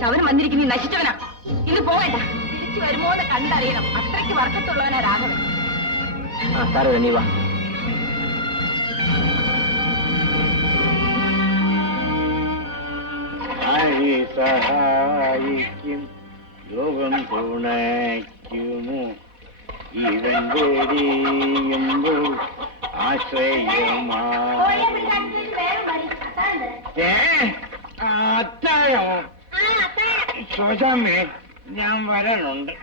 ശവനം വന്നിരിക്കുന്ന നശിച്ചവനാ. ഇത് പോകണ്ട, തിരിച്ചു വരുമോന്ന് കണ്ടറിയണം. അത്രയ്ക്ക് വർക്കത്തുള്ളവനാ രാഘവൻ. നീ വാ. സഹായിക്കും ലോകം തുണയ്ക്കുമോ ഇവൻ പേടിയുമ്പോൾ അത്താഴോ ശോശാമ്മേ, ഞാൻ വരണുണ്ട്.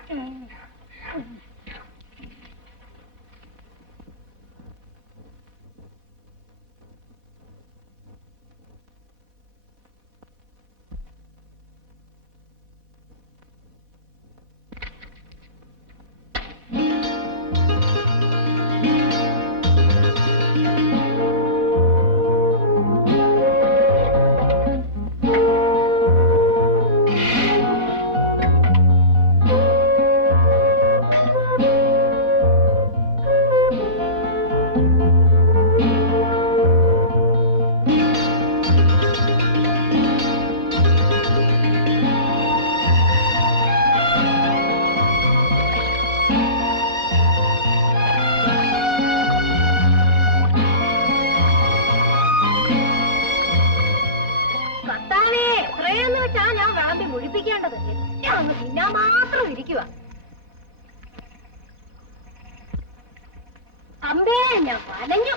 മുഴിപ്പിക്കേണ്ടത് എല്ലാം അങ്ങ് തിന്നാൻ മാത്രം ഇരിക്കുക. അമ്പേ ഞാൻ വലഞ്ഞു.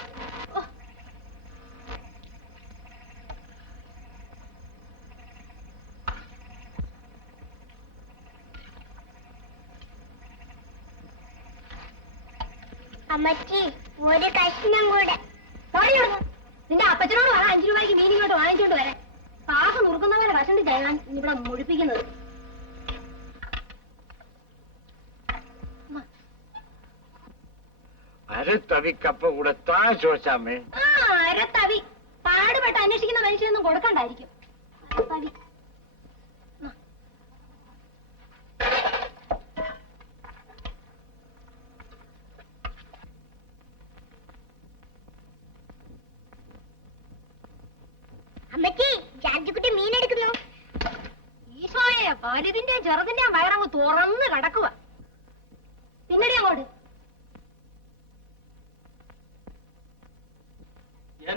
അമ്മച്ചി ഒരു കഷ്ണം കൂടെ. നിന്റെ അപ്പച്ചനോട് വേണം 5 രൂപയ്ക്ക് മീൻ ഇങ്ങോട്ട് വാങ്ങിച്ചോണ്ട് വരാൻ. പാക നുറുക്കുന്നവരെ കഷണ്ടി ചെയ്യാൻ ഇവിടെ മുഴിപ്പിക്കുന്നത്. അരത്തവി കപ്പ കൂടെ താ ശോശാമ്മേ. അരത്തവി പാടുപെട്ട് അന്വേഷിക്കുന്ന മനുഷ്യനൊന്നും കൊടുക്കണ്ടായിരിക്കും. അരത്തവി അമ്മച്ചി ജാർജിക്കുട്ടി മീൻ എടുക്കുന്നു. ഈശോയെ, വലുതിന്റെ ചെറുതിന്റെ വയറങ്ങ് തുറന്ന് കിടക്കുക.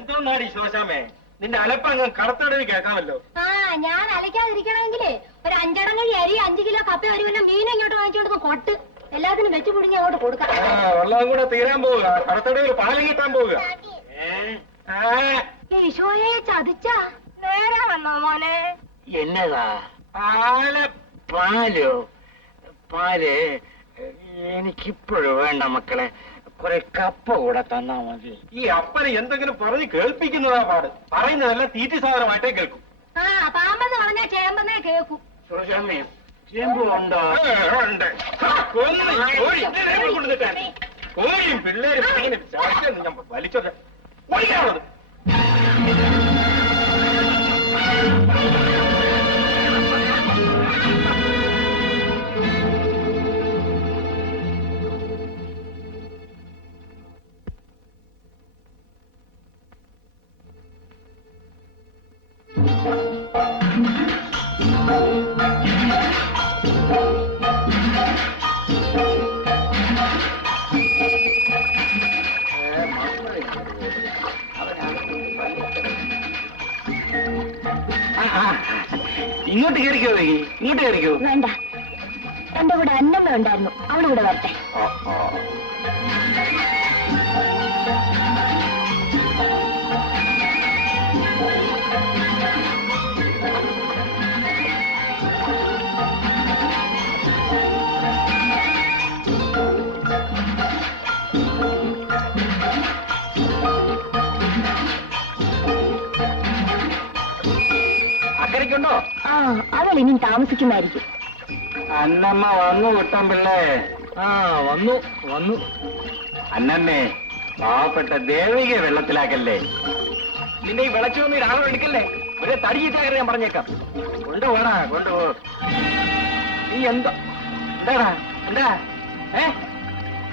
എന്തോന്നാടി ശോശാമേ, നിന്റെ അലപ്പങ്ങ് കടത്തടവി കേൾക്കാമല്ലോ. ആ ഞാൻ അലക്കാതിരിക്കണമെങ്കിലേ ഒരു 5 അടങ്ങഴി അരി 5 കിലോ കപ്പ ഒരു കിലോ മീൻ ഇങ്ങോട്ട് വാങ്ങിച്ചോണ്ട് കൊട്ട് എല്ലാത്തിനും വെച്ച് പിടിഞ്ഞ് അങ്ങോട്ട് കൊടുക്കാം. വെള്ളം കൂടെ തീരാൻ പോവുക, കടത്തടവിൽ പാലം കിട്ടാൻ പോവുക. ഈശോയെ ചതിച്ചാ നേരെ വന്നോ മോനെ. എന്നതാ പാലോ? പാല് എനിക്കിപ്പോഴും വേണ്ട മക്കളെ, കുറെ കപ്പ കൂടെ തന്നാ മതി. ഈ അപ്പനെ എന്തെങ്കിലും പറഞ്ഞ് കേൾപ്പിക്കുന്നതാ പാട്, പറയുന്നതെല്ലാം തീറ്റി സാധനമായിട്ടേ കേൾക്കും. ആ പാമ്പെന്ന് പറഞ്ഞാ ചേമ്പെന്നേ കേൾക്കും. ശോശാമ്മേ, ചേമ്പ് ഉണ്ടോ? ഉണ്ട്. കോഴിയും പിള്ളേരും ഇങ്ങനെ ചാടിക്കാൻ ഞാൻ വലിച്ചോട്ടെ. ഓടിക്കാണത്. ഇങ്ങോട്ട് കയറിക്കോ, ഇങ്ങോട്ട് കയറിക്കോ. വേണ്ട, എന്റെ കൂടെ അന്നമ്മ ഉണ്ടായിരുന്നു, അവള് കൂടെ വരട്ടെ. അക്കരയ്ക്കുണ്ടോ? ആ അവൾ ഇനിയും താമസിക്കുമായിരിക്കും. അന്നമ്മ വന്നു കുട്ടം പിള്ളേ. ആ വന്നു വന്നു. അന്നമ്മേ, പാവപ്പെട്ട ദേവികയെ വെള്ളത്തിലാക്കല്ലേ. നിന്റെ ഈ വിളച്ചൊന്നും ഒരാളും എടുക്കല്ലേ, ഒരു തടിയിട്ടാകരെ ഞാൻ പറഞ്ഞേക്കാം. കൊണ്ടുപോടാ, കൊണ്ടുപോ. നീ എന്താടാ എന്താ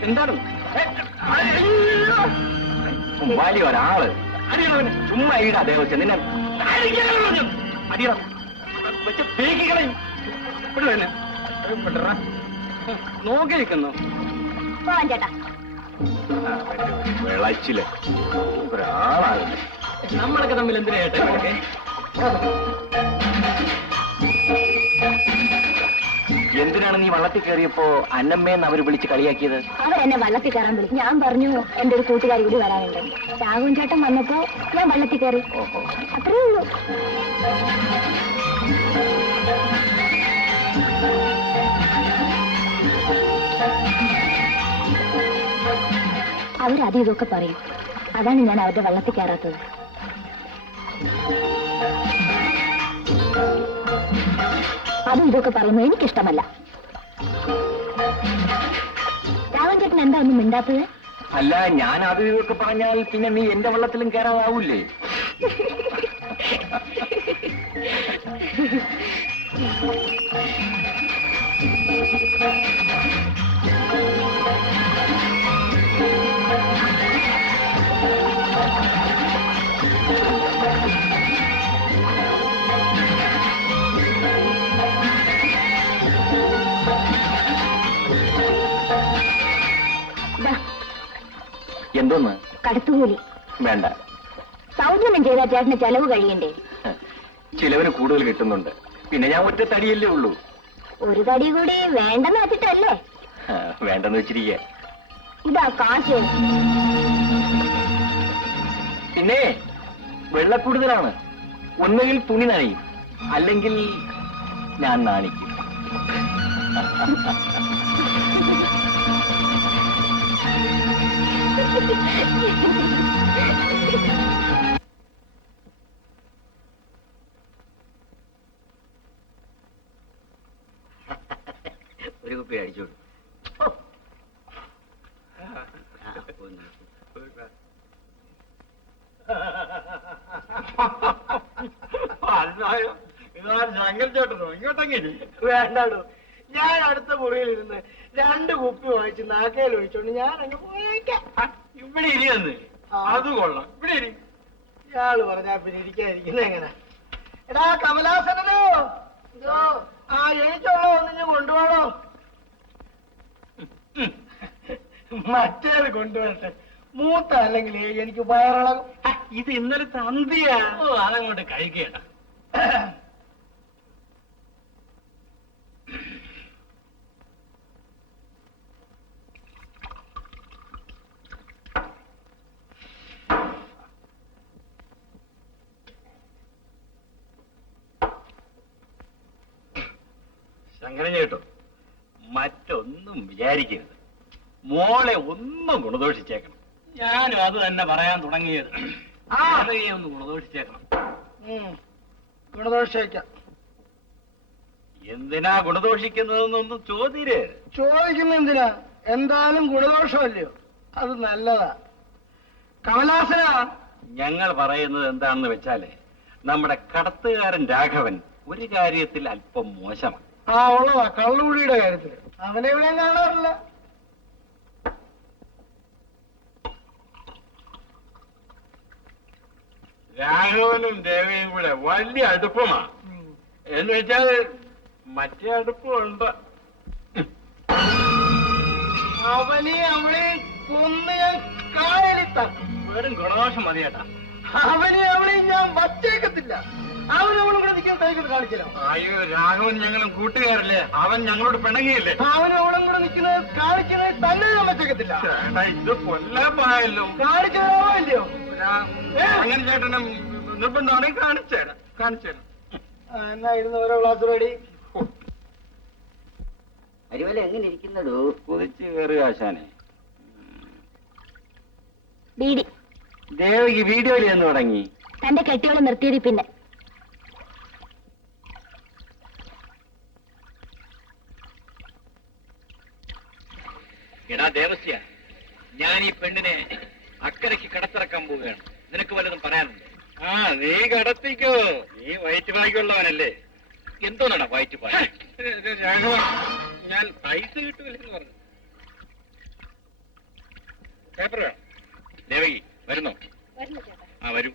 എന്താണ് വലിയ ഒരാള് അടിയണവന് ചുമ്മാ ഈടാ ദേവസ്വം നിന്നെ അടിയണം വെച്ച് തേക്കിക്കളയും. നോക്കി നിൽക്കുന്നു ചേട്ടാ. വിളച്ചില് ഒരാളാകുന്നു. നമ്മളൊക്കെ തമ്മിൽ എന്തിനാ ചേട്ടാ? എന്തിനാണ് നീ വള്ളത്തിൽ കയറിയപ്പോ അന്നമ്മേന്ന് അവര് വിളിച്ച് കളിയാക്കിയത്? അവരെന്നെ വള്ളത്തിൽ കയറാൻ വിളിച്ചു. ഞാൻ പറഞ്ഞു എന്റെ ഒരു കൂട്ടുകാരി കൂടി വരാനുണ്ട്. രാഘവൻ ചേട്ടൻ വന്നപ്പോ ഞാൻ വള്ളത്തിൽ കയറി, അത്രേ ഉള്ളൂ. അവരത് ഇതൊക്കെ പറയും, അതാണ് ഞാൻ അവരുടെ വള്ളത്തിൽ കയറാത്തത്. അതും ഇതൊക്കെ പറയുന്നത് എനിക്കിഷ്ടമല്ല. രാഘവൻ ചേട്ടൻ എന്താ ഒന്നും മിണ്ടാത്തത്? അല്ല, ഞാൻ അത് ഇതൊക്കെ പറഞ്ഞാൽ പിന്നെ നീ എന്റെ വള്ളത്തിലും കയറാതാവൂലേ? എന്തോന്ന്? കടത്തുകൂലി വേണ്ട. സൗജന്യം ചെയ്താൽ ചേട്ടന് ചെലവ് കഴിയണ്ടേ? ചിലവിന് കൂടുതൽ കിട്ടുന്നുണ്ട്. പിന്നെ ഞാൻ ഒറ്റ തടിയല്ലേ ഉള്ളൂ. ഒരു തടി കൂടി വേണ്ടെന്ന് വെച്ചിട്ടല്ലേ? വേണ്ടെന്ന് വെച്ചിരിക്കുക. ഇതാ കാശ്. പിന്നെ വെള്ളക്കൂടുതലാണ്. ഒന്നുകിൽ തുണി നനയും, അല്ലെങ്കിൽ ഞാൻ നാണിക്കും. ഒരു കുപ്പി അടിച്ചോളൂ. അല്ലായോ, ഇതാണ് ശങ്കർ ചേട്ടനോ? ഇങ്ങോട്ടെങ്കിലും വേണ്ടാടോ. ഞാൻ അടുത്ത മുറിയിലിരുന്ന് 2 കുപ്പി വാങ്ങിച്ച് നാക്കയിൽ ഒഴിച്ചോണ്ട് ഞാൻ അങ്ങ് പോയേക്കാം. ഇവിടെ ഇരിയെന്ന് അത് കൊള്ളാം. ഇവിടെ ഇരി. ഇയാള് പറഞ്ഞാ പിന്നെ ഇരിക്കാതിരിക്കുന്ന എങ്ങനെ? എടാ കമലാസനോ, ആ എനിക്കുള്ള ഒന്നിഞ്ഞ് കൊണ്ടുപോകണോ? മറ്റേത് കൊണ്ടുവരട്ടെ. മൂത്ത അല്ലെങ്കിൽ എനിക്ക് വയറിളകും. ഇത് ഇന്നലത്തെ അന്തിയാ. ഓ അതങ്ങോട്ട് കഴിക്കേണ്ട. ശങ്കരൻ ചേട്ടോ, മറ്റൊന്നും വിചാരിക്കരുത്. മോളെ ഒന്നും ഗുണദോഷിച്ചേക്കണം. ഞാനും അത് തന്നെ പറയാൻ തുടങ്ങിയത്. ഒന്ന് ഗുണദോഷിച്ചേക്കണം. ഗുണദോഷിക്കാം. എന്തിനാ ഗുണദോഷിക്കുന്നതെന്നൊന്നും ചോദ്യര്. ചോദിക്കുന്ന എന്തിനാ? എന്തായാലും ഗുണദോഷമല്ലയോ, അത് നല്ലതാ. കമലാസന, ഞങ്ങൾ പറയുന്നത് എന്താണെന്ന് വെച്ചാല്, നമ്മുടെ കടത്തുകാരൻ രാഘവൻ ഒരു കാര്യത്തിൽ അല്പം മോശമാണ്. ഉള്ളതാ, കള്ളുകുടിയുടെ കാര്യത്തില്. അവനെ ഇവിടെ കാണാറില്ല. രാഘവനും ദേവിയും കൂടെ വലിയ അടുപ്പമാണ്. എന്ന് വെച്ചാൽ മറ്റേ അടുപ്പമുണ്ട്. അവനെ അവളെ കൊന്ന് ഞാൻ കായലിത്താക്കും. വെറും ഗുണദോഷം മതി ചേട്ടാ. അവനെ അവളെ ഞാൻ വച്ചേക്കത്തില്ല. അവനവളും കൂടെ നിൽക്കുന്ന തയ്ക്കുന്നത് കാണിക്കലോ? അയ്യോ, രാഘവൻ ഞങ്ങളും കൂട്ടുകാരല്ലേ, അവൻ ഞങ്ങളോട് പിണങ്ങിയില്ലേ? അവനവളും കൂടെ നിൽക്കുന്നത് കാണിക്കുന്നത് തന്നെ ഞാൻ വച്ചേക്കത്തില്ല. ഇത് കൊല്ലാപ്പായല്ലോ. കാണിച്ചു തരാമോ ഇല്ലയോ? അങ്ങനെ ചേട്ടനും നിർബന്ധമാണെങ്കിൽ കാണിച്ചേരാം. എന്നാ ഇരുന്ന് ഓരോ ഗ്ലാസ് റെഡി. അരിവല എങ്ങനെ ഇരിക്കുന്നടൂ? കുതിച്ച് കയറുക ആശാനെ. ബീഡി ദേവിക്ക് വീഡിയോയിൽ എന്ന് തുടങ്ങി. തന്റെ കെട്ടിയോളെ നിർത്തിയത് പിന്നെ. എടാ ദേവസ്യ, ഞാൻ ഈ പെണ്ണിനെ അക്കരയ്ക്ക് കടത്തിറക്കാൻ പോവുകയാണ്. നിനക്ക് വല്ലതും പറയാനുണ്ട്? നീ കടത്തിക്കോ, നീ വയറ്റ് ഭാഗ്യമുള്ളവനല്ലേ. എന്തോന്നാ വയറ്റ് ഭാഗ്യം? രാഘവ, ഞാൻ പൈസ കിട്ടുമില്ലെന്ന് പറഞ്ഞു. പേപ്പർ വേണം. ദേവകി വരുന്നോ? വരൂ.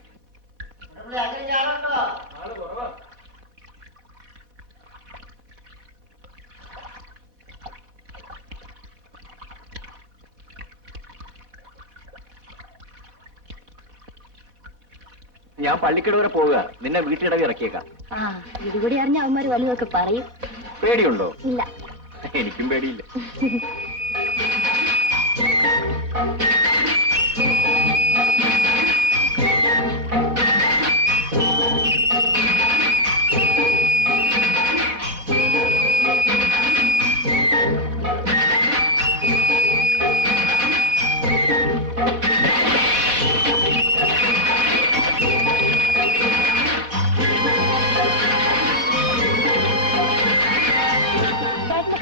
ഞാൻ പള്ളിക്കട വരെ പോവുക. നിന്നെ വീട്ടിലിടവി ഇറക്കിയേക്കാം. ഇതുകൂടി അറിഞ്ഞ അവന്മാര് വലുതൊക്കെ പറയും. പേടിയുണ്ടോ? ഇല്ല. എനിക്കും പേടിയില്ല.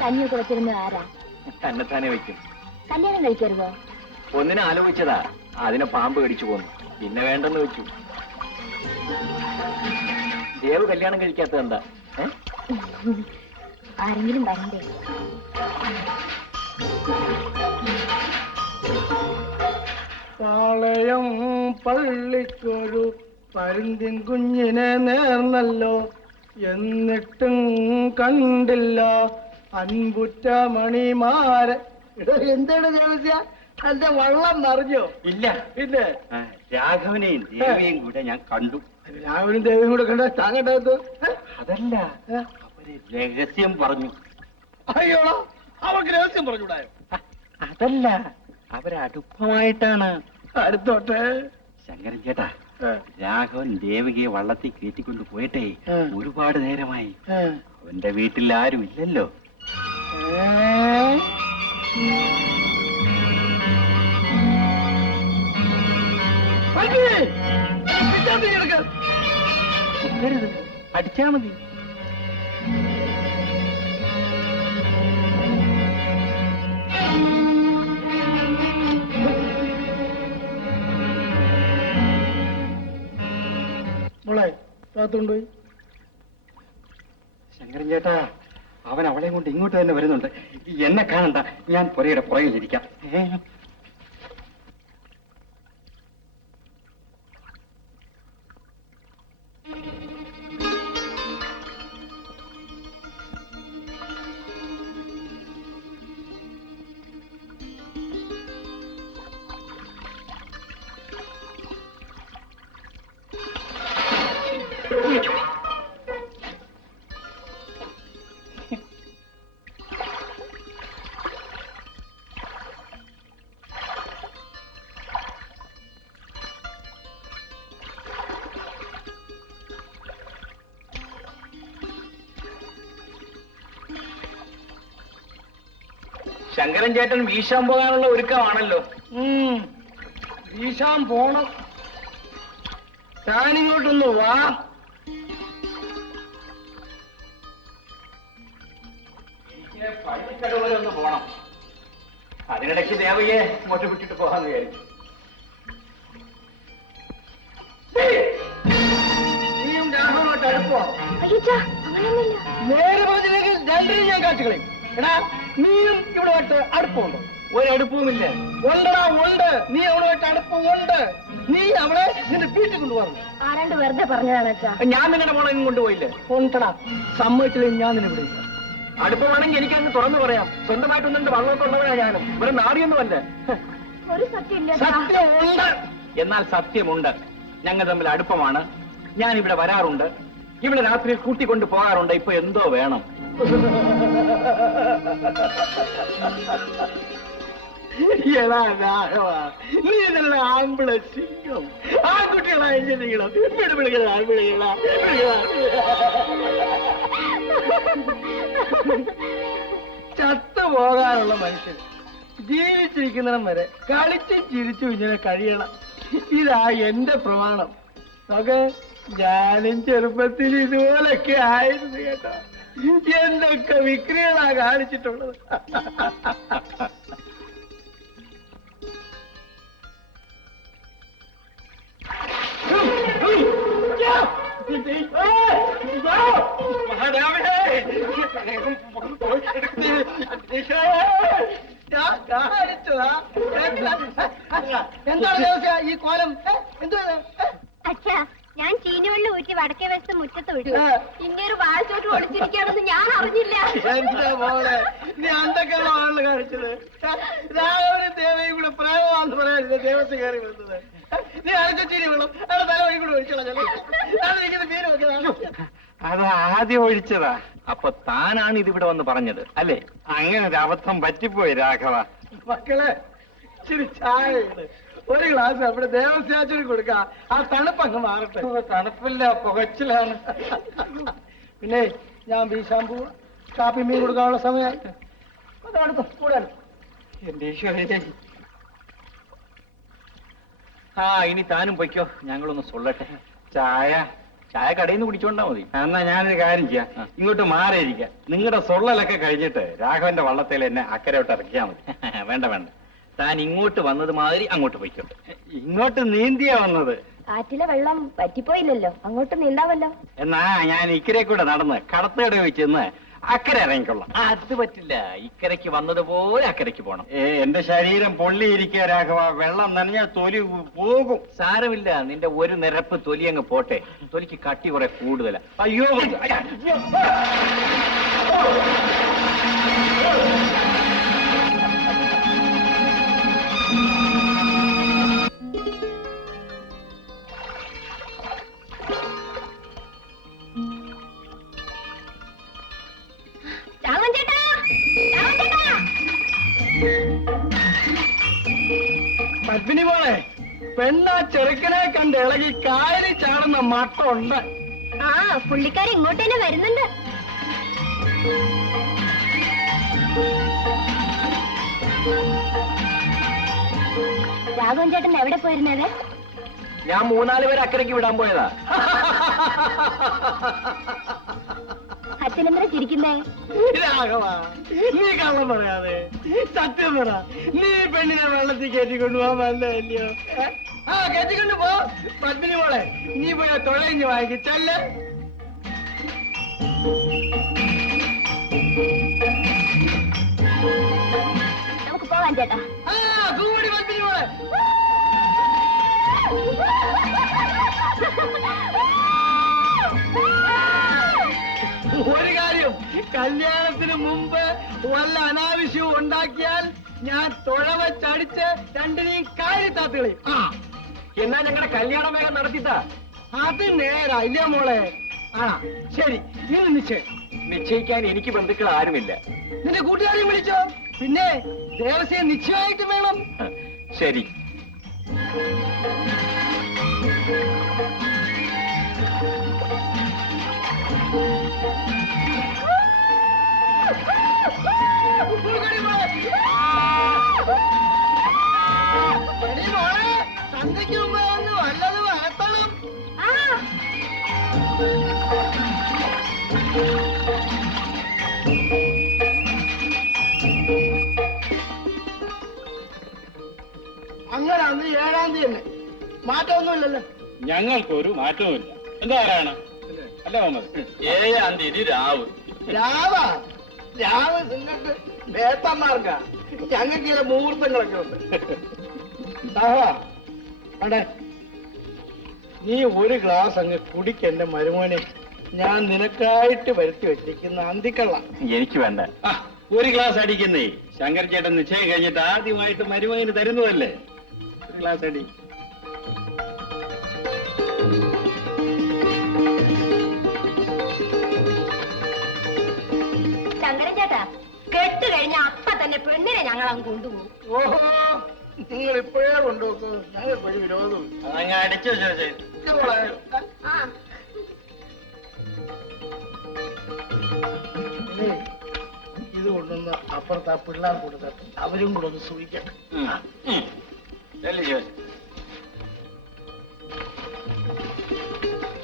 കഞ്ഞി കുറച്ചിരുന്നത് ആരാ? തന്നെത്താനെ വയ്ക്കും. കല്യാണം കഴിക്കരുതോ? ഒന്നിനെ ആലോചിച്ചതാ, അതിനെ പാമ്പ് കടിച്ചു പോന്നു. പിന്നെ വേണ്ടെന്ന് വെച്ചു. ദേവ് കല്യാണം കഴിക്കാത്തത് എന്താ? ആരെങ്കിലും വരണ്ടേ? പാളയം പള്ളിക്കൊരു പരുന്തിൻ കുഞ്ഞിനെ നേർന്നല്ലോ, എന്നിട്ടും കണ്ടില്ല അൻപുറ്റ മണിമാരെ. എന്താണ് ദേവസ്യ, അന്റെ വള്ളം നിറഞ്ഞോ? ഇല്ല. പിന്നെ രാഘവനെയും ദേവിയെയും കൂടെ ഞാൻ കണ്ടു. രാവിലും ദേവിയും കൂടെ കണ്ട താങ്ങണ്ടായിരുന്നു. അതല്ല, അവര് രഹസ്യം പറഞ്ഞു. അയ്യോളോ, അവർക്ക് രഹസ്യം പറഞ്ഞുകൂടായോ? അതല്ല, അവരടുപ്പമായിട്ടാണ്. അടുത്തോട്ടെ. ശങ്കരൻ ചേട്ടാ, രാഘവൻ ദേവികയെ വള്ളത്തിൽ കയറ്റിക്കൊണ്ട് പോയിട്ടേ ഒരുപാട് നേരമായി. അവന്റെ വീട്ടിൽ ആരും ഇല്ലല്ലോ. അടിച്ചാ മതി. മോളെ കാത്തുകൊണ്ടുപോയി. ശങ്കരൻ ചേട്ടാ, അവൻ അവളെ കൊണ്ട് ഇങ്ങോട്ട് തന്നെ വരുന്നുണ്ട്. എന്നെ കാണണ്ട, ഞാൻ പുറയുടെ പുറകിലിരിക്കാം. ശങ്കരൻ ചേട്ടൻ വീശാൻ പോകാനുള്ള ഒരുക്കമാണല്ലോ. വീശാൻ പോണം. താനിങ്ങോട്ടൊന്ന് വാ. എനിക്ക് പള്ളിക്കടവ് വരെ ഒന്ന് പോണം. അതിനിടയ്ക്ക് ദേവയെ ഇങ്ങോട്ട് വിട്ടിട്ട് പോകാന്ന് വിചാരിച്ചു. നീയും രാഘവമായിട്ട് അടുപ്പോ? അയ്യച്ചാ അങ്ങനെയൊന്നുമില്ല. നേരെ പറഞ്ഞില്ലെങ്കിൽ രണ്ടിനും ഞാൻ കാറ്റുകളയും. എടാ, നീയും ഇവിടെയായിട്ട് അടുപ്പമുണ്ടോ? ഒരടുപ്പവുമില്ല. ഉണ്ടടാ, ഉണ്ട്. നീ അവളുമായിട്ട് അടുപ്പമുണ്ട്. നീ അവളെ നിന്റെ വീട്ടിൽ കൊണ്ടുപോകുന്നു. ആരാണ്ട് വെറുതെ പറഞ്ഞതാണ് അച്ഛാ. ഞാൻ നിങ്ങളുടെ മോളെ ഇങ്ങ് കൊണ്ടുപോയില്ലേ? ഉണ്ടടാ, സമ്മതിച്ചില്ലെങ്കിൽ ഞാൻ നിന്നെ വിളിക്കാം. അടുപ്പമാണെങ്കിൽ എനിക്കങ്ങ് തുറന്നു പറയാം. സ്വന്തമായിട്ടൊന്നും വള്ളമൊക്കെ ഉള്ളവരാ ഞാനും. ഇവിടെ നാടിയൊന്നുമല്ല. ഒരു സത്യം ഇല്ല. സത്യമുണ്ട്. എന്നാൽ സത്യമുണ്ട്. ഞങ്ങൾ തമ്മിൽ അടുപ്പമാണ്. ഞാൻ ഇവിടെ വരാറുണ്ട്. ഇവിടെ രാത്രിയിൽ കൂട്ടിക്കൊണ്ട് പോകാറുണ്ട്. ഇപ്പൊ എന്തോ വേണം. എടാ രാഘവ, നീ നല്ല ആമ്പിള സിംഗം. ആൺകുട്ടികളാ എഞ്ചിനീയണം. വിടുപിടികളാ, വിളികളാ, ചത്തുപോകാനുള്ള മനുഷ്യൻ ജീവിച്ചിരിക്കുന്നിടം വരെ കളിച്ചും ചിരിച്ചും ഇങ്ങനെ കഴിയണം. ഇതാ എന്റെ പ്രമാണം. നോക്കെ, ഞാനും ചെറുപ്പത്തിൽ ഇതുപോലൊക്കെ ആയിരുന്നു കേട്ടോ. എന്തൊക്കെ വിക്രികളാ കാണിച്ചിട്ടുള്ളത്. എന്താണ് ഈ കോലം? എന്താ? അച്ഛാ, ഞാൻ ചീനിവെള്ളം ഊറ്റി വടക്കേ വശത്ത് മുറ്റത്ത് വിട്ടു. ഇങ്ങേര് വാഴച്ചോട്ട് ഒളിച്ചിരിക്കുകയാണെന്ന് ഞാൻ അറിഞ്ഞില്ല. എന്റെ മോളെ, നീ എന്തൊക്കെയാണ് ആളില് കാണിച്ചത്? രാഘവനും ദേവയും കൂടെ പ്രേമമാണെന്ന് പറയാനില്ല ദേവത്തെ കയറി വരുന്നത്. നീ അരച്ച ചീനി വെള്ളം അവിടെ തല വഴി കൂടെ ഒഴിച്ചോളാം. മീൻ വെക്കുന്നതാണ്. അത് ആദ്യം ഒഴിച്ചതാ. അപ്പൊ താനാണ് ഇതിവിടെ വന്ന് പറഞ്ഞത് അല്ലേ? അങ്ങനെ ഒരു അബദ്ധം പറ്റിപ്പോയി രാഘവ. മക്കളെ, ഇച്ചിരി ചായ ഇട്. ഒരു ഗ്ലാസ് അവിടെ ദേവസ്യാച്ചിന് കൊടുക്കാം. ആ തണുപ്പങ്ങ് മാറട്ടെ. തണുപ്പില്ല, പുകച്ചിലാണ്. പിന്നെ ഞാൻ വീശാൻ പോവാ. കാപ്പി മീൻ കൊടുക്കാനുള്ള സമയമായി. അടുത്ത കൂടെ എന്റെ ഈശ്വരേ. ആ, ഇനി താനും പൊയ്ക്കോ. ഞങ്ങളൊന്ന് സൊല്ലട്ടെ. ചായ ചായ കടയിൽ നിന്ന് കുടിച്ചോണ്ടാ മതി. എന്നാ ഞാനൊരു കാര്യം ചെയ്യാം. ഇങ്ങോട്ട് മാറിയിരിക്കാം. നിങ്ങളുടെ സൊള്ളലൊക്കെ കഴിഞ്ഞിട്ട് രാഘവന്റെ വള്ളത്തിൽ എന്നെ അക്കരോട്ട് ഇറക്കിയാ മതി. വേണ്ട വേണ്ട, താൻ ഇങ്ങോട്ട് വന്നത് മാതിരി അങ്ങോട്ട് പൊയ്ക്കോ. ഇങ്ങോട്ട് നീന്തിയാ വന്നത്. കാറ്റിലെ വെള്ളം പറ്റിപ്പോയില്ലല്ലോ, അങ്ങോട്ട് നീന്താവല്ലോ. എന്നാ ഞാൻ ഇക്കരെ കൂടെ നടന്ന് കടത്തേട് വെച്ചെന്ന് അക്കരെ ഇറങ്ങിക്കൊള്ളാം. അത് പറ്റില്ല. ഇക്കരയ്ക്ക് വന്നതുപോലെ അക്കരയ്ക്ക് പോണം. എന്റെ ശരീരം പൊള്ളിയിരിക്കുക രാഘവ. വെള്ളം നനഞ്ഞാൽ തൊലി പോകും. സാരമില്ല, നിന്റെ ഒരു നിരപ്പ് തൊലി അങ്ങ് പോട്ടെ. തൊലിക്ക് കട്ടി കുറെ കൂടുതലാ. അയ്യോ, രാമൻ ചേട്ടാ, രാമൻ ചേട്ടാ. പത്മിനി മോളെ, പെണ്ണാ ചെറുക്കനെ കണ്ട് ഇളകി കായലിൽ ചാടുന്ന മട്ടുണ്ട്. ആ, പുള്ളിക്കാരി ഇങ്ങോട്ട് തന്നെ വരുന്നുണ്ട്. രാഘവൻ ചേട്ടൻ എവിടെ പോയിരുന്നത്? ഞാൻ 3-4 പേരെ അക്കരയ്ക്ക് വിടാൻ പോയതാ. അച്ഛനെന്തിനാ ചിരിക്കുന്നേ? രാഘവ, നീ കള്ളം പറയാതെ സത്യം പറ. നീ പെണ്ണിനെ വെള്ളത്തിൽ കയറ്റിക്കൊണ്ടുപോകാൻ വന്നതല്ലയോ? ആ, കയറ്റിക്കൊണ്ട് പോ. പത്മിനി മോളെ, നീ പോയി തുഴഞ്ഞ് വാങ്ങിച്ചല്ലേ. നമുക്ക് പോവാൻ ചേട്ടാ. ആ, കൂടി പത്മിനി മോളെ. ഒരു കാര്യം, കല്യാണത്തിന് മുമ്പ് വല്ല അനാവശ്യവും ഉണ്ടാക്കിയാൽ ഞാൻ തുഴ വെച്ചടിച്ച് രണ്ടിനെയും കാരി താത്തുകളെയും. ആ, എന്നാ ഞങ്ങളുടെ കല്യാണം വേഗം നടത്തിത്താ. അത് നേരാ ഇല്ല മോളെ? ആ, ശരി, ഇന്ന് നിശ്ചയം. നിശ്ചയിക്കാൻ എനിക്ക് ബന്ധുക്കൾ ആരുമില്ല. നിന്റെ കൂട്ടുകാരെയും വിളിച്ചോ. പിന്നെ ദേവസ്വം നിശ്ചയമായിട്ട് വേണം. ശരി. പൂക്കടി മോളെ. അങ്ങനെ അന്ന് 7-ാം തീയതി തന്നെ. മാറ്റമൊന്നുമില്ലല്ലോ. ഞങ്ങൾക്കൊരു മാറ്റവുമില്ല. എന്താ പറയണ അല്ല മുഹമ്മദ്? 7-ാം തീയതി രാവ്. രാവ് നിങ്ങൾക്ക് നേത്തന്മാർക്കാ. ഞങ്ങൾക്ക് ചില മുഹൂർത്തങ്ങളൊക്കെ ഉണ്ട്. അടെ നീ ഒരു ഗ്ലാസ് അങ്ങ് കുടിക്കെന്റെ മരുമോനെ. ഞാൻ നിനക്കായിട്ട് വരുത്തി വെച്ചിരിക്കുന്ന അന്തിക്കള്ള. എനിക്ക് വേണ്ട. ഒരു ഗ്ലാസ് അടിക്കുന്നേ. ശങ്കർ ചേട്ടൻ നിശ്ചയം കഴിഞ്ഞിട്ട് ആദ്യമായിട്ട് മരുമകന് തരുന്നതല്ലേ. ഒരു ഗ്ലാസ് അടി. ശങ്കരൻ ചേട്ടാ, കെട്ട് കഴിഞ്ഞ അപ്പ തന്നെ പെണ്ണിനെ ഞങ്ങൾ അങ്ങ് കൊണ്ടുപോകും. ഓഹോ, നിങ്ങൾ ഇപ്പോഴേ കൊണ്ടുപോക്കോ. ഞങ്ങൾക്ക് ഒരു വിരോധവും. അതങ്ങ് അടിച്ചു ചോദിച്ചേ. ഇത് കൊണ്ടൊന്ന് അപ്പുറത്ത് ആ പിള്ളേർ കൊടുക്കട്ടെ. അവരും കൂടെ ഒന്ന് സൂക്ഷിക്കട്ടെ.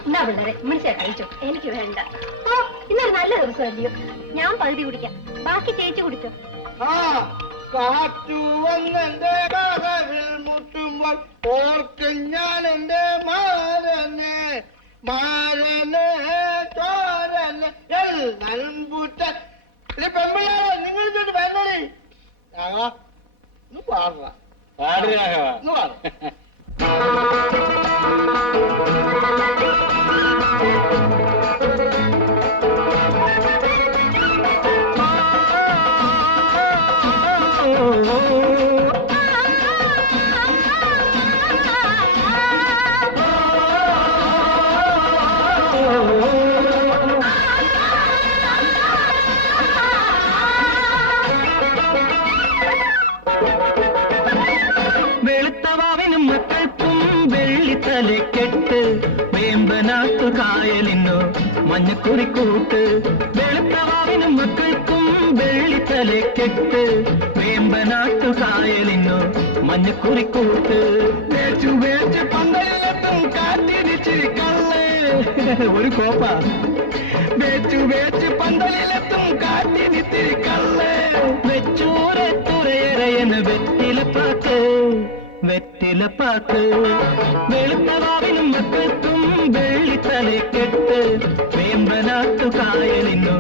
എന്നാ പിള്ളേരെ മനുഷ്യ കഴിച്ചോ. എനിക്ക് വേണ്ട. ഓ, ഇന്നൊരു നല്ല ദിവസമല്ലയോ. ഞാൻ പകുതി കുടിക്കാം, ബാക്കി ചേച്ചി കുടിച്ചോ. കാറ്റു വന്നെന്റെ കഥവിൽ മുട്ടുമ്പോൾ ഓർക്കും ഞാൻ എന്റെ മാരനെ ചോരനെ എല്ലാം പൂറ്റ. പെമ്പിള്ളേരെ നിങ്ങൾ ഇങ്ങോട്ട് വരണേ. ഒന്ന് പാടുക. ഒന്ന് പാടുക. വെളുത്തവാവിനും മക്കൾക്കും വെള്ളിത്തലക്കെട്ട് വേമ്പനാട്ടു കായലിനോ മഞ്ഞക്കുറിക്കൂട്ട്. വെളുത്തവാവിനും മക്കൾക്കും വെള്ളിത്തലക്കെട്ട് വേമ്പനാട്ടു കായലിനോ മഞ്ഞക്കുറിക്കൂട്ട്. വേച്ചു വേച്ച് പന്തലെത്തും കാറ്റിരിച്ചിരി കള്ള്. ഒരു കോപ്പ. വേച്ചു വേച്ച് പന്തലെത്തും കാറ്റിരിച്ചിരി കള്ള്. വെച്ചൂരത്തുറയറയന് വെറ്റിലപ്പാക്ക് വെറ്റിലപ്പാക്ക്. വെളുത്തവാവിനും മക്കൾക്കും വെള്ളിത്തലക്കെട്ട് വേമ്പനാട്ടു കായലിനോ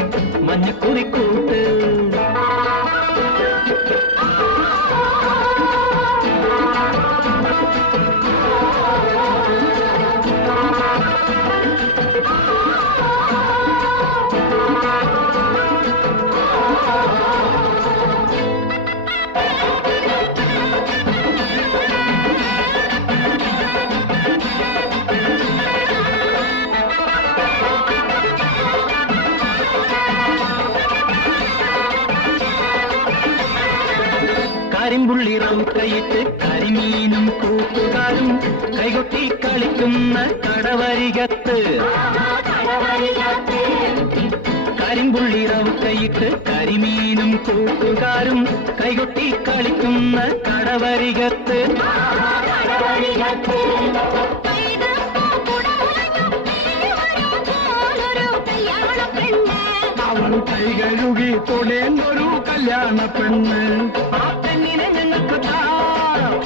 മഞ്ഞക്കുറിക്കൂട്ട്. കരിമ്പുള്ളി റൗക്കയിട്ട് കരിമീനും കൂട്ടുകാരും കൈകൊട്ടി കളിക്കുന്ന കടവരികത്ത്. കരിമ്പുള്ളി റൗക്കയിട്ട് കരിമീനും കൂട്ടുകാരും കൈകൊട്ടി കളിക്കുന്ന കടവരികത്ത്. അവൻ കൈകഴുകി തൊടേണ്ടൊരു കല്യാണ പെണ്ണ്. ആ പെണ്ണിനെ ഞങ്ങൾക്ക്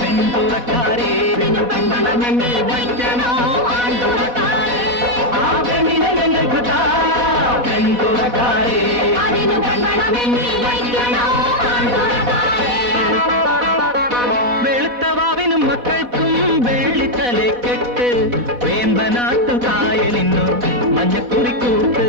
പെൺതുറക്കാരെ പെൺപണമെന്ന് വയ്ക്കണോ ആൺതുറക്കാരെ. ആ പെണ്ണിനെ ഞങ്ങൾക്ക് പെൺതുറക്കാരെ പെൺപണമെന്ന് വയ്ക്കണോ ആൺതുറക്കാരെ. വെളുത്തവാവിനും മക്കൾക്കും വെള്ളിത്തലക്കെട്ട് വേമ്പനാട്ടു കായലിനോ മഞ്ഞക്കുറിക്കൂട്ട്.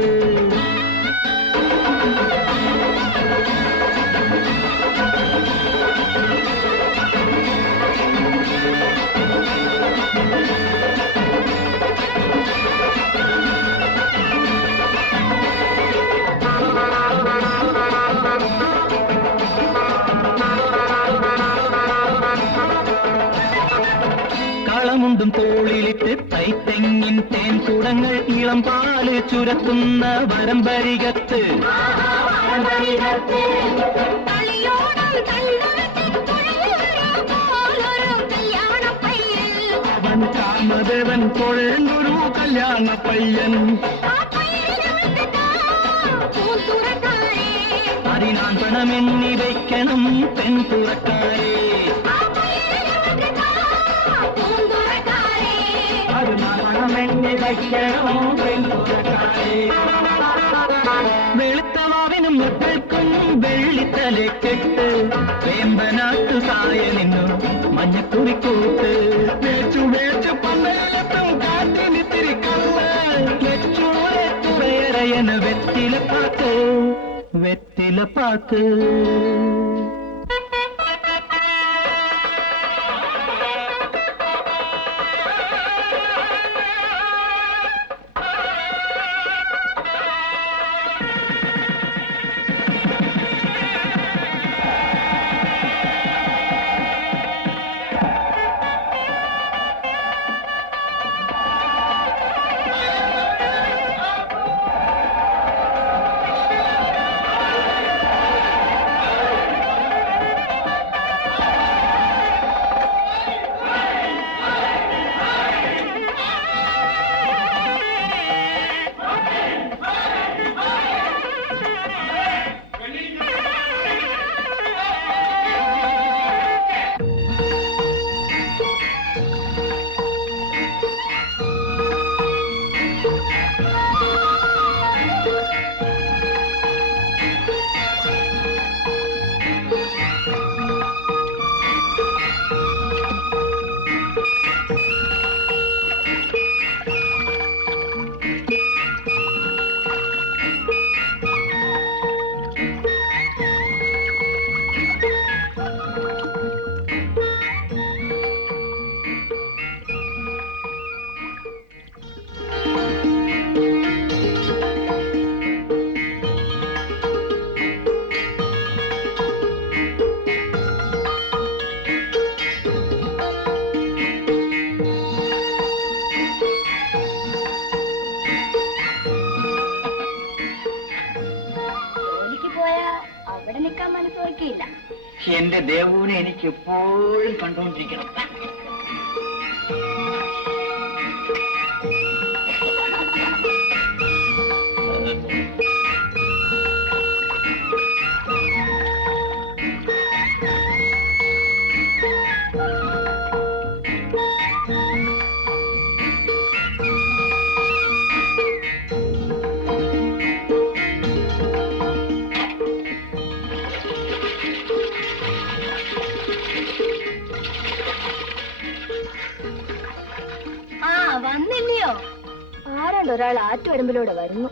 കളമുണ്ടും തോളിലിട്ട് തൈത്തെങ്ങിൻ തേൻ കുടങ്ങൾ ഇളം പാല് ചുരത്തുന്ന വരമ്പരികത്ത്. അവൻ കാമദേവൻ തൊഴേണ്ടൊരു കല്യാണ പയ്യൻ. അതിനാൻ പണമെന്നി വയ്ക്കണം പെൺതുറക്കാരെ. കല്യാണം വെൺകുടക്കാരെ. വെളുത്തവാവിനും മുട്ടൽക്കും വെള്ളിത്തലക്കെട്ട് വേമ്പനാട്ടു സായലിനു മഞ്ഞക്കുറിക്കൂട്ട് വേച്ചു വേച്ചു പന്തലെത്തും കാറ്റിനിത്തിരി കള്ള് വെച്ചൂരെ തുറയറയന വെറ്റിലപ്പാക്ക് വെറ്റിലപ്പാക്ക്. അവിടെ നിൽക്കാൻ മനസ്സ് വയ്ക്കില്ല. എന്റെ ദേവുവിനെ എനിക്ക് എപ്പോഴും കണ്ടുകൊണ്ടിരിക്കണം. വന്നില്ലയോ? ആരാണ്ട് ഒരാൾ ആറ്റുവരമ്പിലൂടെ വരുന്നു.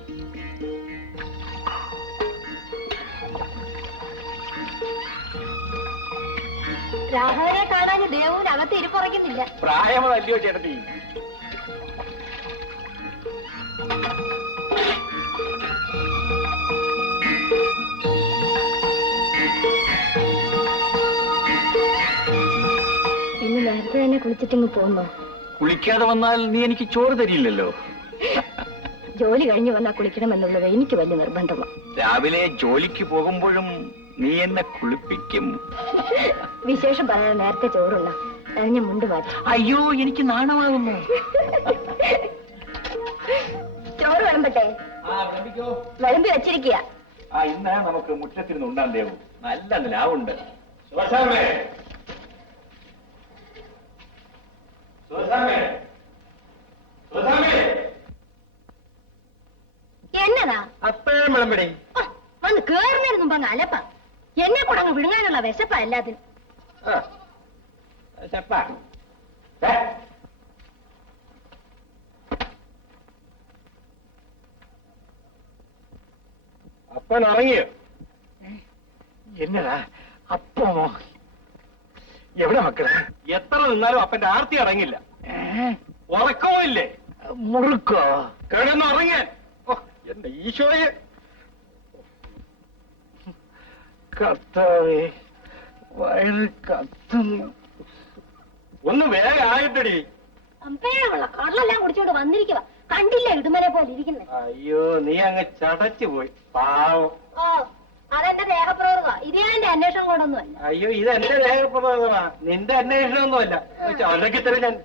രാഘവനെ കാണാൻ ദേവുവിന് അകത്ത് ഇരിപ്പുറയ്ക്കുന്നില്ല. പ്രായമതല്ലയോ ചേട്ടത്തി? ഇന്ന് നേരത്തെ തന്നെ കുളിച്ചിട്ടിങ്ങ് പോന്നോ? കുളിക്കാതെ വന്നാൽ നീ എനിക്ക് ചോറ് തരില്ലല്ലോ. ജോലി കഴിഞ്ഞു വന്നാൽ കുളിക്കണമെന്നുള്ളത് എനിക്ക് വലിയ നിർബന്ധമാണ്. രാവിലെ ജോലിക്ക് പോകുമ്പോഴും നീ എന്നെ കുളിപ്പിക്കും. വിശേഷം പറയാൻ നേരത്തെ ചോറുള്ള കഴിഞ്ഞ മുണ്ട് മാറ്റി. അയ്യോ, എനിക്ക് നാണമാകുന്നു. ചോറ് വിളമ്പട്ടെ? വിളമ്പി വെച്ചിരിക്കുക. ഇന്ന് നമുക്ക് മുറ്റത്തിരുന്ന് ഉണ്ടാൻ ദേവു. നല്ല നിലാവുണ്ട്. എന്നതാ അപ്പഴം വിളമ്പടി. വന്ന് കേറുന്നതിന് മുമ്പ് അങ്ങ് അലപ്പ. എന്നെ കൂടെ അങ്ങ് വിഴുങ്ങാനുള്ള വിശപ്പാ എല്ലാത്തിനും. അപ്പൻ ഇറങ്ങിയോ? എന്നതാ അപ്പോ? എവിടെ മക്കളെ? എത്ര നിന്നാലും അപ്പന്റെ ആർത്തി അടങ്ങില്ല. ഉറക്കവും ഇല്ലേ? മുറുക്കോ? കിടന്നുറങ്ങാൻ. എന്റെ ഈശോയെ, കർത്താവേ, വയറ് കത്തുന്നു. ഒന്ന് വേഗം ആയിട്ടടി. അമ്പേഴുള്ള കടലെല്ലാം കുടിച്ചോണ്ട് വന്നിരിക്കുക. കണ്ടില്ല ഇടുമലെ പോലെ ഇരിക്കുന്നത്. അയ്യോ, നീ അങ്ങ് ചടച്ചു പോയി. പാവം. ഓ, അതെന്റെ ദേഹപ്രകൃതമാ. ഇത് ഞാൻ എന്റെ അന്വേഷണം കൊണ്ടൊന്നുമല്ല. അയ്യോ, ഇത് എന്റെ ദേഹപ്രകൃതമാ, നിന്റെ അന്വേഷണമൊന്നുമല്ല. അല്ലെങ്കിൽ തന്നെ ഞാൻ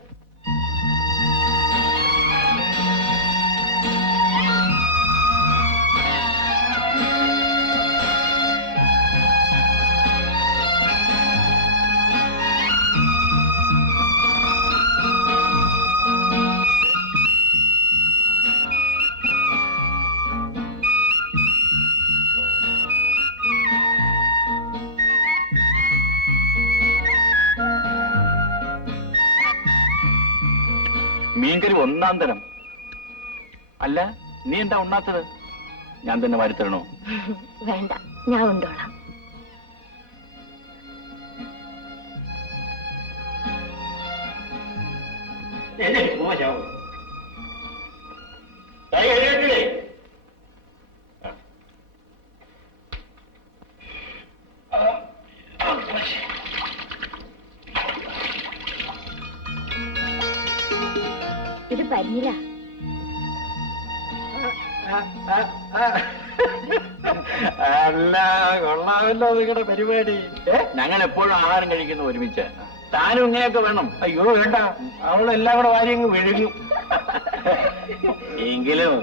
മീൻകറി ഒന്നാം തരം. അല്ല, നീ എന്താ ഉണ്ണാത്തത്? ഞാൻ തന്നെ വാരിത്തരണോ? വേണ്ട, ഞാൻ ഉണ്ടോളാം. മോശമാവും. ഇത് പരിഞ്ഞില്ല. അല്ല, കൊള്ളാമല്ലോ നിങ്ങളുടെ പരിപാടി. ഞങ്ങൾ എപ്പോഴും ആഹാരം കഴിക്കുന്ന ഒരുമിച്ച്. താനും ഇങ്ങനെയൊക്കെ വേണം. അയ്യോ വേണ്ട, അവളെല്ലാം കൂടെ വാരി അങ്ങ് വിഴുങ്ങും. എങ്കിലും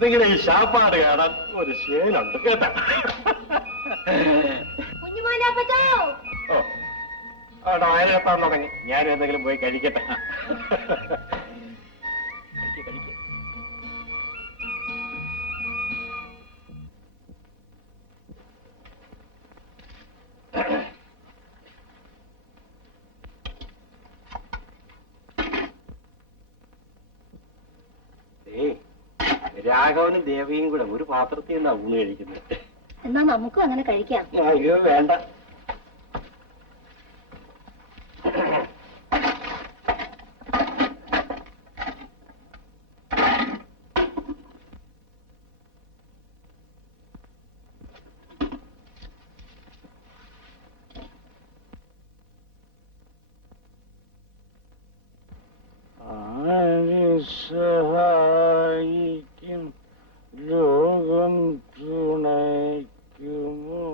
നിങ്ങളുടെ ഈ ശാപ്പാട് കാണാൻ ഒരു ശീലുണ്ട് കേട്ടാ. കുഞ്ഞുമോനാപ്പച്ചോ, ഓ, അവിടെ വയറെത്താൻ തുടങ്ങി. ഞാനും എന്തെങ്കിലും പോയി കഴിക്കട്ടെ. രാഘവനും ദേവിയും കൂടെ ഒരു പാത്രത്തിൽ നിന്നാ ഊണ് കഴിക്കുന്നത്. എന്നാ നമുക്കും അങ്ങനെ കഴിക്കാം. അയ്യോ വേണ്ട. സഹായിക്കും ലോകം തുണയ്ക്കുമോ,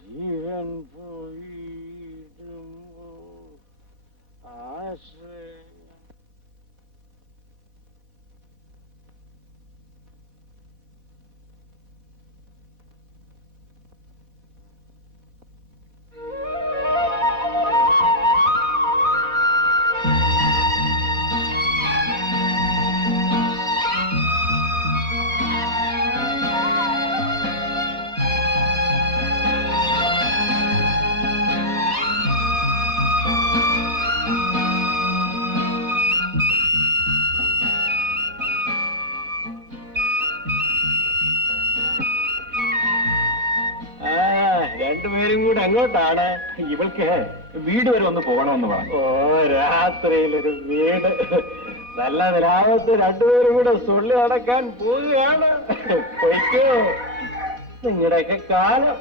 ജീവൻ പോയിടുമോ ആശ്രയം. രണ്ടുപേരും കൂടെ അങ്ങോട്ടാണ്. ഇവൾക്ക് വീട് വരെ ഒന്ന് പോകണമെന്ന് പറഞ്ഞു. ഓ, രാത്രിയിലൊരു വീട്. നല്ല നിലാവത്ത് രണ്ടുപേരും കൂടെ സൊള്ളി നടക്കാൻ പോവുകയാണ്. പൊയ്ക്കോ, നിങ്ങളുടെയൊക്കെ കാലം.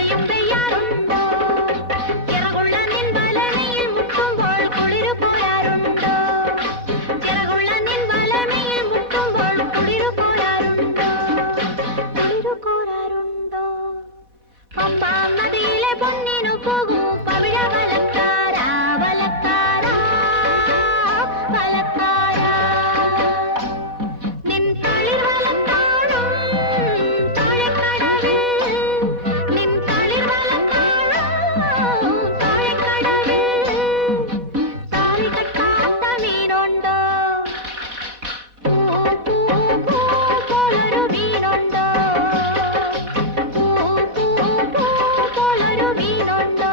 മഴയും പെയ്യാറുണ്ടോ ചിറകുള്ള നിൻ വലമയിൽ മുട്ടുമ്പോൾ കുളിരു പോരാറുണ്ടോ ചിറകുള്ള നിൻ വലമയിൽ മുട്ടുമ്പോൾ കുളിരു പോരാറുണ്ടോ അമ്മ നദിയിലെ പൊന്നിനു പോകൂ പവിഴ വലക്കാരാ വലക്കാരാ വലക്കാരാ നിൻ തളിർ വലക്കാടും താഴെക്കടവിൽ നിൻ തളിർ വലക്കാടും താഴെക്കടവിൽ താലി കെട്ടാത്ത മീനുണ്ടോ പൂ പൂ പൂ പോലൊരു മീനുണ്ടോ പൂ പൂ പൂ പോലൊരു മീനുണ്ടോ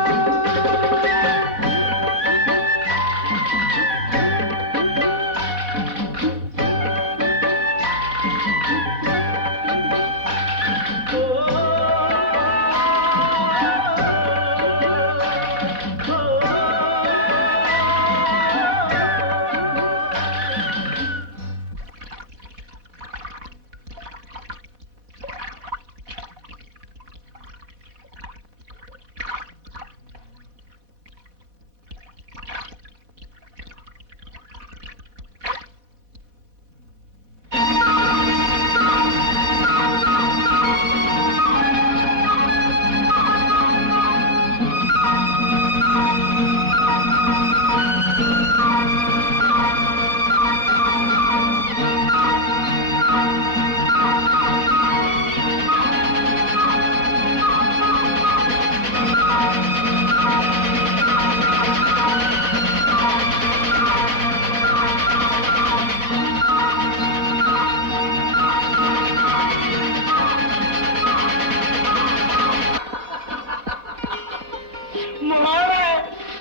മോളെ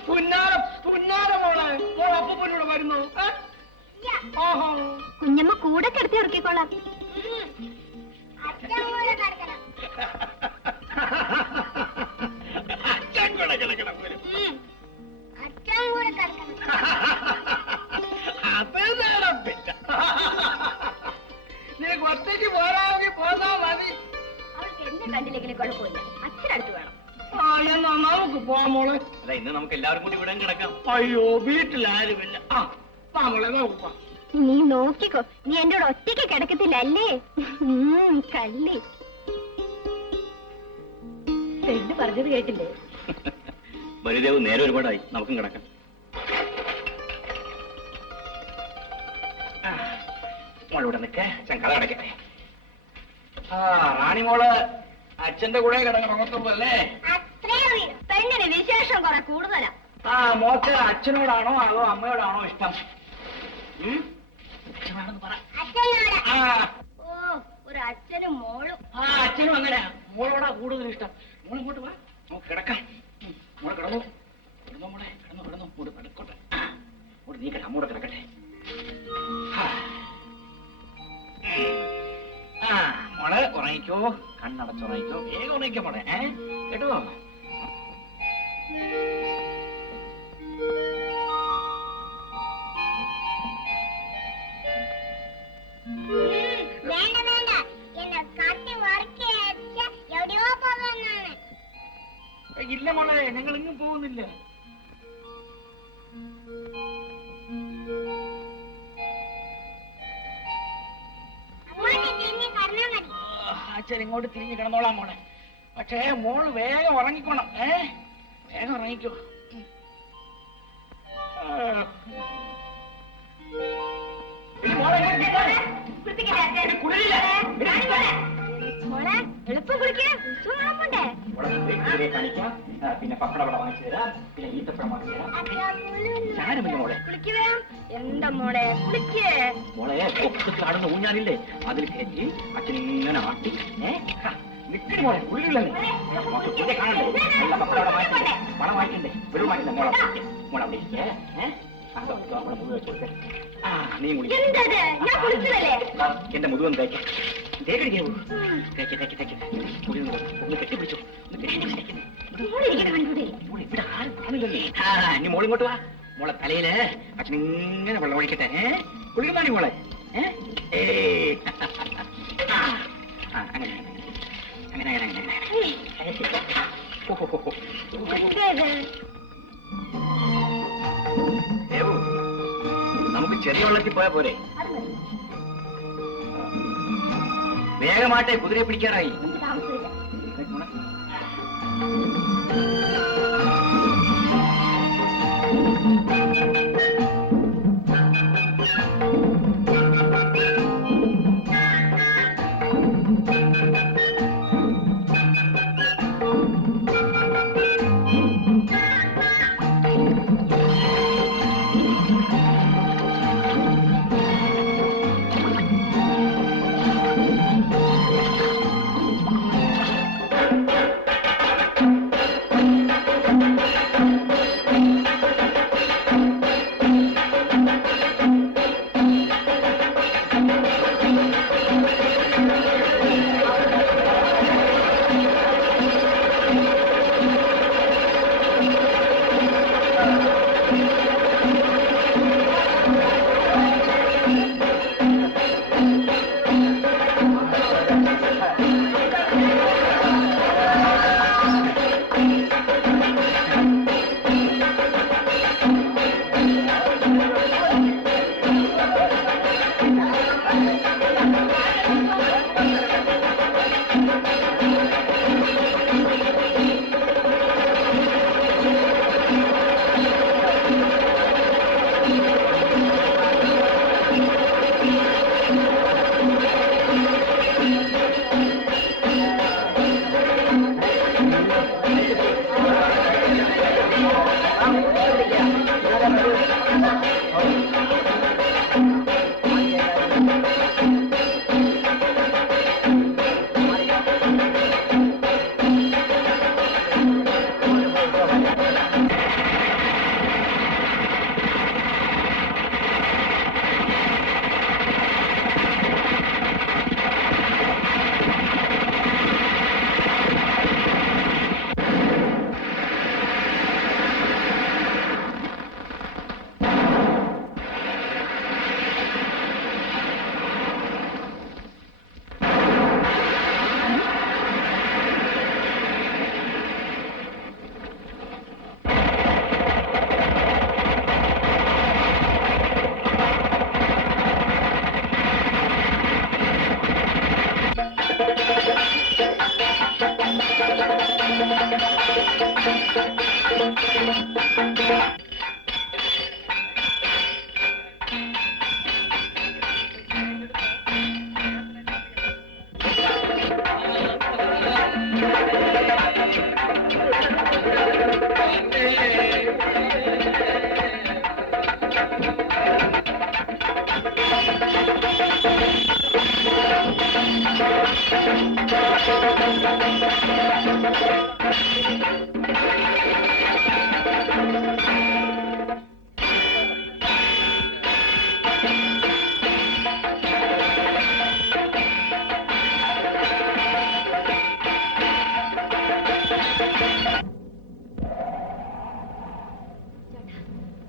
പുന്നാര പുന്നാര മോളെ മോൾ അപ്പൂപ്പനോട് വരുന്നു ഓഹോ കുഞ്ഞമ്മ കൂടെ കിടത്തി ഉറക്കിക്കോളാം അച്ഛൻ കൂടെ കിടക്കണം വരും അത് നടപ്പില്ല നിനക്ക് ഒറ്റയ്ക്ക് പോരാമെങ്കിൽ പോന്നാ മതി അവൾക്ക് എന്നെ കണ്ടില്ലെങ്കിലും കുഴപ്പമില്ല അച്ഛനടുത്ത് വേണം ആ എന്നാ നമുക്ക് പോവാം മോളെ അല്ല ഇന്ന് നമുക്ക് എല്ലാവരും കൂടി ഇവിടെ കിടക്കാം. അയ്യോ വീട്ടിലാരുമില്ല ആ വാ മോളെ നമുക്ക് പോവാം നീ നോക്കിക്കോ നീ എന്റെ കൂടെ ഒറ്റയ്ക്ക് കിടക്കത്തില്ല അല്ലേ കള്ളി ഫ്രണ്ട് പറഞ്ഞത് കേട്ടില്ലേ ബലിദേവ് നേരെ ഒരുപാടായി, നമുക്കും കിടക്കാം. മോളിവിടെ നിൽക്കേ, ഞാൻ കഥ അടയ്ക്കട്ടെ. ആ റാണി മോള് അച്ഛന്റെ കൂടെ കിടക്കണം അല്ലേ? പെണ്ണിന് വിശേഷം കുറെ കൂടുതലാ. ആ മോക്ക് അച്ഛനോടാണോ അതോ അമ്മയോടാണോ ഇഷ്ടം? അച്ഛനാണെന്ന് പറ. ആ ഓ ഒരു അച്ഛനും മോളും. ആ അച്ഛനും അങ്ങനെ മോളോടാ കൂടുതൽ ഇഷ്ടം. മോൾ ഇങ്ങോട്ട് വാ, നമുക്ക് കിടക്കാം. മോളെ കിടന്നു കിടന്നോ മോളെ, കിടന്നു കിടന്നു. മൂട് കിടക്കോട്ടെ, മൂട് നീ കിട, മൂടെ കിടക്കട്ടെ. ആ മോളെ ഉറങ്ങിക്കോ, കണ്ണടച്ചുറങ്ങിക്കോ, വേഗം ഉറങ്ങിക്കോ മോളെ. കേട്ടോ? വേണ്ട വേണ്ട എന്നെ കാട്ടി വറക്കി എവിടെയോ പോകുന്നാണ്. ഇല്ല മോളെ, ഞങ്ങൾ ഇങ്ങും പോകുന്നില്ല. അച്ഛൻ ഇങ്ങോട്ട് തിരിഞ്ഞ് കിടന്നോളാം മോളെ. പക്ഷേ മോള് വേഗം ഉറങ്ങിക്കോണം. വേഗം ഉറങ്ങിക്കോ. മോളെ എളുപ്പം കുളിക്കേ, ഉത്സവം കാണാൻ പോണ്ടേ? കാണിക്കാം, പിന്നെ പപ്പടവട വാങ്ങിച്ചു തരാം, പിന്നെ ഈത്തപ്പഴം വാങ്ങിച്ചു തരാം. ഞാനുമില്ല മോളെ. കുളിക്കുക എന്താ മോളെ കുളിക്കേ. മോളെ പൊക്കത്ത് കാണുന്ന ഊഞ്ഞാലില്ലേ, അതിൽ കയറ്റി അച്ഛൻ ഇങ്ങനെ ആട്ടി. നിൽക്കണി മോളെ, ഉള്ളിലല്ലേ കാണണ്ടേ? നല്ല പപ്പടവട വാങ്ങിക്കണ്ടേ, വട വാങ്ങിക്കണ്ടേ, വെള്ളം വാങ്ങിക്കണ്ടേ. മോളെ മോളെ അവിടെ ഇരിക്കേ. ആ നീ കുളി. ഞാൻ കുളിച്ചതല്ലേ. എന്റെ മുതുവൻ തേക്ക് തേക്കടിക്കേ. തേക്ക് തേക്ക് തേക്ക് ഒന്ന് കെട്ടിപ്പിടിച്ചോ, ഒന്ന് കെട്ടിപ്പിടിച്ചേ. ഇവിടെ ആരും കാണില്ലല്ലേ. നീ മോളിങ്ങോട്ട് വാ. മോളെ തലയില് അച്ഛൻ ഇങ്ങനെ വെള്ളം ഒഴിക്കട്ടെ. കുളിക്കുന്നാണി മോളെ. അങ്ങനെ അങ്ങനെ അങ്ങനെ അങ്ങനെ അങ്ങനെ ദേവു, നമുക്ക് ചെറിയ വെള്ളത്തിൽ പോയാ പോരെ? അത് മതി. വേഗമാട്ടെ, കുതിരയെ പിടിക്കാറായി. എനിക്ക് താമസിച്ചില്ല.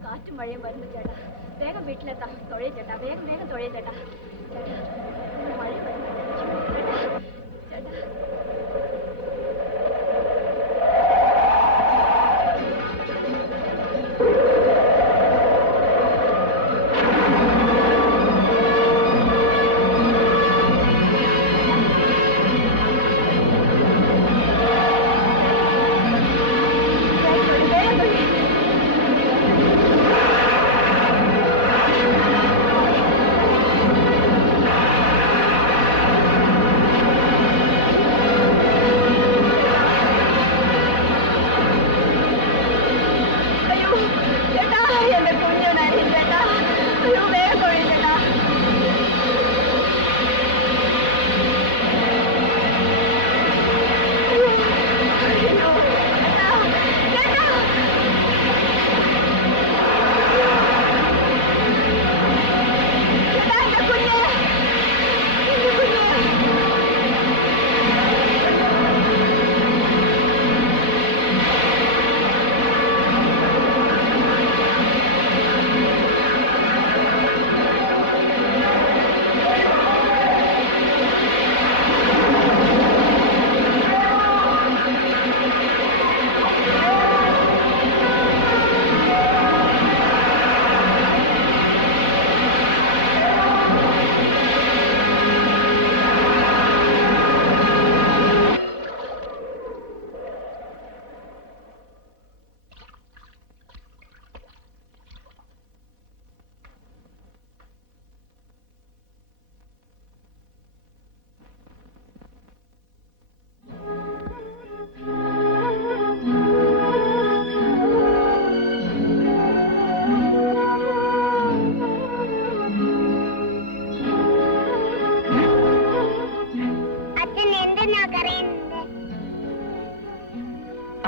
കാറ്റും മഴയും വരുന്നു ചേട്ടാ. വേഗം വീട്ടിലെത്താം. തൊഴേ ചേട്ടാ, വേഗം വേഗം തൊഴേ ചേട്ടാ. ചേട്ടാ, മഴ വരുന്നു ചേട്ടാ. ചേട്ടാ. ആ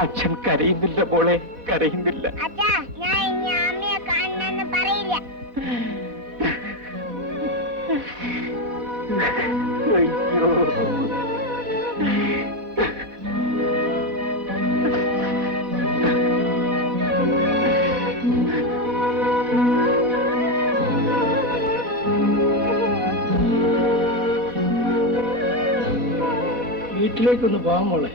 അച്ഛൻ കരയുന്നില്ല മോളെ, കരയുന്നില്ല. അച്ഛാ, ഞാൻ ഇനി അമ്മയെ കാണണമെന്ന് പറയില്ല. അയ്യോ, വീട്ടിലേക്കൊന്ന് പോവാൻ മോളെ.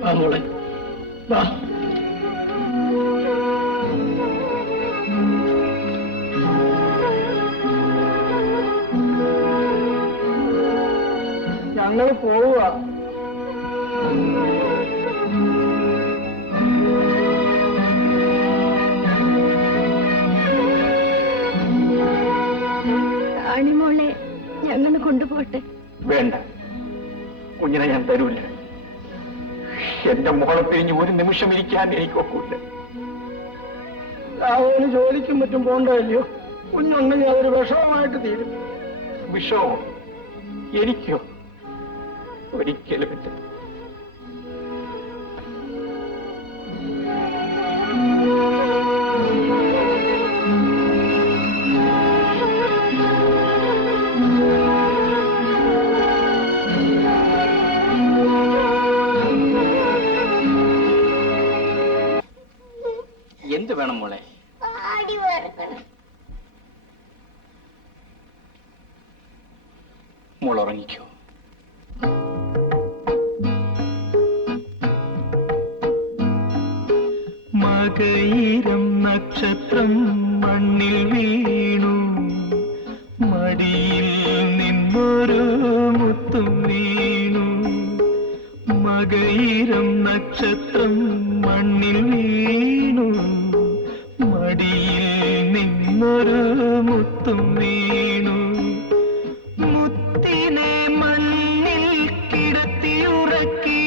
വാ മോളെ, വാ. ഞങ്ങൾ പോവുക. റാണിമോളെ ഞങ്ങൾ കൊണ്ടുപോട്ടെ. വേണ്ട, കുഞ്ഞിനെ ഞാൻ തരൂല്ല. എന്റെ മോളെ പിരിഞ്ഞ് ഒരു നിമിഷം ഇരിക്കാൻ എനിക്ക് ഒക്കില്ല. രാഘവന് ജോലിക്കും മറ്റും പോണ്ടല്ലോ. കുഞ്ഞുണ്ടെങ്കിൽ അതൊരു വിഷമമായിട്ട് തീരും. വിഷമോ? എനിക്കോ? ഒരിക്കലുമില്ല. എന്ത് വേണം മോളെ? ആടി വറക്കണം. മോൾ ഉറങ്ങിക്കോ. മകയിരം നക്ഷത്രം മണ്ണിൽ വീണു, മടിയിൽ നിന്നൊരു മുത്തും വീണു. മകയിരം നക്ഷത്രം മണ്ണിൽ വീണു, മടിയിൽ നിന്നൊരു മുത്തും വീണു. മുത്തിനെ മണ്ണിൽ കിടത്തിയുറക്കി,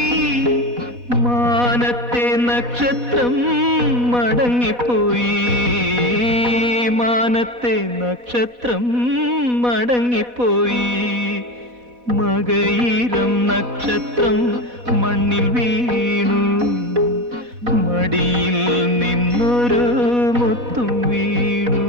മാനത്തെ നക്ഷത്രം മടങ്ങിപ്പോയി. മാനത്തെ നക്ഷത്രം മടങ്ങിപ്പോയി. മകയിരം നക്ഷത്രം മണ്ണിൽ വീണു, മടിയിൽ നിന്നൊരു മുത്തും വീണു.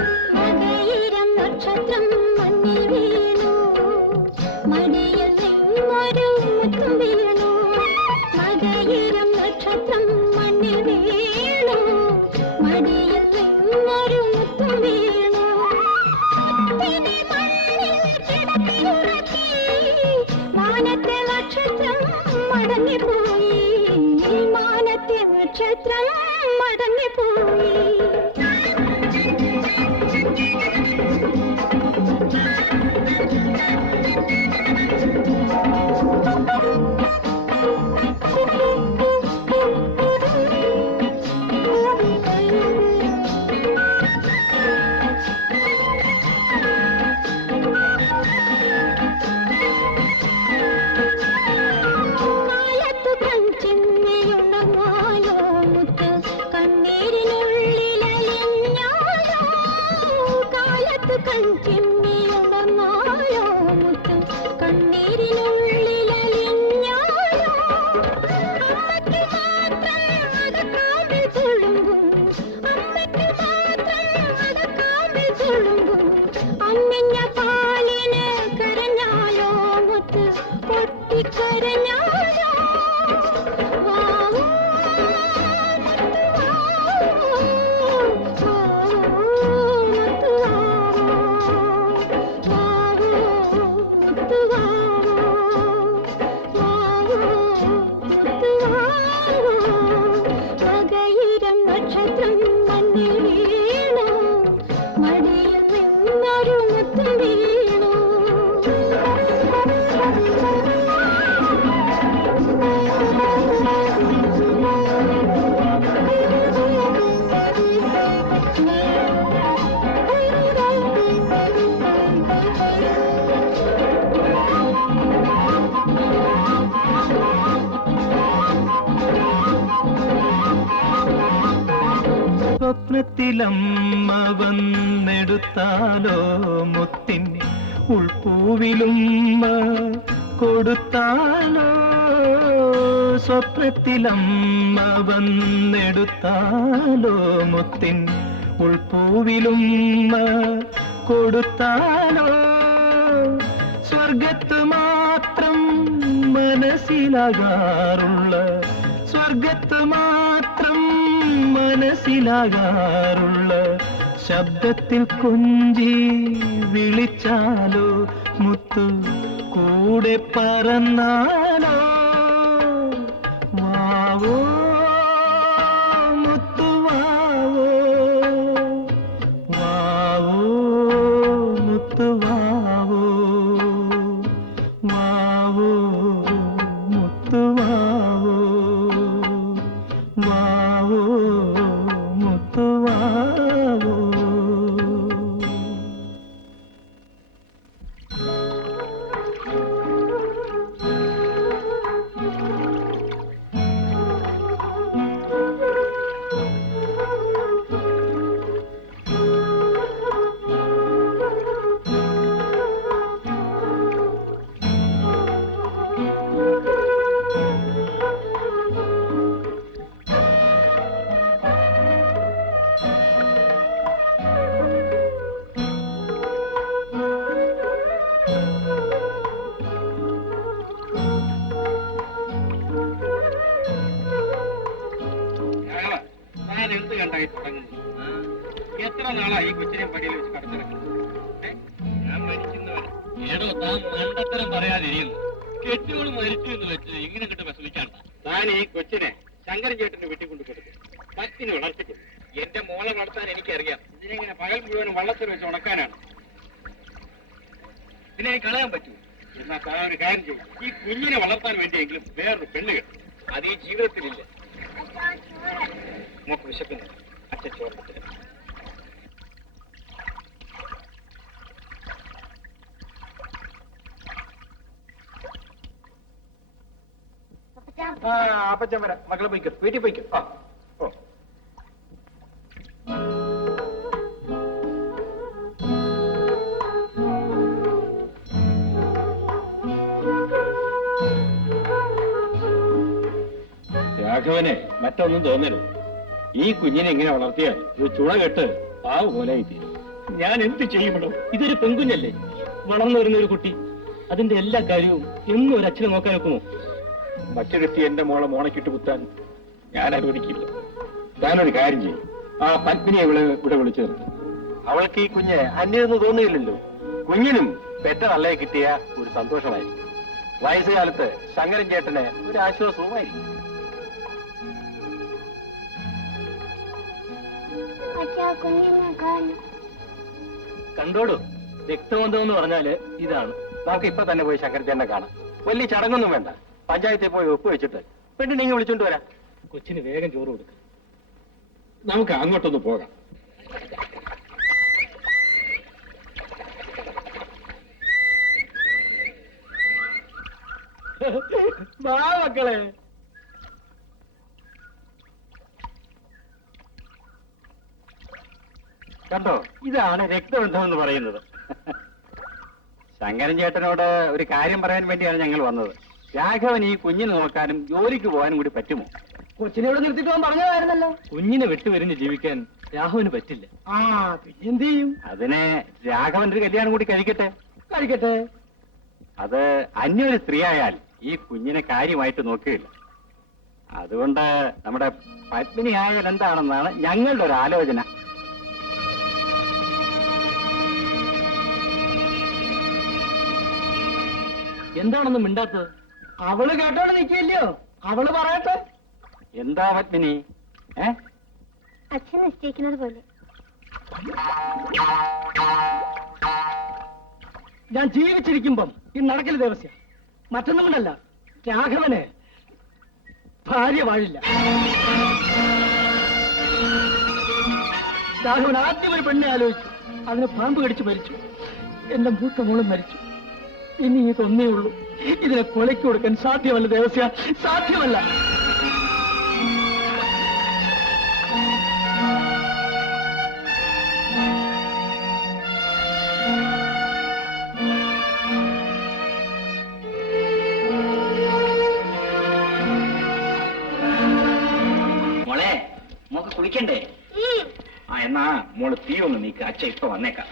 മകയിരം നക്ഷത്രം മണ്ണിൽ വീണു, മടിയിൽ നിന്നൊരു മുത്തും വീണു. മകയിരം നക്ഷത്രം മണ്ണിൽ വീണു, മടിയിൽ നിന്നൊരു മുത്തും വീണു. മുത്തിനെ മണ്ണിൽ കിടത്തിയുറക്കി, മാനത്തെ നക്ഷത്രം മടങ്ങിപ്പോയി. മാനത്തെ നക്ഷത്രം മടങ്ങിപ്പോയി. കാലത്തു കഞ്ചിന്നിയുണർന്നാലോ മുത്ത്, കണ്ണീരിനുള്ളിലെ സ്വപ്നത്തിലമ്മ വന്നെടുത്താലോ മുത്തിൻ ഉൾപ്പൂവിലുമ്മ കൊടുത്താലോ സ്വപ്നത്തിലമ്മ വന്നെടുത്താലോ മുത്തിൻ ഉൾപ്പൂവിലുമ്മ കൊടുത്താലോ സ്വർഗത്ത് മാത്രം മനസ്സിലാകാറുള്ള സ്വർഗത്ത് മാത്രം മനസ്സിലാകാറുള്ള ശബ്ദത്തിൽ കൊഞ്ചി വിളിച്ചാലോ മുത്തു കൂടെ പറന്നാലോ വാവോ മുത്തു വാവോ വാവോ മുത്തു വാവോ വാവോ മുത്തു വാവോ വാവോ മുത്തു വാവോ. താൻ എന്ത് കണ്ടായി തുടങ്ങുന്നു? എത്ര നാളായി ഈ കൊച്ചിനെ പടിയിൽ വെച്ച് കടത്തിറക്കുന്നു? ഞാൻ മരിക്കുന്നവന് ഏതോ താൻ മണ്ടത്തരം പറയാതിരിക്കുന്നു. കെട്ടിയോട് മരിച്ചു എന്ന് വെച്ച് ഇങ്ങനെ കിട്ടും വിഷമിക്കാണ്ട. താൻ ഈ കൊച്ചിനെ ശങ്കരൻ ചേട്ടന് വെട്ടിക്കൊണ്ട് കൊടുക്കും, പത്തിന് വളർത്തിക്കും. എന്റെ മോളെ വളർത്താൻ എനിക്കറിയാം. ഇതിനെങ്ങനെ പകൽ മുഴുവനും വള്ളത്തിൽ വെച്ച് ഉണക്കാനാണ്. ഇതിനെ കളയാൻ പറ്റൂ. എന്നാ താൻ ഒരു കാര്യം ചെയ്യും, ഈ കുഞ്ഞിനെ വളർത്താൻ വേണ്ടിയെങ്കിലും വേറൊരു പെണ്ണ് കിട്ടും. അത് ഈ ജീവിതത്തിലില്ല. മോക്ക് വിശക്കുന്നു, അച്ഛൻ ചോർത്തില്ല. അപ്പച്ചൻ വരാം. മക്കളെ പോയിക്കോ, വീട്ടിൽ പോയിക്കോ. ഓ രാഘവനെ മറ്റൊന്നും തോന്നരുത്. ഈ കുഞ്ഞിനെ ഇങ്ങനെ വളർത്തിയാൽ ഒരു ചുണ കെട്ട് പാവ് പോലെ തീരും. ഞാൻ എന്ത് ചെയ്യുമല്ലോ? ഇതൊരു പെൺകുഞ്ഞല്ലേ, വളർന്നു വരുന്ന ഒരു കുട്ടി. അതിന്റെ എല്ലാ കാര്യവും എന്നും ഒരു അച്ഛനെ നോക്കാൻ വെക്കുമോ? മറ്റൊരുത്തി എന്റെ മോളെ മോണക്കിട്ട് കുത്താൻ ഞാൻ അനുവദിക്കില്ല. താനൊരു കാര്യം ചെയ്യും, ആ പത്മിനിയെ ഇവിടെ വിളിച്ചു നിർത്തും. അവൾക്ക് ഈ കുഞ്ഞ് അന്യതെന്ന് തോന്നുകയില്ലല്ലോ. കുഞ്ഞിനും പെറ്റ നല്ലയെ കിട്ടിയ ഒരു സന്തോഷമായിരിക്കും. വയസ്സുകാലത്ത് ശങ്കരൻ ചേട്ടന് ഒരു ആശ്വാസവുമായിരിക്കും. കണ്ടോടൂ, രക്തബന്ധം എന്ന് പറഞ്ഞാല് ഇതാണ്. നമുക്ക് ഇപ്പൊ തന്നെ പോയി ശങ്കരൻ ചേട്ടനെ കാണാം. വലിയ ചടങ്ങൊന്നും വേണ്ട. പഞ്ചായത്തിൽ പോയി ഒപ്പ് വെച്ചിട്ട് പെണ്ണിനെ ഇങ്ങ് വിളിച്ചോണ്ട് വരാം. കൊച്ചിന് വേഗം ചോറ് കൊടുക്കും. നമുക്ക് അങ്ങോട്ടൊന്ന് പോകാം. വാ മക്കളെ. കണ്ടോ, ഇതാണ് രക്തബന്ധം എന്ന് പറയുന്നത്. ശങ്കരൻ ചേട്ടനോട് ഒരു കാര്യം പറയാൻ വേണ്ടിയാണ് ഞങ്ങൾ വന്നത്. രാഘവൻ ഈ കുഞ്ഞിനെ നോക്കാനും ജോലിക്ക് പോകാനും കൂടി പറ്റുമോ? കൊച്ചിനെ ഇവിടെ നിർത്തിയിട്ട് പോകാൻ പറഞ്ഞതായിരുന്നല്ലോ. കുഞ്ഞിനെ വിട്ടുവരിഞ്ഞ് ജീവിക്കാൻ രാഘവന് പറ്റില്ല. പിന്നെന്ത് ചെയ്യും? അതിന് രാഘവൻ ഒരു കല്യാണം കൂടി കഴിക്കട്ടെ. അത് അന്യൊരു സ്ത്രീയായാൽ ഈ കുഞ്ഞിനെ കാര്യമായിട്ട് നോക്കുകയില്ല. അതുകൊണ്ട് നമ്മുടെ പത്മിനി ആയാൽ എന്താണെന്നാണ് ഞങ്ങളുടെ ഒരു ആലോചന. എന്താണെന്നും മിണ്ടാത്തത്? അവള് കേട്ടോണ്ട് നിൽക്കില്ലയോ? അവള് പറയട്ടെ. എന്താ പത്മിനി? അച്ഛൻ നിശ്ചയിക്കുന്നത് പോലെ. ഞാൻ ജീവിച്ചിരിക്കുമ്പം ഈ നടക്കൽ ദേവസ്യ മറ്റൊന്നും കൊണ്ടല്ല, രാഘവന് ഭാര്യ വാഴില്ല. രാഘവൻ ആദ്യം ഒരു പെണ്ണെ ആലോചിച്ചു, അതിന് പാമ്പ് കടിച്ചു മരിച്ചു. എന്റെ മൂത്ത മോളും മരിച്ചു. ഇനി ഇതൊന്നേ ഉള്ളൂ. ഇതിനെ കൊലയ്ക്ക് കൊടുക്കാൻ സാധ്യമല്ല ദേവസ്യ, സാധ്യമല്ല. മോക്ക് കുളിക്കണ്ടേ? ആ എന്നാ മോള് തീ ഒന്ന് നീക്ക്, അച്ഛ ഇപ്പൊ വന്നേക്കാം.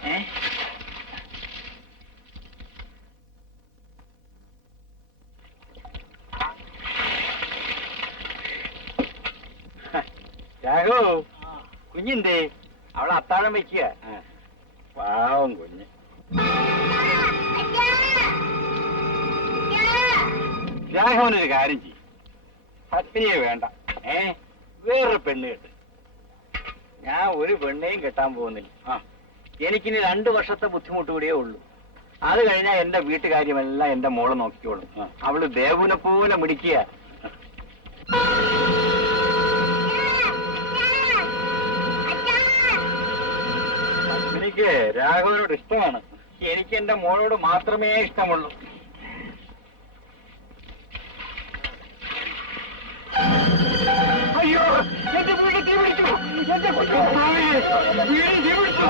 രാഘോ, കുഞ്ഞിന്തേ? അവളെ അത്താഴം വെക്കുക. പാവം കുഞ്ഞ്. രാഘവനൊരു കാര്യം ചെയ്യും, പത്നിയെ വേണ്ട, വേറൊരു പെണ്ണ് കെട്ട്. ഞാൻ ഒരു പെണ്ണേയും കെട്ടാൻ പോകുന്നില്ല. എനിക്കിനി 2 വർഷത്തെ ബുദ്ധിമുട്ട് കൂടിയേ ഉള്ളൂ. അത് കഴിഞ്ഞാൽ എന്റെ വീട്ടുകാര്യമെല്ലാം എന്റെ മോള് നോക്കിക്കോളും. അവള് ദേവുനെ പോലെ മിടിക്കുക. എനിക്ക് രാഘവനോട് ഇഷ്ടമാണ്. എനിക്ക് എന്റെ മോളോട് മാത്രമേ ഇഷ്ടമുള്ളൂ. അയ്യോ, എന്റെ വീട് തീ പിടിച്ചു, എന്റെ കുട്ടി വീട് തീ പിടിച്ചു.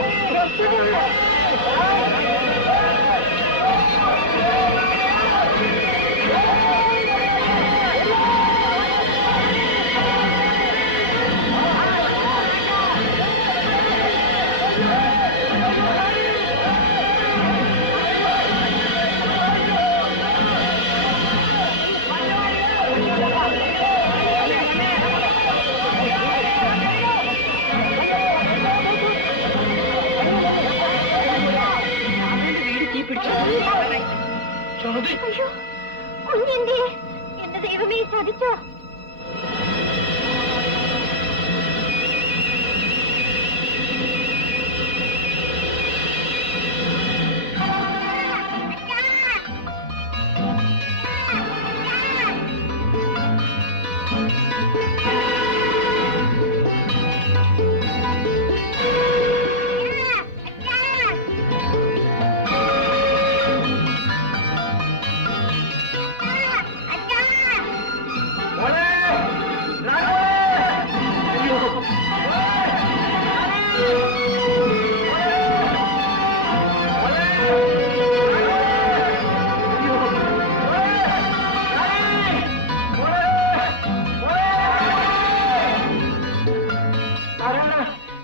അയ്യോ, കുഞ്ഞെന്തേ? എന്റെ ദൈവമേ, ചതിച്ചോ?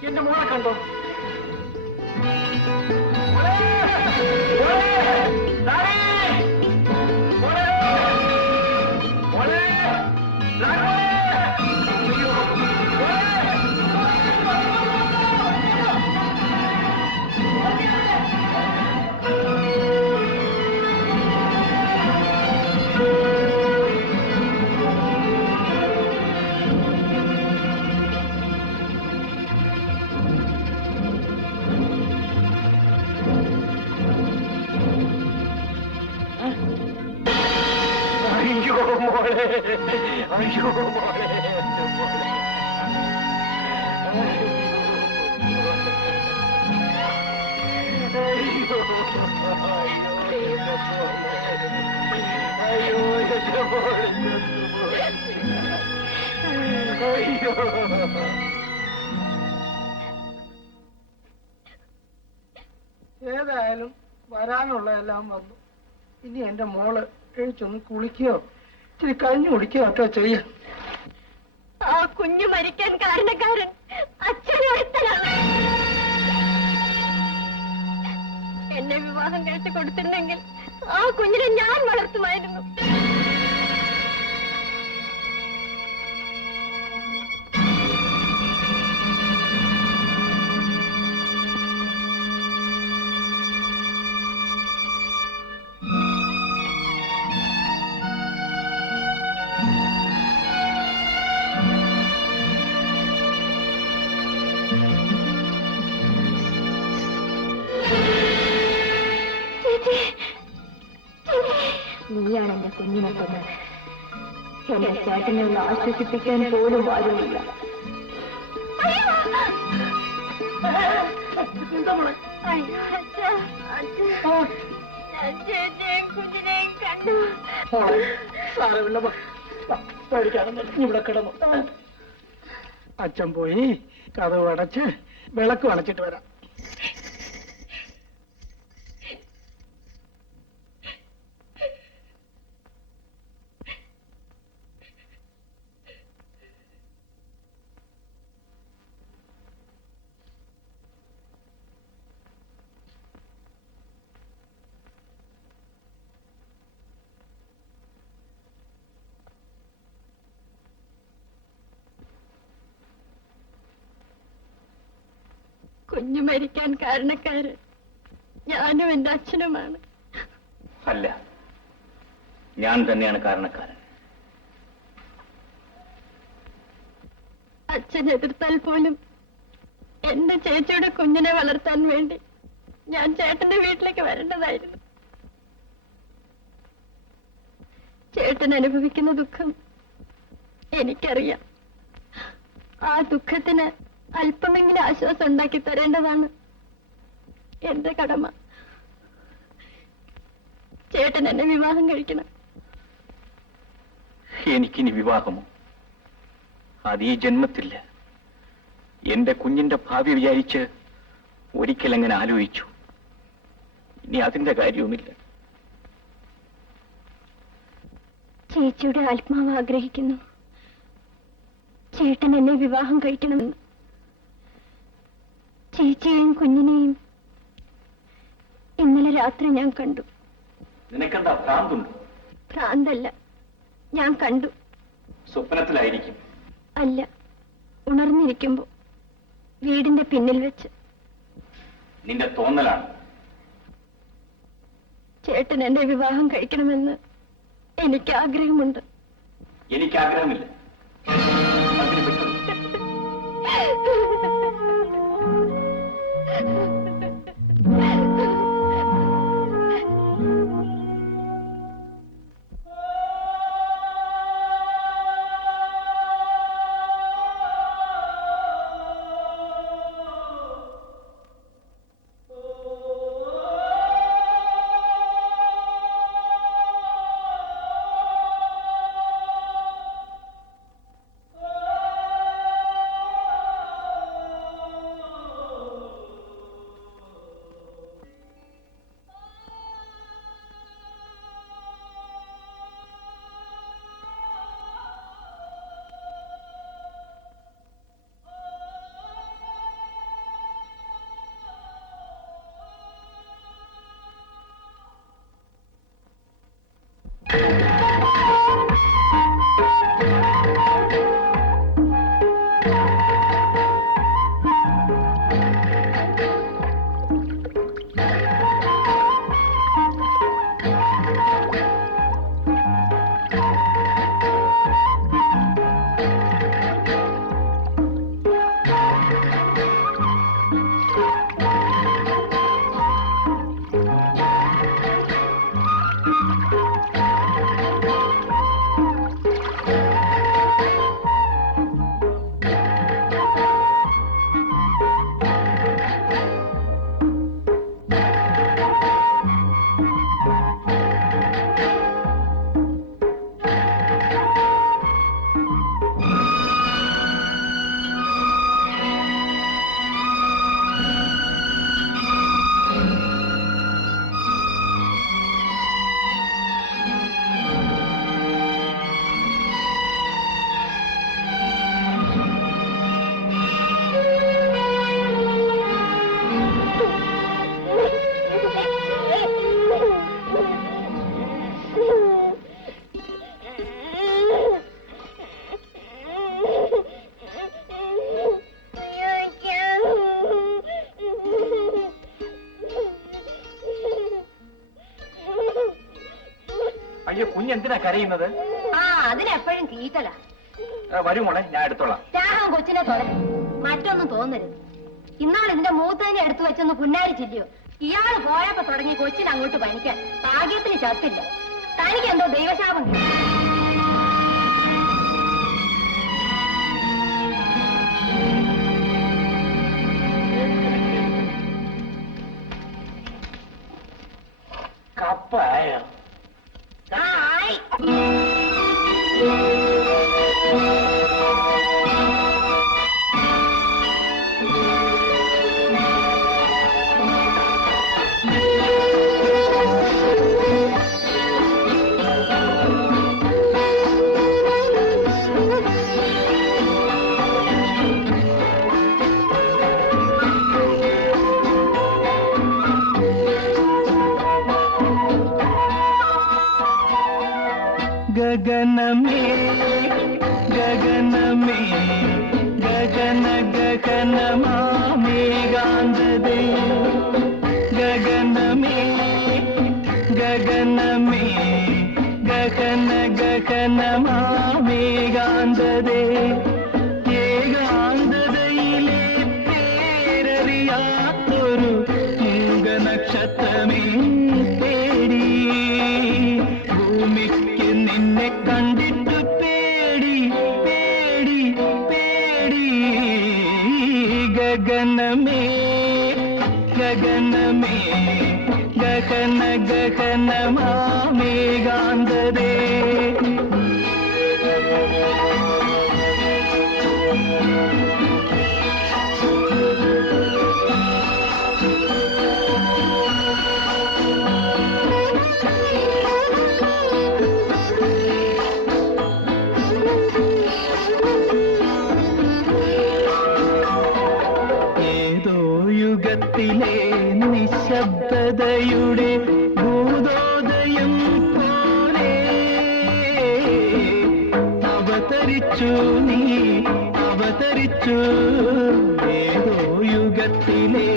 എന്റെ മോളെ കണ്ടോ? അയ്യോ മോളെ, ഏതായാലും വരാനുള്ളതെല്ലാം വന്നു. ഇനി എന്റെ മോള് കഴിച്ചൊന്ന് കുളിക്കുകയോ ഇച്ചിരി കഞ്ഞി കുടിക്കുകയോ ഒക്കെ ചെയ്യാം. ആ കുഞ്ഞു മരിക്കാൻ കാരണക്കാരൻ അച്ഛനൊരുത്തനാണ്. എന്നെ വിവാഹം കഴിച്ചു കൊടുത്തിരുന്നെങ്കിൽ ആ കുഞ്ഞിനെ ഞാൻ വളർത്തുമായിരുന്നു. നീയാണ് എന്റെ കുഞ്ഞിനെ കൊന്നത്. എന്റെ ചേട്ടനെ ഒന്ന് ആശ്വസിപ്പിക്കാൻ പോലും ആരുമില്ല. കുഞ്ഞിനെയും കണ്ടു. ഇവിടെ കിടന്നു. അച്ഛൻ പോയി കതവ് അടച്ച് വിളക്ക് അടച്ചിട്ട് വരാം. കുഞ്ഞു മരിക്കാൻ കാരണക്കാരൻ ഞാനും എന്റെ അച്ഛനുമാണ്. അല്ല, ഞാൻ തന്നെയാണ് കാരണക്കാരൻ. അച്ഛൻ എതിർത്താൽ പോലും എന്റെ ചേച്ചിയുടെ കുഞ്ഞിനെ വളർത്താൻ വേണ്ടി ഞാൻ ചേട്ടന്റെ വീട്ടിലേക്ക് വരേണ്ടതായിരുന്നു. ചേട്ടൻ അനുഭവിക്കുന്ന ദുഃഖം എനിക്കറിയാം. ആ ദുഃഖത്തിന് അല്പമെങ്കിലും ആശ്വാസം ഉണ്ടാക്കി തരേണ്ടതാണ് എന്റെ കടമ. ചേട്ടൻ എന്നെ വിവാഹം കഴിക്കണം. എനിക്കിനി വിവാഹമോ? അത് ഈ ജന്മത്തില്ല. എന്റെ കുഞ്ഞിന്റെ ഭാവി വിചാരിച്ച് ഒരിക്കൽ അങ്ങനെ ആലോചിച്ചു. ഇനി അതിന്റെ കാര്യവുമില്ല. ചേച്ചിയുടെ ആത്മാവ് ആഗ്രഹിക്കുന്നു ചേട്ടൻ എന്നെ വിവാഹം കഴിക്കണമെന്ന്. ചേച്ചിയെയും കുഞ്ഞിനെയും ഇന്നലെ രാത്രി ഞാൻ കണ്ടു. നിനക്കെന്താ ഭ്രാന്തുണ്ട്? ഭ്രാന്തല്ല, ഞാൻ കണ്ടു. സ്വപ്നത്തിലായിരിക്കും. അല്ല, ഉണർന്നിരിക്കുമ്പോ വീടിന്റെ പിന്നിൽ വെച്ച്. നിന്റെ തോന്നലാണ്. ചേട്ടൻ എന്നെ വിവാഹം കഴിക്കണമെന്ന് എനിക്ക് ആഗ്രഹമുണ്ട്. എനിക്ക് ആഗ്രഹമില്ല. അതിന് വിട്ടു. അയ്യോ, കുഞ്ഞെന്തിനാ കരയുന്നത്? അതിനെപ്പോഴും തീറ്റല. വരൂ മോളെ, ഞാൻ എടുത്തോളാം. രാഹം കൊച്ചിനെ തൊല, മറ്റൊന്നും തോന്നരുത്. ഇന്നാൾ ഇതിന്റെ മൂത്തതിനെ എടുത്തു വെച്ചൊന്ന് പുന്നാരിച്ചില്ലയോ? ഇയാള് പോയപ്പോ തുടങ്ങി കൊച്ചിനെ അങ്ങോട്ട് പണിക്കാൻ. ഭാഗ്യത്തിന് ചത്തില്ല. തനിക്ക് എന്തോ ദൈവശാപം കിട്ടി. കപ്പായോ? ആയി. ഗഗനമേ ഗഗനമേ ഗഗന ഗഗനമാമേകാന്ത ഗഗനമാമേകാന്തതേ ഏകാന്തതയിലെ പേരറിയാത്തൊരു മൂകനക്ഷത്രമേ പേടി ഭൂമിക്ക് നിന്നെ കണ്ടിട്ട് പേടി പേടി പേടി ഗഗനമേ ഗഗനമേ ഗഗന ഗഗനമാമേകാന്തതേ ഏതോ യുഗത്തിലെ നിശബ്ദതയുടെ ഭൂതോദയം പോലെ അവതരിച്ചു നീ അവതരിച്ചു ഏതോ യുഗത്തിലെ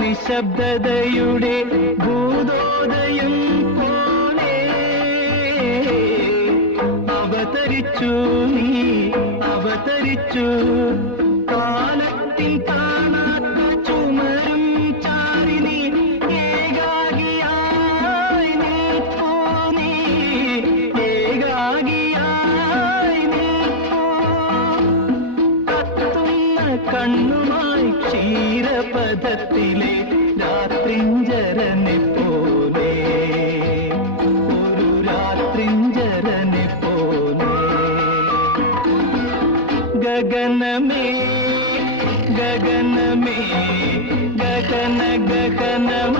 നിശബ്ദതയുടെ ഭൂതോദയം പോലെ അവതരിച്ചു നീ അവതരിച്ചു കാലത്തിൽ കാണാത്ത ചുമരും ചാരി നീ ഏകാകിയായി നിൽപ്പൂ നീ ഏകാകിയായി നിൽപ്പൂ കത്തുന്ന കണ്ണുമായി ക്ഷീരപഥത്തിലെ രാത്രിഞ്ചരനെ പോലെ ഒരു രാത്രിഞ്ചരനെ പോലെ ഗഗനമേ ഗഗനമേ ഗഗന ഗഗനമാമേകാന്തതേ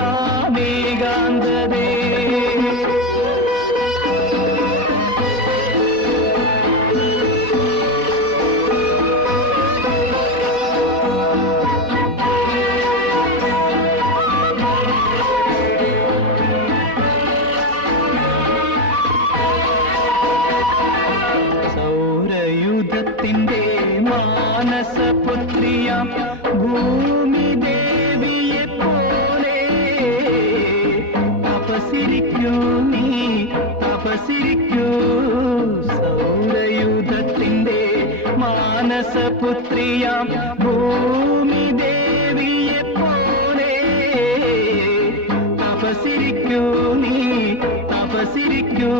സൗരയുധത്തിന്റെ മാനസപുത്രിയാം ഭൂമി ദേവിയെ പോലെ തപസിരിക്കൂ നീ തപസിരിക്കൂ സൗരയുധത്തിന്റെ മാനസപുത്രിയാം ഭൂമി ദേവിയെ പോലെ തപസിരിക്കൂ നീ തപസിരിക്കൂ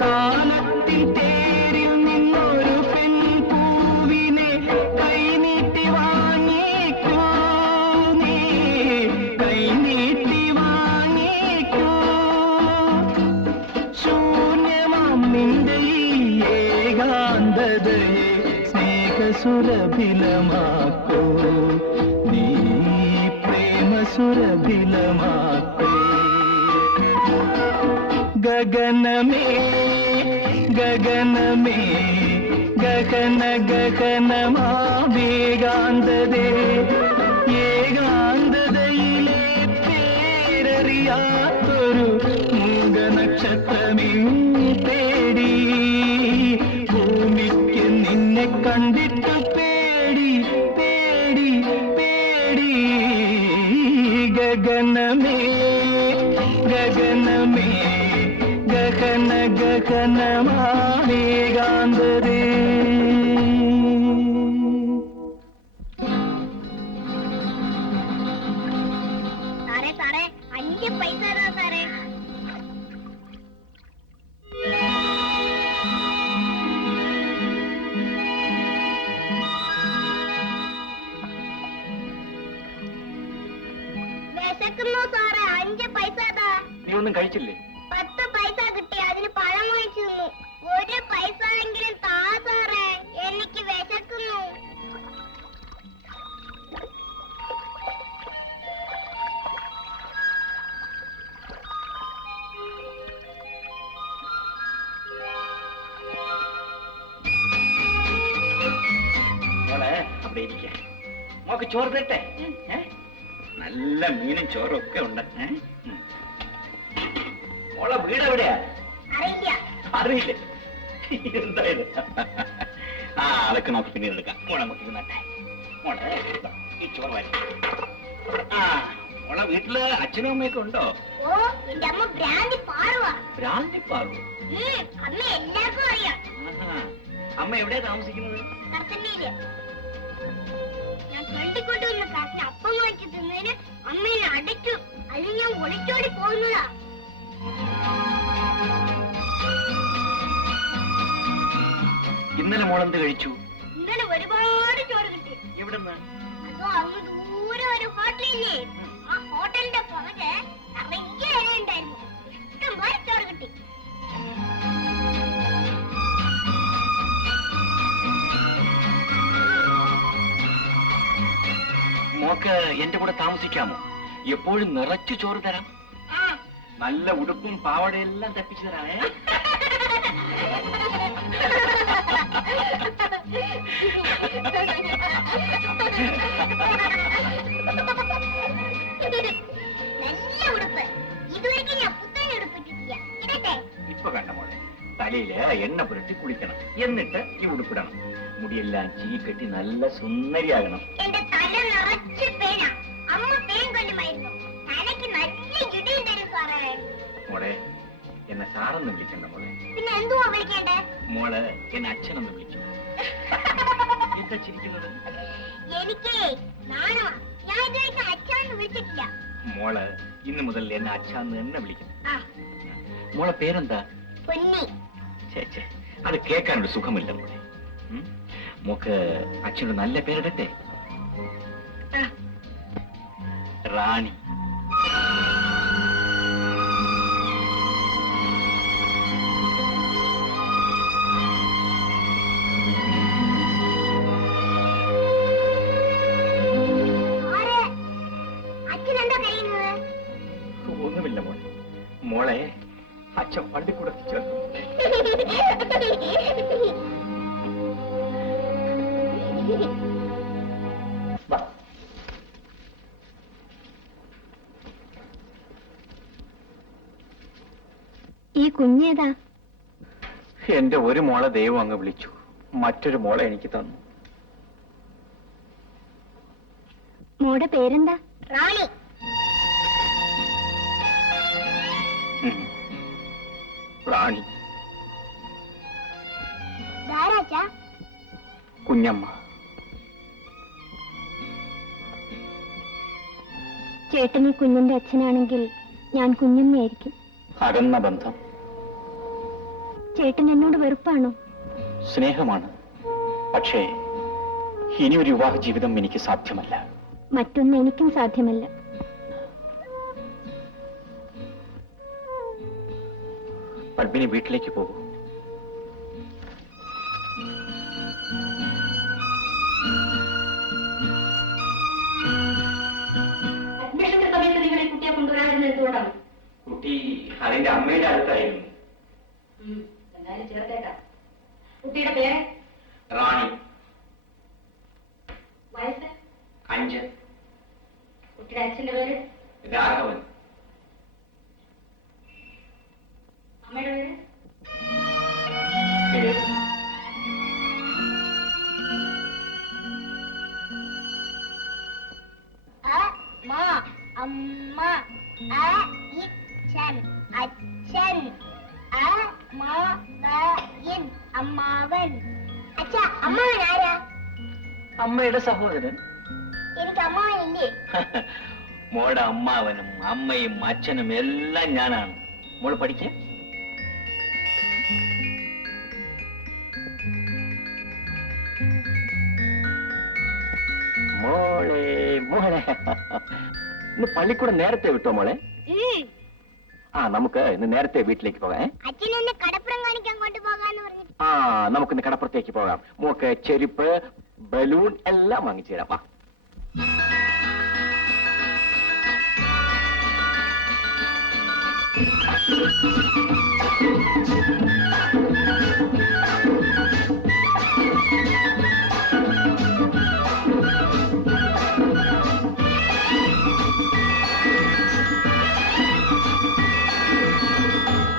കാലത്തിൽ തേരിൽ നിന്നൊരു പെൺപൂവിനെ കൈനീട്ടി വാങ്ങിക്കൂ നീ കൈനീട്ടി വാങ്ങിക്കൂ ശൂന്യമാം നിന്റെ ഈ ഏകാന്തതയെ സ്നേഹസുരഭിലമാക്കൂ നീ പ്രേമസുരഭിലമാക്കൂ ഗഗനമേ ഗഗനമേ ഗഗന ഗഗനമാമേകാന്തതേ ഏകാന്തതയിലെ പേരറിയാത്തൊരു മൂകനക്ഷത്രമേ പേടി ഭൂമിക്ക് നിന്നെ കണ്ടിട്ട് പേടി പേടി പേടി ഗഗനമേ ഗഗനമേ ഗഗന ഗഗനമാമേകാന്തതേ സാറേ സാറേ 5 പൈസ താ സാറേ വിശക്കുന്നു സാറേ 5 പൈസ താ നീ ഒന്നും കഴിച്ചില്ലേ? 10 പൈസ കിട്ടി അതിന് പഴം വാങ്ങിച്ചു തന്നു 1 പൈസ എങ്കിലും താ സാറേ എനിക്ക് വിശക്കുന്നു മോളെ അവിടെ ഇരിക്ക. മോക്ക് ചോറ് തരട്ടെ? നല്ല മീനും ചോറും ഒക്കെ ഉണ്ട്. മോളെ വീട് എവിടെയാ? അറിയില്ല അറിയില്ലേ? എന്തായാലും ആ അതൊക്കെ നോക്കി പിന്നീട് എടുക്കാം. മോളെ അങ്ങോട്ട് നട്ടെ. മോളെ ഇതാ, ഈ ചോറ് വാരി. ആ മോളെ വീട്ടില് അച്ഛനും അമ്മയൊക്കെ ഉണ്ടോ? ഓ എന്റെ അമ്മ ഭ്രാന്തി പാടുവാ ഭ്രാന്തി പാറു. അമ്മ എല്ലാവർക്കും അറിയാം. ആഹാ. അമ്മ എവിടെയാ താമസിക്കുന്നത്? കർത്തന്നയില്. ഞാൻ കണ്ടിക്കൊണ്ടുവന്ന കാട്ടിന് അപ്പം വാങ്ങിച്ചു തിന്നതിന് അമ്മ എന്നെ അടച്ചു. അതിന് ഞാൻ ഒളിച്ചോടി പോകുന്നതാ. ഇന്നലെ മോളെന്ത് കഴിച്ചു? ഇന്നലെ ഒരുപാട് ചോറ് കിട്ടി. എവിടെന്ന്? അതോ അങ്ങ് ദൂരെ ഒരു ഹോട്ടലില്ലേ, ആ ഹോട്ടലിന്റെ പുറകെ നിറയെ ഇലയുണ്ടായിരുന്നു. ഇഷ്ടം പോലെ ചോറ് കിട്ടി. മോക്ക് എന്റെ കൂടെ താമസിക്കാമോ? എപ്പോഴും നിറച്ചു ചോറ് തരാം. ആ. നല്ല ഉടുപ്പും പാവടയെല്ലാം തപ്പിച്ചു തരാമേ. നല്ല ഉടുപ്പ്. ഇതുവരെയ്ക്ക് ഞാൻ പുത്തൻ ഉടുപ്പിട്ടിട്ടില്ല. ഇടട്ടെ? ഇപ്പൊ കണ്ട മോളെ, തലയില് എണ്ണ പുരട്ടി കുളിക്കണം, എന്നിട്ട് ഈ ഉടുപ്പിടണം. മുടിയെല്ലാം ചീകെട്ടി നല്ല സുന്ദരിയാകണം. എന്റെ തല നിറച്ച് പേന. അമ്മ പേൻ കൊല്ലുമായിരുന്നു. തലയ്ക്ക് നല്ല ഇടിയും തരും സാറേ. മോളെ, എന്നെ സാറെന്ന് വിളിക്കണ്ട മോളെ. പിന്നെ എന്തുവാ വിളിക്കേണ്ടേ? മോള് എന്നെ അച്ഛനെന്ന് വിളിച്ചു. എന്താ ചിരിക്കുന്നത്? എനിക്ക് നാണമാ. ഞാൻ ഇതുവരെയ്ക്ക് അച്ഛന്ന് വിളിച്ചിട്ടില്ല. മോള് ഇന്ന് മുതൽ എന്നെ അച്ഛന്ന് തന്നെ വിളിക്കണം. ആ, മോളെ പേരെന്താ? പൊന്നി. ചേച്ചേ, അത് കേൾക്കാനൊരു സുഖമില്ല മോളെ. മോക്ക് അച്ഛനൊരു നല്ല പേരിടട്ടെ. ആ. റാണി. ആരെ? അച്ഛനെന്താ കഴിയുന്നത്? ഒന്നുമില്ല മോളെ. മോളെ അച്ഛൻ പള്ളിക്കൂടത്തിൽ ചേർന്നു. വാ. ഈ കുഞ്ഞേതാ? എന്റെ ഒരു മോളെ ദൈവം അങ്ങ് വിളിച്ചു, മറ്റൊരു മോളെ എനിക്ക് തന്നു. മോടെ പേരെന്താ? റാണി. റാണി. ധാരാച്ചാ? കുഞ്ഞമ്മ. ചേട്ടൻ ഈ കുഞ്ഞിന്റെ അച്ഛനാണെങ്കിൽ ഞാൻ കുഞ്ഞമ്മയായിരിക്കും. അകന്ന ബന്ധം. ചേട്ടൻ എന്നോട് വെറുപ്പാണോ? സ്നേഹമാണ്. പക്ഷേ ഇനിയൊരു വിവാഹ ജീവിതം എനിക്ക് സാധ്യമല്ല. മറ്റൊന്ന് എനിക്കും സാധ്യമല്ല. പത്മിനി വീട്ടിലേക്ക് പോകൂ. അഡ്മിഷന്റെ സമയത്ത് നിങ്ങൾ ഈ കുട്ടിയെ കൊണ്ടുവരാതിരുന്നത് എന്തുകൊണ്ടാണ്? കുട്ടി അതിന്റെ അമ്മയുടെ അടുത്തായിരുന്നു. എന്തായാലും ചേർത്തേക്കാം. കുട്ടിയുടെ പേര്? റാണി. വയസ്സ്? 5. കുട്ടിയുടെ അച്ഛന്റെ പേര്? രാഘവൻ. അമ്മയുടെ പേര്? പേര്? അമ്മ. അച്ഛൻ. അമ്മാവൻ. അച്ഛാ, അമ്മാവൻ ആരാ? അമ്മയുടെ സഹോദരൻ. എനിക്ക് അമ്മാവനില്ലേ? മോളുടെ അമ്മാവനും അമ്മയും അച്ഛനും എല്ലാം ഞാനാണ്. മോള് പഠിക്ക. മോളെ മോളെ, ഇന്ന് പള്ളിക്കൂടം നേരത്തെ വിട്ടോ മോളെ? നമുക്ക് ഇന്ന് നേരത്തെ വീട്ടിലേക്ക് പോകാം. അച്ഛൻ എന്നെ കടപ്പുറം കാണിക്കാൻ കൊണ്ടുപോകാന്ന് പറഞ്ഞു. നമുക്കിന്ന് കടപ്പുറത്തേക്ക് പോകാം. മോക്ക് ചെരുപ്പ്, ബലൂൺ എല്ലാം വാങ്ങിച്ചു തരാം. വാ.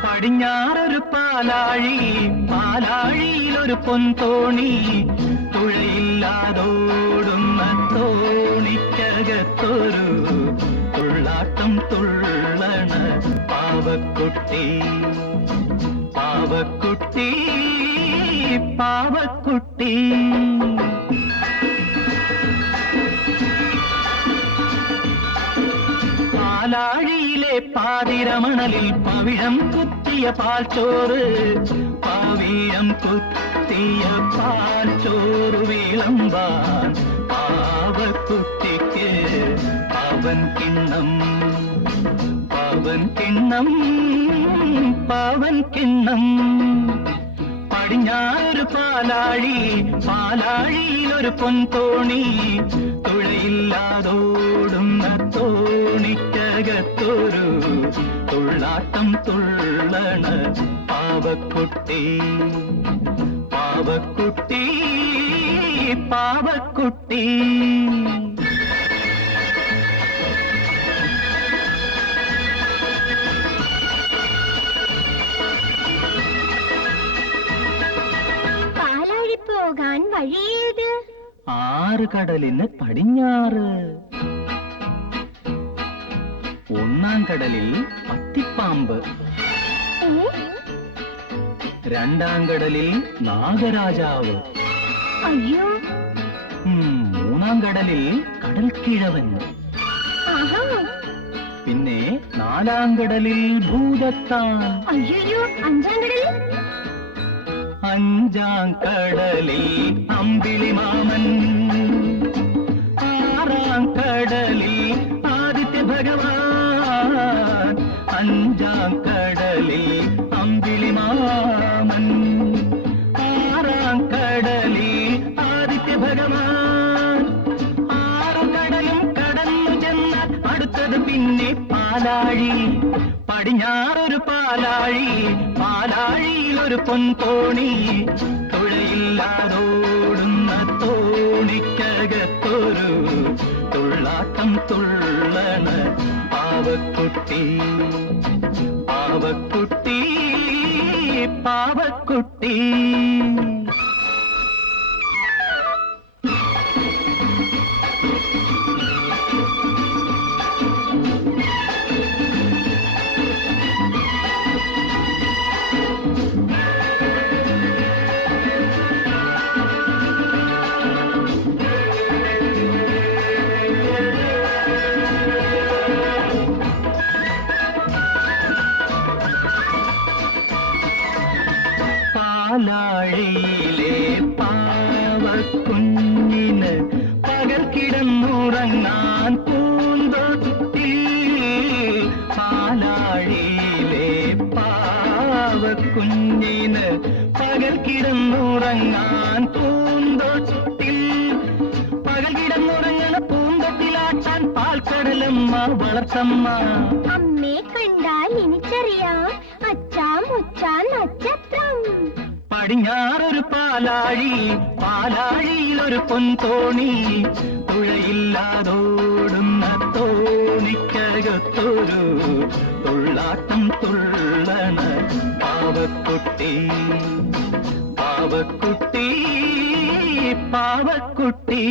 പടിഞ്ഞാറൊരു പാലാഴി, പാലാഴിയിലൊരു പൊൻതോണി, തുഴയില്ലാതോടുന്ന തോണിക്കകത്തൊരു തുള്ളാട്ടം തുള്ളണ പാവക്കുട്ടി. പാവക്കുട്ടി പാവക്കുട്ടി. പാലാഴിയിലെ പാതിരമണലിൽ പവിഴം കുത്തിയ പാൽച്ചോറ്, പാവിയം കുത്തിയ പാൽച്ചോറ് വിളമ്പാൻ പാവക്കുട്ടിക്ക് പാവൻ കിണ്ണം പാവൻ കിണ്ണം പാവൻ കിണ്ണം. പടിഞ്ഞാറൊരു പാലാഴി, പാലാഴിയിലൊരു പൊൻതോണി, തുഴയില്ലാതോടുന്ന തോണിക്കകത്തൊരു തുള്ളാട്ടം തുള്ളണ പാവക്കുട്ടി പാവക്കുട്ടി പാവക്കുട്ടി. പാലാഴി പോകാൻ വഴിയേത്? 6 കടലിന് പടിഞ്ഞാറ്. 1-ാം കടലിൽ പത്തിപ്പാമ്പ്, 2-ാം കടലിൽ നാഗരാജാവ്, അയ്യോ 3-ാം കടലിൽ കടൽക്കിഴവൻ, പിന്നെ 4-ാം കടലിൽ ഭൂതത്താൻ, അയ്യോ 5-ാം കടലിൽ 5-ാം കടലിൽ അമ്പിളി മാമൻ, 6-ാം കടലിൽ ആദിത്യ ഭഗവാൻ, 5-ാം കടലിൽ അമ്പിളി മാമൻ, 6-ാം കടലിൽ ആദിത്യ ഭഗവാൻ. 6 കടലും കടന്നു ചെന്നാൽ അടുത്തത് പിന്നെ പാലാഴി. പടിഞ്ഞാറൊരു പാലാഴി, പാലാഴിയിലൊരു പൊൻതോണി, തുഴയില്ലാതോടുന്ന തോണിക്കകത്തൊരു തുള്ളാട്ടം തുള്ളണ പാവക്കുട്ടി പാവക്കുട്ടി പാവക്കുട്ടി. പാലാഴിയിലെ പാവക്കുഞ്ഞിന് പകൽ കിടന്നുറങ്ങാൻ പൂന്തോട്ടിൽ, പാലാഴിയിലെ പാവക്കുഞ്ഞിന് പകൽ കിടന്നുറങ്ങാൻ പൂന്തോട്ടിൽ, പകൽ കിടന്നുറങ്ങണ പൂന്തോട്ടിലാട്ടാൻ പാൽക്കടലമ്മ വളർത്തമ്മ. അമ്മേ കണ്ടാൽ എനിക്കറിയാം അച്ഛാ മുച്ചാ നക്ഷത്രം. പടിഞ്ഞാറൊരു പാലാഴി, പാലാഴിയിലൊരു പൊൻതോണി, തുഴയില്ലാതോടുന്ന തോണിക്കകത്തൊരു തുള്ളാട്ടം തുള്ളണ പാവക്കുട്ടി പാവക്കുട്ടി പാവക്കുട്ടി.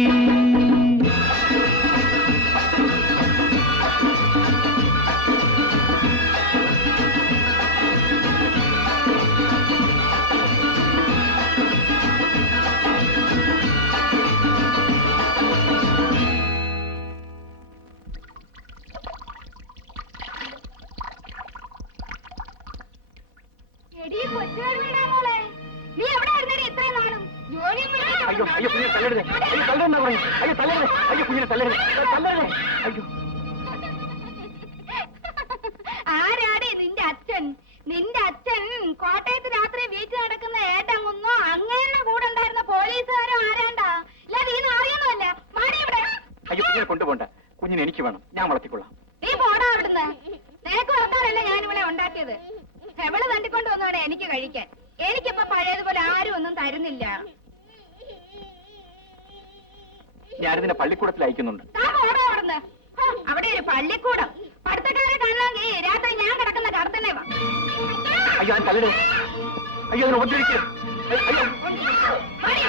നീ എവിടെ ആയിരുന്നടി ഇത്രയും നാളും? അയ്യോ അയ്യോ കുഞ്ഞിനെ തല്ലരുത്, അയ്യോ തല്ലെന്നാ പറഞ്ഞു, അയ്യോ തല്ലരുത്, അയ്യോ കുഞ്ഞിനെ തല്ലരുത്, തല്ലരുത്, അയ്യോ. ആരാടേ നിന്റെ അച്ഛൻ? നിന്റെ അച്ഛൻ കോട്ടയത്ത് രാത്രി വീട്ടിൽ നടക്കുന്ന ഏട്ടങ്ങുന്നോ അങ്ങേരുടെ കൂടെ ഉണ്ടായിരുന്ന പോലീസുകാരോ ആരാണ്ടാ? ഇല്ല നീ അറിയുന്നല്ല. മാടി ഇവിടെ. അയ്യോ കുഞ്ഞിനെ കൊണ്ടുപോണ്ട, കുഞ്ഞിനെ എനിക്ക് വേണം, ഞാൻ വളർത്തിക്കൊള്ളാം. നീ പോടാ അവിടുന്ന്. നിനക്ക് വളർത്താനല്ല ഞാൻ ഇവിടെ ഉണ്ടാക്കിയത്. എവള് തണ്ടിക്കൊണ്ട് വന്നോടെ എനിക്ക് കഴിക്കാൻ. എനിക്കിപ്പോ പഴയതുപോലെ ആരും ഒന്നും തരുന്നില്ല. ഞാനിതിനെ പള്ളിക്കൂടത്തിൽ അയക്കുന്നുണ്ട്. താൻ പോടാ അവിടുന്ന്. അവിടെ ഒരു പള്ളിക്കൂടം. പഠിത്തക്കാരെ കാണണമെങ്കിൽ രാത്രി ഞാൻ കിടക്കുന്ന കടത്തന്നെ വാ. അയ്യോ ഞാൻ തല്ലരുത്, അയ്യോ അതിനെ ഉപദ്രവിക്കുക, അയ്യോ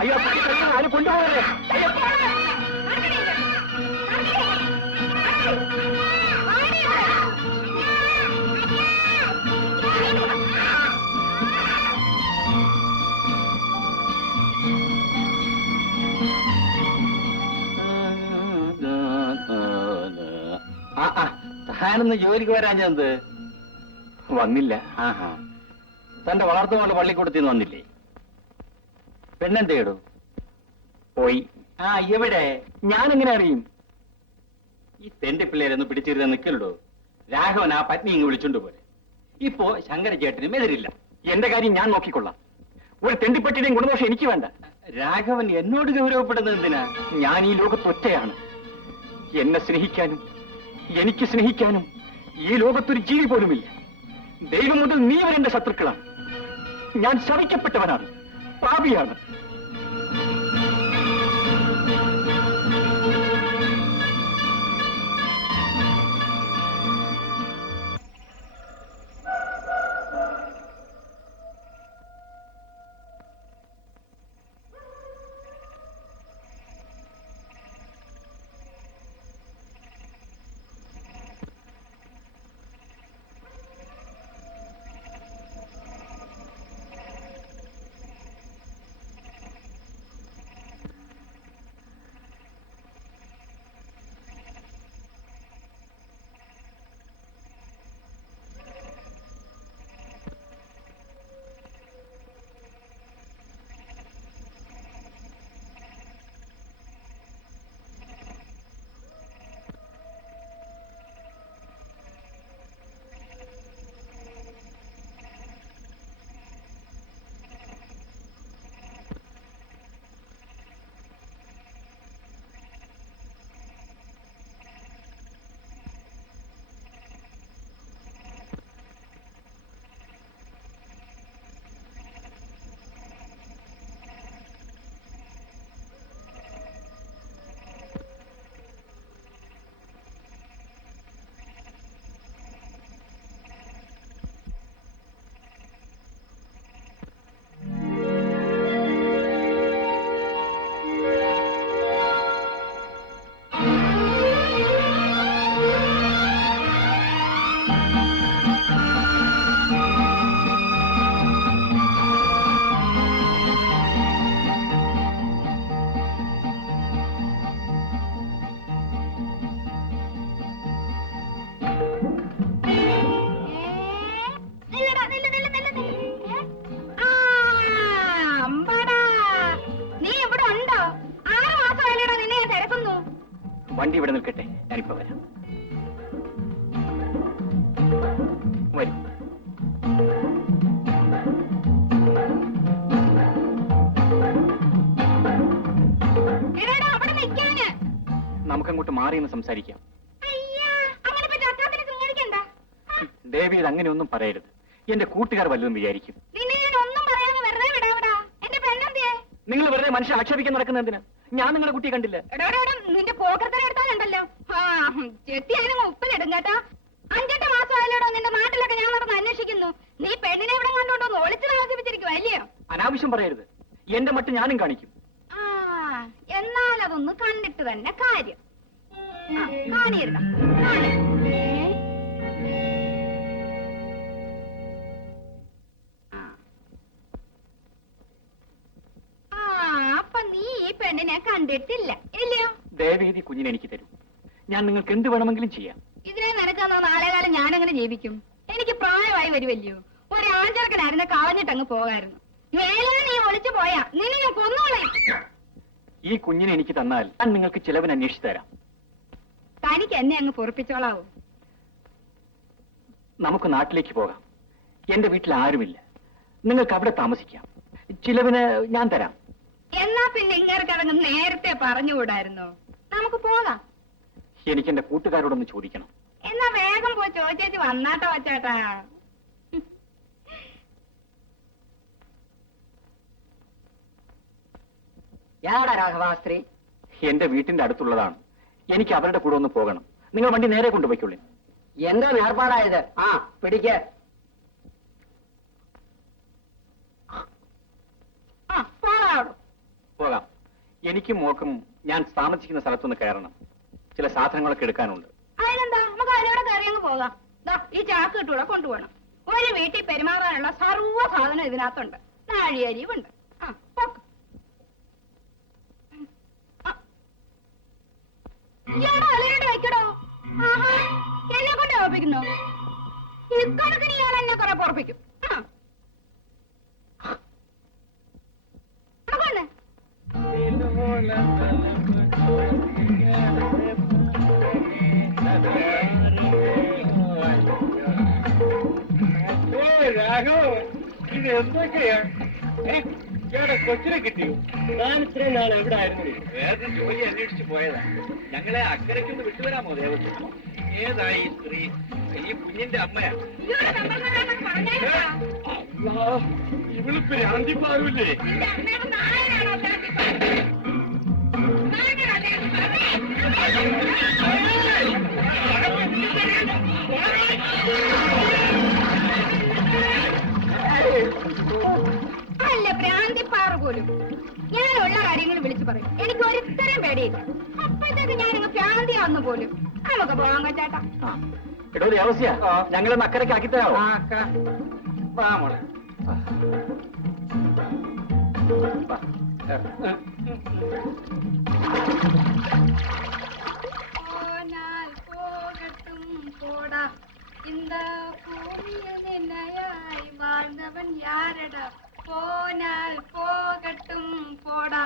അയ്യോ കുട്ടി തല്ലുന്നത് അതിന് കൊണ്ടുപോകരുത്, അയ്യോ. താനൊന്ന് ജോലിക്ക് വരാഞ്ഞെന്ത്? വന്നില്ല. തന്റെ വളർത്തുമോള് പള്ളിക്കൂടത്തിന്ന് വന്നില്ലേ? പെണ്ണെന്തേടോ? പോയി. എവിടെ? ഞാനെങ്ങനെ അറിയും? ഈ തെന്റെ പിള്ളേരൊന്ന് പിടിച്ചിരുന്ന നിൽക്കലുടോ. രാഘവൻ ആ പത്നി ഇങ്ങ് വിളിച്ചോണ്ട് പോരെ. ഇപ്പോ ശങ്കരചേട്ടനും എതിരില്ല. എന്റെ കാര്യം ഞാൻ നോക്കിക്കൊള്ളാം. ഒരു തെണ്ടിപ്പട്ടിയുടെയും ഗുണദോഷം എനിക്ക് വേണ്ട. രാഘവൻ എന്നോട് ഗൗരവപ്പെടുന്നത് എന്തിനാ? ഞാൻ ഈ ലോകത്തൊറ്റയാണ്. എന്നെ സ്നേഹിക്കാനും എനിക്ക് സ്നേഹിക്കാനും ഈ ലോകത്തൊരു ജീവി പോലുമില്ല. ദൈവം മുതൽ നീ വരെ എന്റെ ശത്രുക്കളാണ്. ഞാൻ ശവിക്കപ്പെട്ടവനാണ്, പാപിയാണ്. വണ്ടി ഇവിടെ നിൽക്കട്ടെ, ഞാനിപ്പോ വരാം. വരും. നമുക്കങ്ങോട്ട് മാറിയെന്ന് സംസാരിക്കാം. ദേവി ഇത് അങ്ങനെയൊന്നും പറയരുത്. എന്റെ കൂട്ടുകാർ വല്ലതും വിചാരിക്കും. നിങ്ങൾ വെറുതെ മനുഷ്യൻ ആക്ഷേപിക്കാൻ നടക്കുന്ന എന്തിനാ? ഞാൻ നിങ്ങളുടെ കുട്ടിയെ കണ്ടില്ല. നിന്റെ പോക്കത്തിനെടുത്താലുണ്ടല്ലോ ചെത്തിയാനും ഉപ്പിലിടും കേട്ടോ. 5-8 മാസമായാലോടോ നിന്റെ നാട്ടിലൊക്കെ ഞാൻ നടന്ന് അന്വേഷിക്കുന്നു. നീ പെണ്ണിനെ ഇവിടെ കണ്ടോണ്ടോ ഒളിച്ചു താമസിപ്പിച്ചിരിക്കും അല്ലയോ? അനാവശ്യം പറയരുത്. എന്റെ മട്ട് ഞാനും കാണിക്കും. എന്നാൽ അതൊന്ന് കണ്ടിട്ട് തന്നെ കാര്യം. കാണിയിരുന്നോ? അപ്പൊ നീ ഈ പെണ്ണിനെ കണ്ടിട്ടില്ല ഇല്ലയോ? ദയവേദി കുഞ്ഞിനെ എനിക്ക് തരൂ. ഞാൻ നിങ്ങൾക്ക് എന്ത് വേണമെങ്കിലും ചെയ്യാം. ഇതിനെ നിനക്കെന്നാ നാളെ കാലം ഞാനെങ്ങനെ ജീവിക്കും? എനിക്ക് പ്രായമായി വരുമല്ലയോ. ഒരു ആഞ്ചർക്കനായിരുന്നെ കളഞ്ഞിട്ടങ്ങ് പോകായിരുന്നു. മേലെ നീ ഒളിച്ചു പോയാ നിന്നെ ഞാൻ കൊന്നോളെ. ഈ കുഞ്ഞിനെ എനിക്ക് തന്നാൽ ഞാൻ നിങ്ങൾക്ക് ചിലവിന് അന്വേഷിച്ചു തരാം. തനിക്ക് എന്നെ അങ്ങ് പൊറപ്പിച്ചോളാവോ? നമുക്ക് നാട്ടിലേക്ക് പോകാം. എന്റെ വീട്ടിൽ ആരുമില്ല. നിങ്ങൾക്ക് അവിടെ താമസിക്കാം. ചിലവിന് ഞാൻ തരാം. എന്നാ പിന്നെ ഇങ്ങേർക്കതങ്ങ് നേരത്തെ പറഞ്ഞുകൂടായിരുന്നോ? നമുക്ക് പോകാം. എനിക്ക് എന്റെ കൂട്ടുകാരോടൊന്ന് ചോദിക്കണം. എന്നാ വേഗം പോയി ചോദിച്ചേച്ച് വന്നാട്ടോ വച്ചാട്ടാ. യാടാ രാഘവാസ്ത്രീ? എന്റെ വീട്ടിന്റെ അടുത്തുള്ളതാണ്. എനിക്ക് അവരുടെ കൂടെ ഒന്ന് പോകണം. നിങ്ങൾ വണ്ടി നേരെ കൊണ്ടുപോയിക്കൊള്ളി. എന്താ ഏർപ്പാടായത്? പിടിക്ക്. പോകാം. എനിക്കും മോക്കും ഞാൻ താമസിക്കുന്ന സ്ഥലത്തൊന്ന് കയറണം. ചില സാധനങ്ങളൊക്കെ എടുക്കാനുണ്ട്. അതിനെന്താ, നമുക്ക് അതിലൂടെ കയറിയങ്ങ് പോകാം. ഈ ചാക്ക് കിട്ടൂടെ കൊണ്ടുപോകണം. ഒരു വീട്ടിൽ പെരുമാറാനുള്ള സർവ്വ സാധനം ഇതിനകത്തുണ്ട്. നാഴിയരിവുണ്ട്. വയ്ക്കടോ. പൊറപ്പിക്കുന്നോ? ഇക്കണക്കിന് ഇയാൾ എന്നെ കുറെ പൊറപ്പിക്കും. രാഘവ, ഇത് എന്തൊക്കെയാ? ഇവിടെ കൊച്ചിനെ കിട്ടിയോ? ഞാൻ ഇത്രയും നാൾ എവിടെ ആയിരുന്നു? വേറെ ജോലി അന്വേഷിച്ച് പോയതാ. ഞങ്ങളെ അക്കരയ്ക്കൊന്ന് വിട്ടുവരാമോ ദേവസ്വം? ഏതായി ഈ സ്ത്രീ? ഈ കുഞ്ഞിന്റെ അമ്മയാ. ഇവളിപ്പോ രാന്തിപ്പാറില്ലേ? അല്ല ഭ്രാന്തിപ്പാറ പോലും. ഞാനുള്ള കാര്യങ്ങൾ വിളിച്ചു പറയും. എനിക്ക് ഒരിത്തരം പേടിയില്ല. അപ്പോഴത്തേക്ക് ഞാനങ്ങ് ഭ്രാന്തിയാവുന്ന പോലും. നമുക്ക് പോകാൻ ചേട്ടാ. എടോ ദേവസ്യ, ഞങ്ങളെ അക്കരയ്ക്ക് ആക്കി തരാമോ? വാ മോളെ. போனால் போகட்டும் போடா, இந்த பூமியில் நிலையாய் வாழ்ந்தவன் யாரடா? போனால் போகட்டும் போடா.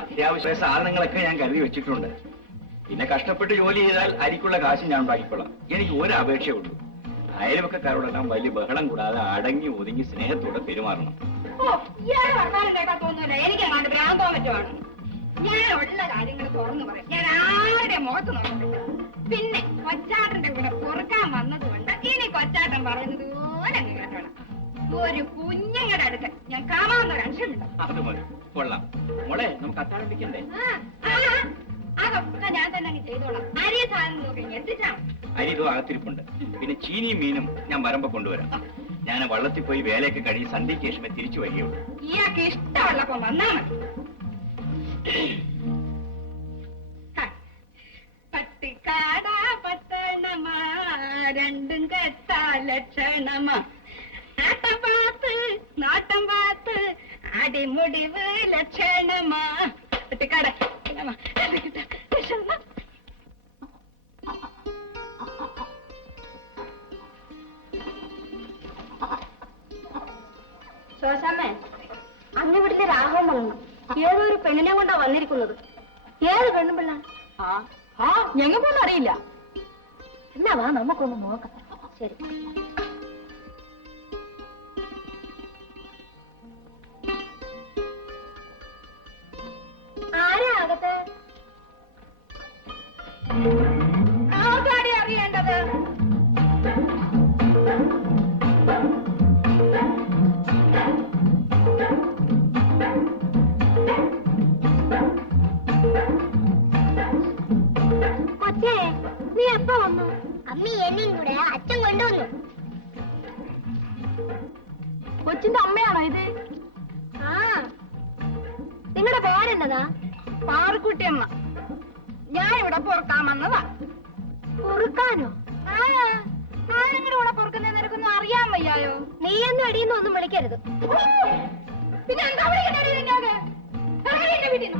അത്യാവശ്യ സാധനങ്ങളൊക്കെ ഞാൻ കരുതി വെച്ചിട്ടുണ്ട്. പിന്നെ കഷ്ടപ്പെട്ട് ജോലി ചെയ്താൽ അരിക്കുള്ള കാശ് ഞാൻ ഉണ്ടാക്കിക്കൊള്ളാം. എനിക്ക് ഒരു അപേക്ഷയേ ഉള്ളൂ. അയൽവക്കക്കാരോടെല്ലാം വലിയ ബഹളം കൂടാതെ അടങ്ങി ഒതുങ്ങി സ്നേഹത്തോടെ പെരുമാറണം. എനിക്കങ്ങാണ്ട് ഭ്രാന്തോ മറ്റുമാണ്. ഞാൻ ഉള്ള കാര്യങ്ങൾ തുറന്നു പറയും. ഞാൻ ആരുടെ മുഖത്ത് നോക്കത്തില്ല. പിന്നെ കൊച്ചാട്ടന്റെ കൂടെ പൊറുക്കാൻ വന്നതുകൊണ്ട് ഇനി കൊച്ചാട്ടൻ പറയുന്നത് പോലെ അങ്ങ് കേട്ടോളാം. ഒരു കുഞ്ഞങ്ങളുടെ അടുത്ത് ഞാൻ കാണാവുന്ന ഒരു അംശമുണ്ട്. അത് മതി, കൊള്ളാം. മോളെ, നമുക്ക് അത്താഴം വെക്കണ്ടേ? അതൊക്കെ ഞാൻ തന്നെ അങ്ങ് ചെയ്തോളാം. അരിയ സാധനം നോക്കി എത്തിച്ചാണ്. അരി ഇതോ അകത്തിരിപ്പുണ്ട്. പിന്നെ ചീനിയും മീനും ഞാൻ വരുമ്പോ കൊണ്ടുവരാം. ഞാൻ വള്ളത്തിൽ പോയി വേലയൊക്കെ കഴിഞ്ഞ് സന്ധ്യയ്ക്ക് ശേഷമേ തിരിച്ചു വരികയുള്ളൂ. ഇയാൾക്ക് ഇഷ്ടമുള്ളപ്പോ വന്നാ മതി. പട്ടിക്കാടാ പട്ടണമാ രണ്ടും കെട്ടാ ലക്ഷണമാ. ആട്ടം പാത്ത് നാട്ടം പാത്ത് അടിമുടിവ് ലക്ഷണമാ. പട്ടിക്കാട ശോശാമ്മേ, അന്ന് വീട്ടിലെ രാഘവൻ വന്നു. ഏതോ ഒരു പെണ്ണിനെ കൊണ്ടാ വന്നിരിക്കുന്നത്. ഏത് പെണ്ണും പിള്ള? ഞങ്ങൾക്കൊന്നും അറിയില്ല. എന്നാ വാ, നമുക്കൊന്ന് നോക്കാം. ശരി. ആരാ അകത്ത്? ആർക്കാടി അറിയേണ്ടത്? കൊച്ചേ, നീ എപ്പോ വന്നു? അമ്മി എന്നെയും കൂടെ അച്ഛൻ കൊണ്ടുവന്നു. കൊച്ചിന്റെ അമ്മയാണോ ഇത്? ആ, നിങ്ങളുടെ പേരെന്നതാ? പാറക്കുട്ടിയമ്മ. ഞാൻ ഇവിടെ പൊറുക്കാൻ വന്നതാ. പൊറുക്കാനോ? നിങ്ങളുടെ കൂടെ പൊറുക്കുന്ന നിനക്കൊന്നും അറിയാൻ വയ്യായോ? നീയൊന്നും അടിയെന്ന് ഒന്നും വിളിക്കരുത്. പിന്നെ എന്താ വിളിക്കണ്ടേ? വീട്ടിൽ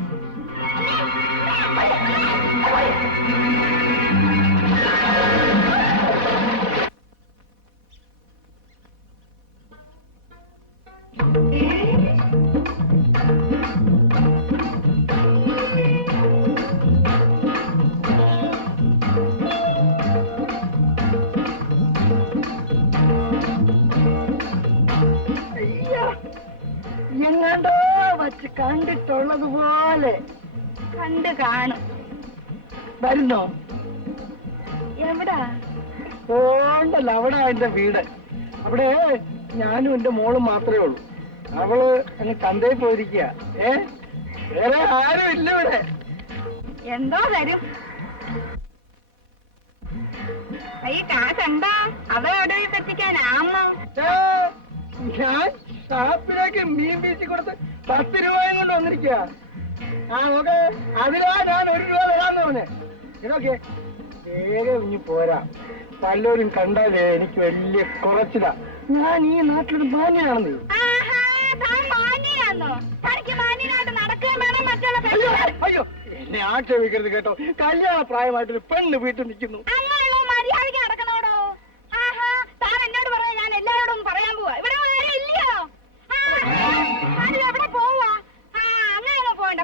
എങ്ങാണ്ടോ വച്ച് കണ്ടിട്ടുള്ളതുപോലെ കണ്ടു കാണും. വരുന്നോ? എവിടാ? ഓണ്ടല്ല, അവിടെ എന്റെ വീട്. അവിടെ ഞാനും എന്റെ മോളും മാത്രമേ ഉള്ളൂ. അവള് അങ്ങ് ചന്തയിൽ പോയിരിക്കുക. വേറെ ആരും ഇല്ല ഇവിടെ. എന്തോ തരും. ഈ കാശുണ്ടോ അതോ എവിടെ എത്തിക്കാനാമോ? ഞാൻ ഷാപ്പിലേക്ക് മീൻ വീശി കൊടുത്ത് 10 രൂപയും കൊണ്ട് വന്നിരിക്കുക. ആ നോക്കെ, അതിലാ ഞാൻ 1 രൂപ തരാന്ന് പറഞ്ഞേ. ഇതൊക്കെ വേഗം ഇനി പോരാ. പലരും കണ്ടാലേ എനിക്ക് വലിയ കുറച്ചില്ല. ഞാൻ ഈ നാട്ടിലൊരു മാന്യനാണെന്ന്. അയ്യോ, എന്നെ ആക്ഷേപിക്കരുത് കേട്ടോ. കല്യാണ പ്രായമായിട്ടൊരു പെണ്ണ് വീട്ടിൽ നിൽക്കുന്നു. മര്യാദയ്ക്ക് നടക്കണോടോ. താൻ എന്നോട് പറയാ, ഞാൻ എല്ലാവരോടും പറയാൻ പോവാ. ഇവിടെ ഇല്ലയോ? എവിടെ പോവാ? അങ്ങനെ പോകണ്ട.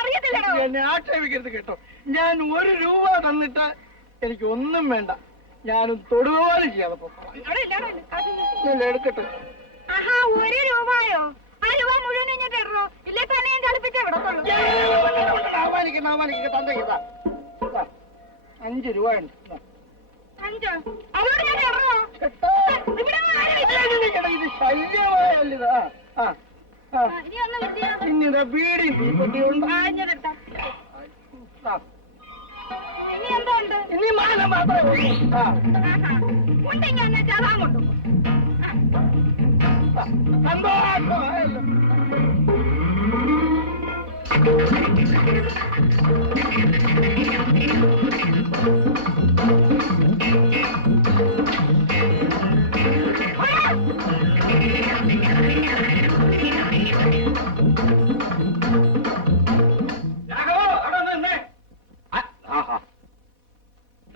അറിയത്തില്ലടോ. എന്നെ ആക്ഷേപിക്കരുത് കേട്ടോ. ഞാൻ 1 രൂപ തന്നിട്ട് എനിക്ക് ഒന്നും വേണ്ട. ഞാനും തൊടുപോലെ ചെയ്യാതെ പോകാം. എടുക്കട്ടെ. 1 രൂപയോ? ആ രൂപ മുഴുവൻ ഇങ്ങോട്ട് ഇടണോ? ഇല്ലേ തന്നെ ഞാൻ കളിപ്പിച്ചേ വിടത്തുള്ളൂ. 5 രൂപ ഉണ്ട്. 5? അതോട് ഞാൻ ഇടണോ? ഇത് ശല്യമായല്ലോ. ഇനി ഒന്ന് വിദ്യ പിന്നിതാ ബീഡി തീപ്പെട്ടിയുണ്ട്. ഇനി എന്തോ ഉണ്ട്? ഇനി മാല മാത്രമേ ഉള്ളൂ. ഉണ്ടെങ്കിൽ എന്നെ ചാതാൻ കൊണ്ടു. സന്തോഷമായല്ലോ.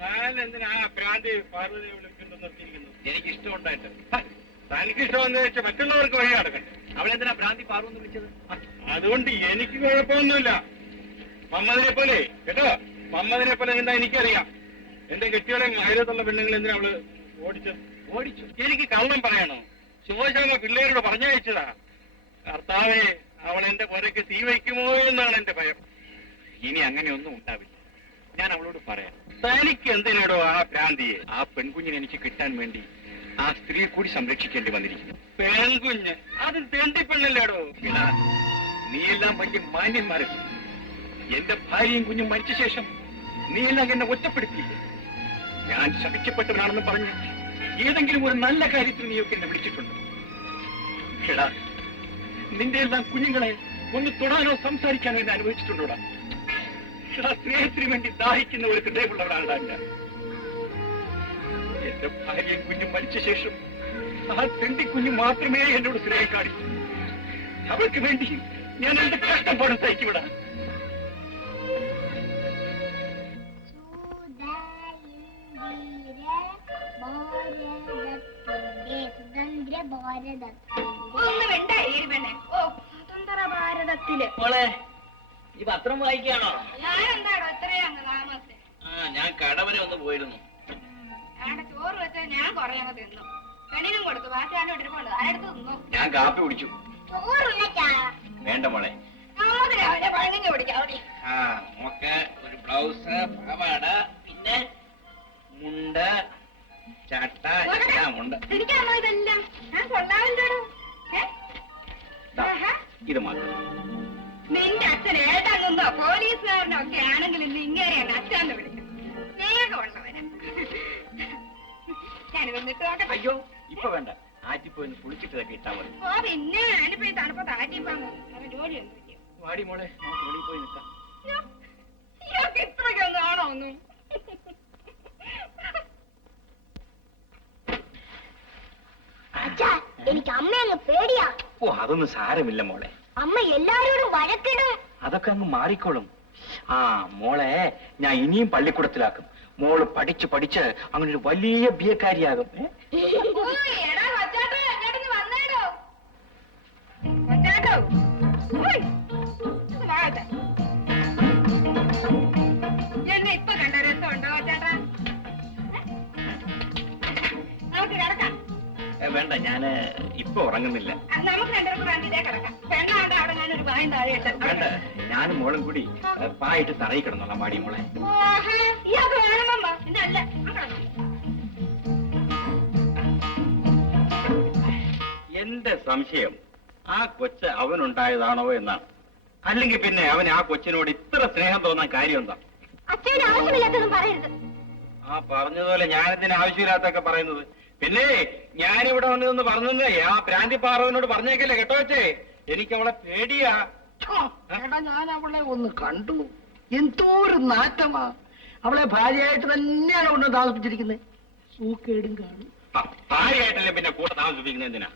താൻ എന്തിനാ ഭ്രാന്തി പാർവതി വിളിക്കുന്നു നിർത്തിയിരിക്കുന്നു? എനിക്ക് ഇഷ്ടമുണ്ടായിട്ട്. തനിക്ക് ഇഷ്ടമെന്ന് വെച്ചാൽ മറ്റുള്ളവർക്ക് വഴി നടക്കട്ടെ. അവളെന്തിനാ ഭ്രാന്തി പാർവെന്ന് വിളിച്ചത്? അതുകൊണ്ട് എനിക്ക് കുഴപ്പമൊന്നുമില്ല. മമ്മദിനെ പോലെ കേട്ടോ, മമ്മദിനെ പോലെ എന്താ എനിക്കറിയാം. എന്റെ കെട്ടിയോടെയും അയലത്തുള്ള പെണ്ണുങ്ങൾ എന്തിനാ അവള് ഓടിച്ചു? എനിക്ക് കള്ളം പറയണോ? ശോശാമ പിള്ളേരോട് പറഞ്ഞയച്ചതാ. കർത്താവേ, അവൾ എന്റെ പുരയ്ക്ക് തീ വയ്ക്കുമോ എന്നാണ് എന്റെ ഭയം. ഇനി അങ്ങനെയൊന്നും ഉണ്ടാവില്ല. ഞാൻ അവളോട് പറയാം. തനിക്ക് എന്തിനാടോ ആ ഭ്രാന്തിയെ? ആ പെൺകുഞ്ഞിനെ എനിക്ക് കിട്ടാൻ വേണ്ടി ആ സ്ത്രീയെ കൂടി സംരക്ഷിക്കേണ്ടി വന്നിരിക്കുന്നു. പെൺകുഞ്ഞ്? അത് തെണ്ടിപ്പെണ്ണല്ലേടോ. നീയെല്ലാം വലിയ മാന്യന്മാരല്ലേ? എന്റെ ഭാര്യയും കുഞ്ഞും മരിച്ച ശേഷം നീയെല്ലാം എന്നെ ഒറ്റപ്പെടുത്തിയില്ലേ? ഞാൻ ശപിക്കപ്പെട്ടവനാണെന്ന് പറഞ്ഞ് ഏതെങ്കിലും ഒരു നല്ല കാര്യത്തിൽ നീയൊക്കെ എന്നെ വിളിച്ചിട്ടുണ്ട്. എടാ, നിന്റെ എല്ലാം കുഞ്ഞുങ്ങളെ ഒന്ന് തൊടാനോ സംസാരിക്കാനോ എന്നെ അനുഭവിച്ചിട്ടുണ്ടോടാ? എടാ, സ്നേഹത്തിന് വേണ്ടി ദാഹിക്കുന്ന ഒരു ഹൃദയമുള്ളവരാണ് ഞാൻ. എന്റെ ഭാര്യയും കുഞ്ഞും മരിച്ച ശേഷം ആ തെണ്ടിക്കുഞ്ഞു മാത്രമേ എന്നോട് സ്നേഹം കാണിക്കൂ. അവൾക്ക് വേണ്ടി ഞാൻ എന്റെ കഷ്ടപ്പാടും സഹിച്ചുവിടാം. ഒന്ന് വേണ്ടേ? ഓ, സ്വതന്ത്ര ഭാരതത്തില് മോളെ, ഈ പത്രം വായിക്കാണോ? ഞാനെന്താടോ ഇത്രയും അങ്ങ് താമസേ? ഞാൻ കടവരെ ഒന്ന് പോയിരുന്നു. അവിടെ ചോറ് വെച്ചാൽ ഞാൻ കൊറേ അങ്ങ് തിന്നു. പെണ്ണിനും കൊടുത്തു, ബാക്കി ആരും ഇട്ടിട്ടുണ്ട്. അതെടുത്ത് തിന്നു. ഞാൻ കാപ്പി കുടിച്ചു. ചോറില്ല ചായ വേണ്ട മോളെ. നമുക്ക് രാവിലെ പഴഞ്ഞു കുടിക്കാം. അവിടെ നമുക്ക് ഒരു ബ്ലൗസ്, പാവാട, പിന്നെ മുണ്ട്, ചട്ട എല്ലാം ഉണ്ട്. എനിക്കാണോ ഇതെല്ലാം? ഞാൻ കൊള്ളാവില്ലോടോ. ഇത് മാത്രം. നിന്റെ അച്ഛൻ ഏട്ടങ്ങുന്നോ പോലീസുകാരനോ ഒക്കെ ആണെങ്കിൽ ഇന്ന് ഇങ്ങനെയാണ് അച്ഛന്ന് വിളിക്കും. സ്നേഹമുള്ളവനാ. ഞാനിതൊന്നിട്ട് നോക്കട്ടെ. അയ്യോ, ഇപ്പൊ വേണ്ട. ആറ്റിപ്പോയി കുളിച്ചിട്ടതൊക്കെ ഇട്ടാ മതി. ഓ, പിന്നെ ഞാനിപ്പോ ഈ തണുപ്പത്ത് ആറ്റിപ്പാൻ പോകും. ജോലിയൊന്നും ഇല്ല. വാടി മോളെ, നമുക്ക് വെളിയിൽ പോയി നിൽക്കാം. ഇയാൾക്ക് ഇത്രയ്ക്കൊന്നും ആണോ ഒന്നും? അച്ഛാ, എനിക്ക് അമ്മയങ്ങ് പേടിയാ. ഓ, അതൊന്നും സാരമില്ല മോളെ. അമ്മ എല്ലാരോടും വഴക്കിടും. അതൊക്കെ അങ്ങ് മാറിക്കോളും. മോളെ ഞാൻ ഇനിയും പള്ളിക്കൂടത്തിലാക്കും. മോള് പഠിച്ച് പഠിച്ച് അങ്ങനെ ഒരു വലിയ ബിയക്കാരിയാകും. എടാ കൊച്ചാട്ടോ, എങ്ങോട്ടൊന്ന് വന്നേടോ. കൊച്ചാട്ടോ, എന്നെ ഇപ്പൊ കണ്ട രസമുണ്ടോ കൊച്ചാട്ടാ? നമുക്ക് കിടക്കാം. വേണ്ട, ഞാന് ഇപ്പൊ ഉറങ്ങുന്നില്ല. നമുക്ക് രണ്ടുപേർക്കും രണ്ടിതേ കിടക്കാം. പെണ്ണാണ്ട് അവിടെ ഞാനൊരു വായും താഴെ വേണ്ട, ഞാനും മോളും കൂടി പായിട്ട് തറയി കിടന്നോളാം. പാടി മോളെ. ഇയാൾക്ക് വേണമമ്മ. ഇതല്ല എന്റെ സംശയം ആ കൊച്ച് അവനുണ്ടായതാണോ എന്നാണ്. അല്ലെങ്കിൽ പിന്നെ അവന് ആ കൊച്ചിനോട് ഇത്ര സ്നേഹം തോന്നാൻ കാര്യം എന്താ? അച്ഛന് ആവശ്യമില്ലാത്തതും പറയരുത്. ആ പറഞ്ഞതുപോലെ ഞാനെന്തിനാ ആവശ്യമില്ലാത്തൊക്കെ പറയുന്നത്? പിന്നെ ഞാനിവിടെ വന്നതെന്ന് പറഞ്ഞല്ലേ ആ പ്രാന്തി പാറവനോട് പറഞ്ഞേക്കല്ലേ കേട്ടോ വെച്ചേ, എനിക്ക് അവളെ പേടിയാ. എടാ ഞാൻ അവളെ ഒന്ന് കണ്ടു, എന്തോ ഒരു നാറ്റമാ. അവളെ ഭാര്യയായിട്ട് തന്നെയാണ് കൊണ്ട് താമസിപ്പിച്ചിരിക്കുന്നത്. സൂക്കേടും കാണും. ഭാര്യയായിട്ടല്ലേ പിന്നെ കൂടെ താമസിപ്പിക്കുന്നത് എന്തിനാ?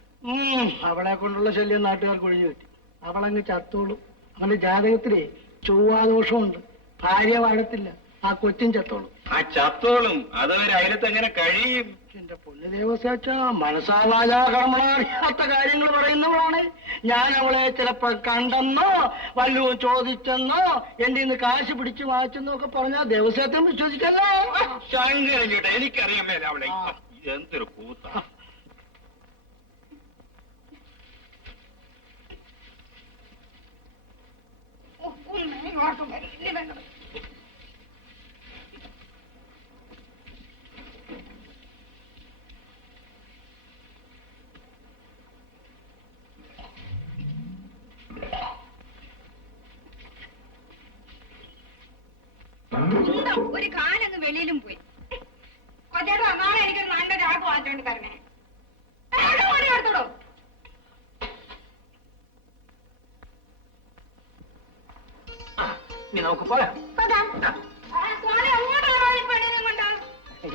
അവളെ കൊണ്ടുള്ള ശല്യം നാട്ടുകാർക്ക് ഒഴിഞ്ഞു കിട്ടി. അവളങ്ങ് ചത്തോളും. അവന്റെ ജാതകത്തിലേ ചൊവ്വാദോഷമുണ്ട്. ഭാര്യ വാഴത്തില്ല, ആ കൊച്ചും ചത്തോളും. ആ ചത്തോളും അതുവരെ അയലത്ത് എങ്ങനെ കഴിയും? എന്റെ പൊന്നു ദേവസ്വച്ച, മനസാവാചാ കർമ്മണ അറിയാത്ത കാര്യങ്ങൾ പറയുന്നവളാണ്. ഞാൻ അവളെ ചിലപ്പോ കണ്ടെന്നോ വല്ലതും ചോദിച്ചെന്നോ എന്റെ ഇന്ന് കാശ് പിടിച്ചു വാങ്ങിച്ചെന്നോ ഒക്കെ പറഞ്ഞാൽ ദേവസ്വത്തെ വിശ്വസിക്കല്ലോ. ശങ്കരൻ ചേട്ടാ, എനിക്കറിയാൻ മേല അവളെ. എന്തൊരു കൂത്ത. ഒരു കാലങ്ങ് വെളിയിലും പോയി. കൊച്ചേട്ടാ, നാളെ എനിക്കൊരു നല്ല ചാക്ക് വാങ്ങിച്ചോണ്ട് തരണേ. എടുത്തോടോ. ഇനി നമുക്ക് പോരാ.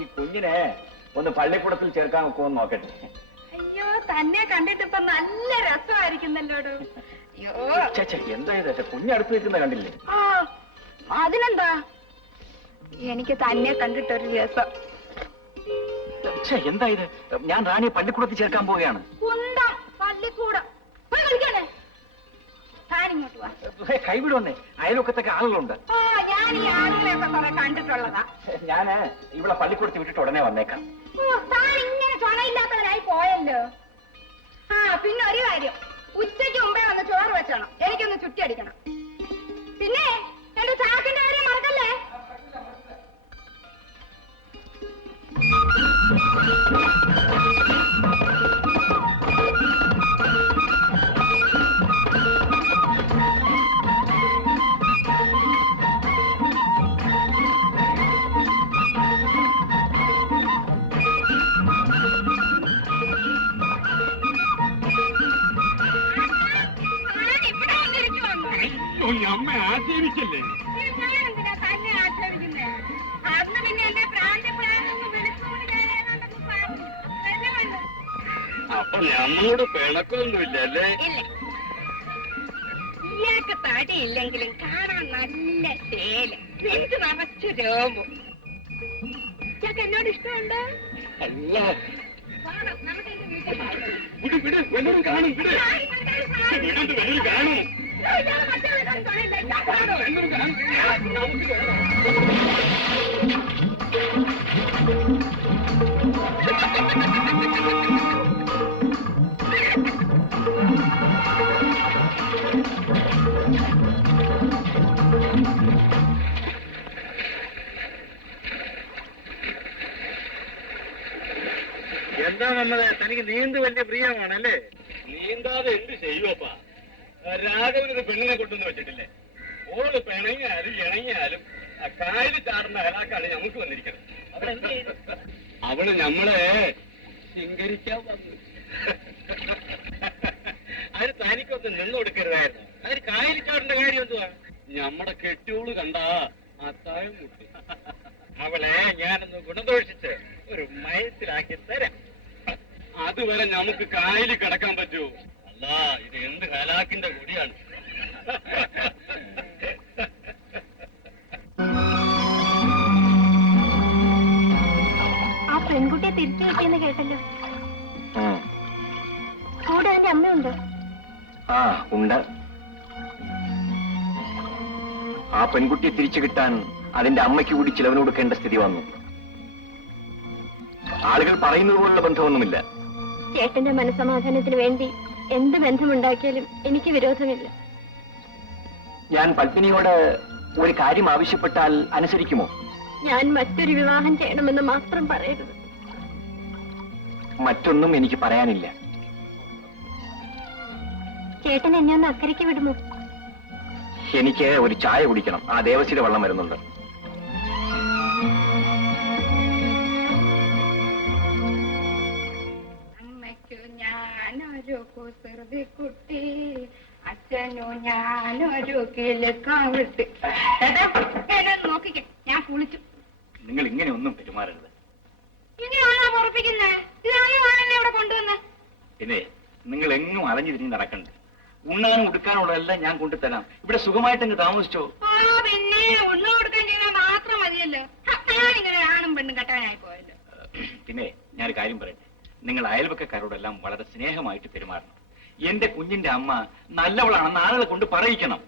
ഈ കുഞ്ഞിനെ ഒന്ന് പള്ളിക്കൂടത്തിൽ ചേർക്കാൻ വെക്കുമെന്ന് നോക്കട്ടെ. അയ്യോ, തന്നെ കണ്ടിട്ട് ഇപ്പൊ നല്ല രസമായിരിക്കുന്നല്ലോടോ. അയ്യോ എന്താ ഇത്? കുഞ്ഞടുത്ത് നിൽക്കുന്ന കണ്ടില്ലേ? അതിനെന്താ, എനിക്ക് തന്നെ കണ്ടിട്ടൊരു രസം. എന്താ ഇത്? ഞാൻ റാണിയെ പള്ളിക്കൂടത്തിൽ ചേർക്കാൻ പോവുകയാണ്. കുന്തം പള്ളിക്കൂടം പോയി കളിക്കാനേ. താനിങ്ങോട്ട് വാ. കൈവിടുവന്നേ, അയൽവക്കത്തൊക്കെ ആളുകളുണ്ട്. ഞാൻ ഈ ആളുകളെയൊക്കെ കുറെ കണ്ടിട്ടുള്ളതാ. ഞാന് ഇവിടെ പള്ളിക്കൂടത്തിൽ വിട്ടിട്ട് ഉടനെ വന്നേക്കാം. താൻ ഇങ്ങനെ ചുണയില്ലാത്തവനായി പോയല്ലോ. പിന്നെ ഒരു കാര്യം, ഉച്ചയ്ക്ക് മുമ്പേ വന്ന് ചോറ് വെച്ചോണം. എനിക്കൊന്ന് ചുറ്റിയടിക്കണം. പിന്നെ എന്റെ ചാക്കിന്റെ കാര്യം മറക്കല്ലേ. അമ്മ ആക്ഷേപിച്ചല്ലേ? ഞാനെന്തിനാ തന്നെ ആക്ഷേപിക്കുന്നേ? അന്ന് പിന്നെ എന്റെ പ്രാന്തപ്രാണെന്ന് വിളിച്ചുകൊണ്ട് അപ്പൊ നമ്മളോട് പിണക്കൊന്നുമില്ല അല്ലേ? ഇല്ല. ഇയാൾക്ക് തടിയില്ലെങ്കിലും കാണാൻ നല്ല ശേല, എനിക്ക് നിറച്ചു രോമം. ഇയാൾക്ക് എന്നോട് ഇഷ്ടമുണ്ട്. അല്ല നമുക്ക് എന്റെ വീട്ടിൽ പോകാം. വിട് വിട്, വല്ലതും കാണും. വിട് വിടുന്നത് വല്ലതും കാണും. ഇയാള് മറ്റേ വീട്ടിൽ തൊഴിലില്ല. വല്ലതും കാണും. നമുക്ക് കാണാം. എന്താ വന്നത്? തനിക്ക് നീന്ത് വലിയ പ്രിയമാണല്ലേ? നീന്താതെ എന്ത് ചെയ്യുവപ്പാ? രാഘവനൊരു പെണ്ണിനെ കൊണ്ടുവന്ന് വെച്ചിട്ടില്ലേ? ഓള് പിണങ്ങിയാലും ഇണങ്ങിയാലും ആ കായല് ചാടുന്ന ഹലാക്കാണ് നമുക്ക് വന്നിരിക്കുന്നത്. അവള് നമ്മളെ ശൃംഗരിക്കാൻ വന്നു. അതിന് തനിക്കൊന്ന് നിന്ന് കൊടുക്കരുതായിരുന്നു. അതിന് കായല് ചാടേണ്ട കാര്യം എന്തുവാ? ഞമ്മടെ കെട്ടിയോള് കണ്ടാ അത്താഴം മുട്ടി. അവളെ ഞാനൊന്ന് ഗുണദോഷിച്ച് ഒരു മയത്തിലാക്കി തരാം. അതുവരെ നമുക്ക് കായലിൽ കിടക്കാൻ പറ്റുമോ? അല്ല, ഇത് എന്ത് ഹലാക്കിന്റെ കൂടിയാണ്. ആ പെൺകുട്ടിയെ തിരിച്ചു കിട്ടിയെന്ന് കേട്ടല്ലോ. കൂടെ എന്റെ അമ്മയുണ്ട്. ഉണ്ട്. ആ പെൺകുട്ടിയെ തിരിച്ചു കിട്ടാൻ അതിന്റെ അമ്മയ്ക്ക് കൂടി ചിലവിന് കൊടുക്കേണ്ട സ്ഥിതി വന്നു. ആളുകൾ പറയുന്നത് പോലുള്ള ബന്ധമൊന്നുമില്ല. ചേട്ടന്റെ മനസ്സമാധാനത്തിന് വേണ്ടി എന്ത് ബന്ധമുണ്ടാക്കിയാലും എനിക്ക് വിരോധമില്ല. ഞാൻ പത്മിനിയോട് ഒരു കാര്യം ആവശ്യപ്പെട്ടാൽ അനുസരിക്കുമോ? ഞാൻ മറ്റൊരു വിവാഹം ചെയ്യണമെന്ന് മാത്രം പറയരുത്. മറ്റൊന്നും എനിക്ക് പറയാനില്ല. ചേട്ടൻ എന്നെ ഒന്ന് അക്കരയ്ക്ക് വിടുമോ? എനിക്ക് ഒരു ചായ കുടിക്കണം. ആ ദേവസിയുടെ വെള്ളം വരുന്നുണ്ട്. കുട്ടി അച്ഛനു ഞാനൊരു കിഴക്കാൻ വിട്ട് ചേട്ടാ നോക്കിക്കേ ഞാൻ കുളിച്ചു. നിങ്ങൾ ഇങ്ങനെ ഒന്നും പെരുമാറരുത്. ഇങ്ങനെയാണോ ഉറപ്പിക്കുന്നേ? ഇതാണല്ലേ ഇവിടെ കൊണ്ടുവന്നേ? പിന്നെ നിങ്ങൾ എങ്ങും അലഞ്ഞു തിരിഞ്ഞ് നടക്കണ്ട. ഉണ്ണാനും ഉടുക്കാനുള്ളതെല്ലാം ഞാൻ കൊണ്ടുതരാം. ഇവിടെ സുഖമായിട്ട് താമസിച്ചോ? പിന്നെ ഉണ്ണ കൊടുക്കാൻ ചെയ്താൽ മാത്രം മതിയല്ലോ. ഞാൻ ഇങ്ങനെ ആണും പെണ്ണും കെട്ടാനായി പോയല്ലോ. പിന്നെ ഞാനൊരു കാര്യം പറയട്ടെ, നിങ്ങൾ അയൽവക്കക്കാരോടെല്ലാം വളരെ സ്നേഹമായിട്ട് പെരുമാറണം. എന്റെ കുഞ്ഞിന്റെ അമ്മ നല്ലവളാണെന്ന് ആളുകളെ കൊണ്ട് പറയിക്കണം.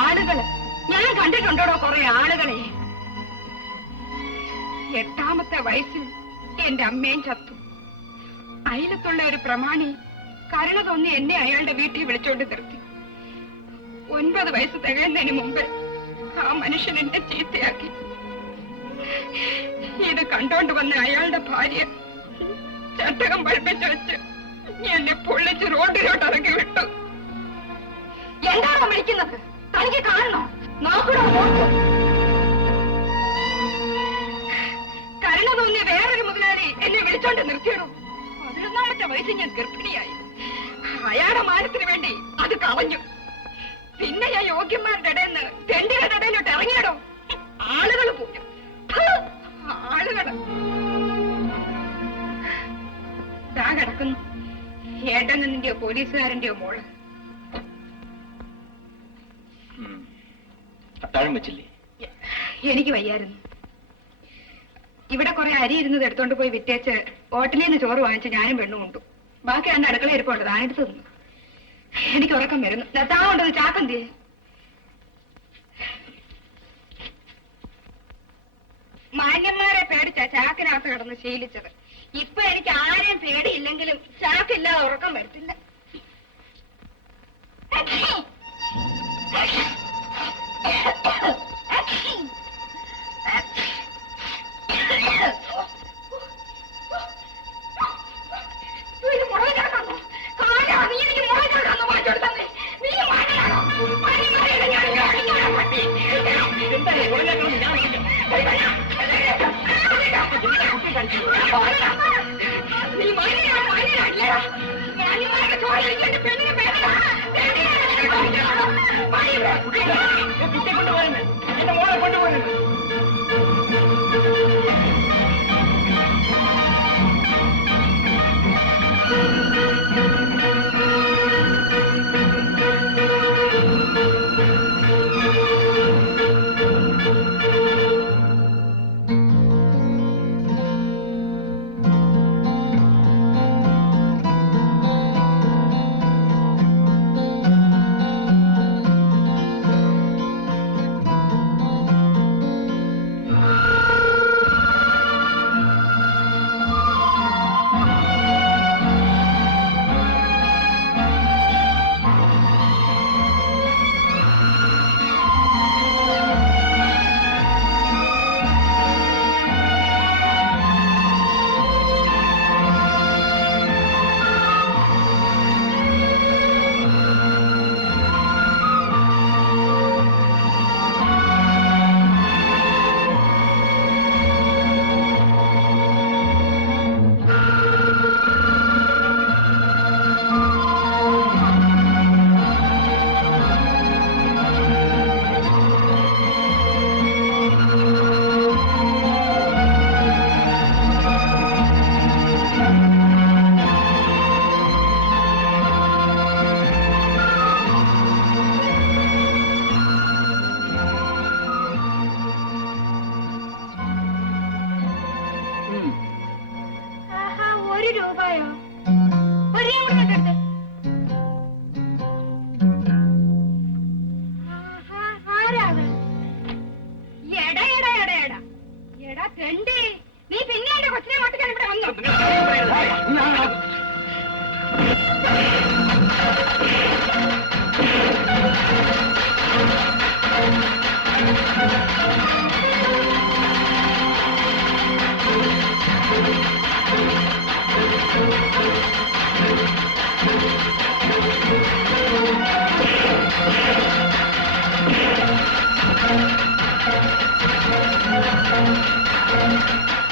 ആളുകള് ഞാൻ കണ്ടിട്ടുണ്ടോ കുറെ ആളുകളെ. 8ാമത്തെ വയസ്സിൽ എന്റെ അമ്മയും ചത്തു. അയലത്തുള്ള ഒരു പ്രമാണി കരുണ തോന്നി എന്നെ അയാളുടെ വീട്ടിൽ വിളിച്ചോണ്ട് നിർത്തി. 9 വയസ്സ് തികയുന്നതിന് മുമ്പ് ആ മനുഷ്യൻ എന്നെ ചീത്തയാക്കി. ഇത് കണ്ടോണ്ട് വന്ന അയാളുടെ ഭാര്യ ചട്ടകം പഴിപ്പിച്ചു വെച്ച് എന്നെ പൊള്ളിച്ച് റോഡിലോട്ട് ഇറങ്ങി വിട്ടു. എന്താണോ വിളിക്കുന്നത്? തനിക്ക് കാണണോ? നോക്കണോ? നോക്കൂ. കരുണ തോന്നിയ വേറൊരു മുതലാളി എന്നെ വിളിച്ചോണ്ട് നിർത്തിയിടും. 11ാമത്തെ വയസ്സിൽ ഞാൻ ഗർഭിണിയായി. അയാളുടെ മാനത്തിന് വേണ്ടി അത് കളഞ്ഞു. പിന്നെ ഞാൻ യോഗ്യന്മാരുടെ ഇടയിൽ നിന്ന് തെണ്ടികളുടെ ഇടയിലോട്ട് ഇറങ്ങിയിടോ. ആളുകൾ പോലും ആളുകൾ താ കിടക്കുന്നു. ഏട്ടൻ നിന്റെയോ പോലീസുകാരന്റെയോ മോള്. അത്താഴം വെച്ചില്ലേ? എനിക്ക് വയ്യായിരുന്നു. ഇവിടെ കുറെ അരി ഇരുന്നത് എടുത്തോണ്ട് പോയി വിറ്റേച്ച് ഹോട്ടലിൽ നിന്ന് ചോറ് വാങ്ങിച്ച് ഞാനും പെണ്ണും കൊണ്ടു. ബാക്കി 2 അടുക്കള ഇരിപ്പുണ്ട്, താനെടുത്ത് തിന്നു. എനിക്ക് ഉറക്കം വരുന്നു. താ കൊണ്ടത് ചാക്കന്തി. മാന്യന്മാരെ പേടിച്ച ചാക്കിനകത്ത് കിടന്ന് ശീലിച്ചത്. ഇപ്പൊ എനിക്ക് ആരെയും പേടിയില്ലെങ്കിലും ചാക്കില്ലാതെ ഉറക്കം വരത്തില്ല. ഇത് മുളക് ചാക്കാണോ? കാലാ നീ എനിക്ക് മുളക് ചാക്കാണോ മാറ്റിയെടുത്തേ? നീ മാനാണോ? നീ മാനാണോ? ഞാനിമാരുടെ ചോരയിലേക്ക് എന്റെ പെണ്ണിനെ പേരാ. കുട്ടി കൊണ്ടുപോകുന്നു, എന്റെ മോളെ കൊണ്ടുപോകുന്നു. നീ പിന്നെ എന്റെ കൊച്ചിനെ മാറ്റിക്കാൻ ഇവിടെ വന്നു. Thank you.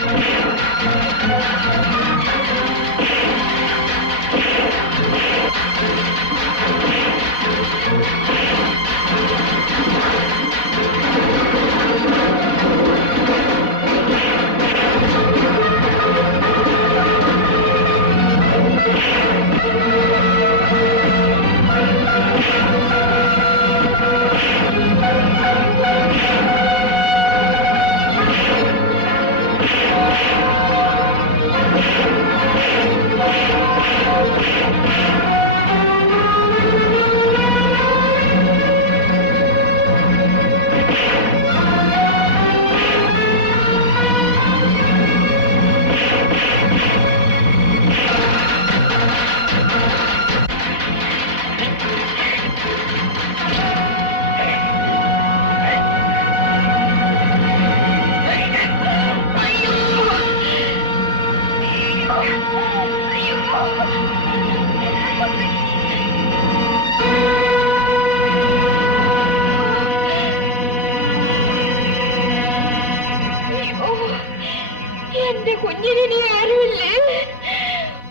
കുഞ്ഞിനി ആരുമില്ലേ?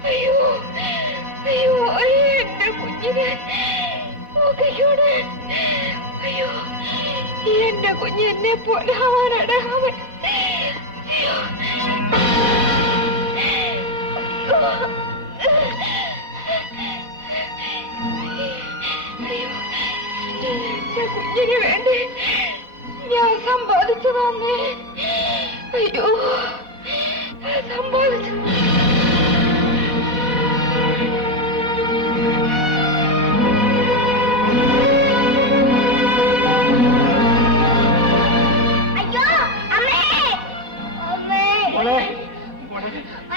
അയ്യോ അയ്യോ എന്റെ കുഞ്ഞിനെ നോക്കിക്കോടെ. അയ്യോ എന്റെ കുഞ്ഞ് എന്നെ പോലെ ആവാനാണ് അവൻ. അയ്യോ എന്റെ കുഞ്ഞിന് വേണ്ടി ഞാൻ സമ്പാദിച്ചതാന്നേ. അയ്യോ സമ്പാദിച്ചു. അയ്യോ അമ്മേ അമ്മേ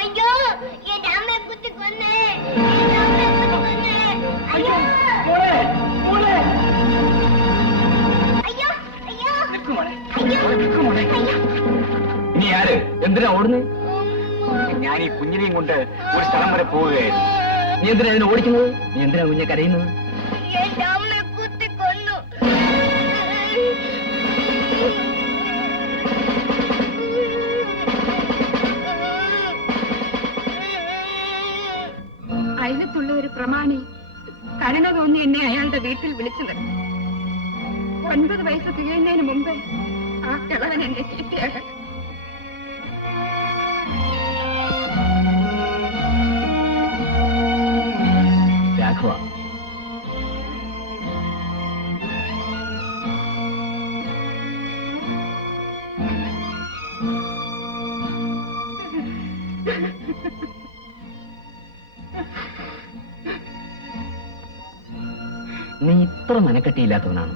അയ്യോ എന്റെ അമ്മയെ കുത്തി കൊന്നേ. എന്റെ അമ്മയെ കുത്തി കൊന്നേ. അയ്യോ അയ്യോ അയ്യോ അയ്യോ. നീ ആര്? എന്തിനാ ഓടുന്നത്? ഞാൻ ഈ കുഞ്ഞിനെയും കൊണ്ട് ഒരു സ്ഥലം വരെ പോവുകയായിരുന്നു. നീ എന്തിനാ അതിനെ ഓടിക്കുന്നത്? നീ എന്തിനാ കുഞ്ഞെ കരയുന്നത്? എന്റെ അമ്മയെ കുത്തി കൊന്നു. അയലത്തുള്ള ഒരു പ്രമാണി കരുണ തോന്നി എന്നെ അയാളുടെ വീട്ടിൽ വിളിച്ചത്. 9 വയസ്സ് തികയുന്നതിന് മുമ്പ് ആ കിളവൻ എന്നെ ചീത്തയാകാൻ. രാഘവ, നീ ഇത്ര മനക്കെട്ടിയില്ലാത്തവനാണ്.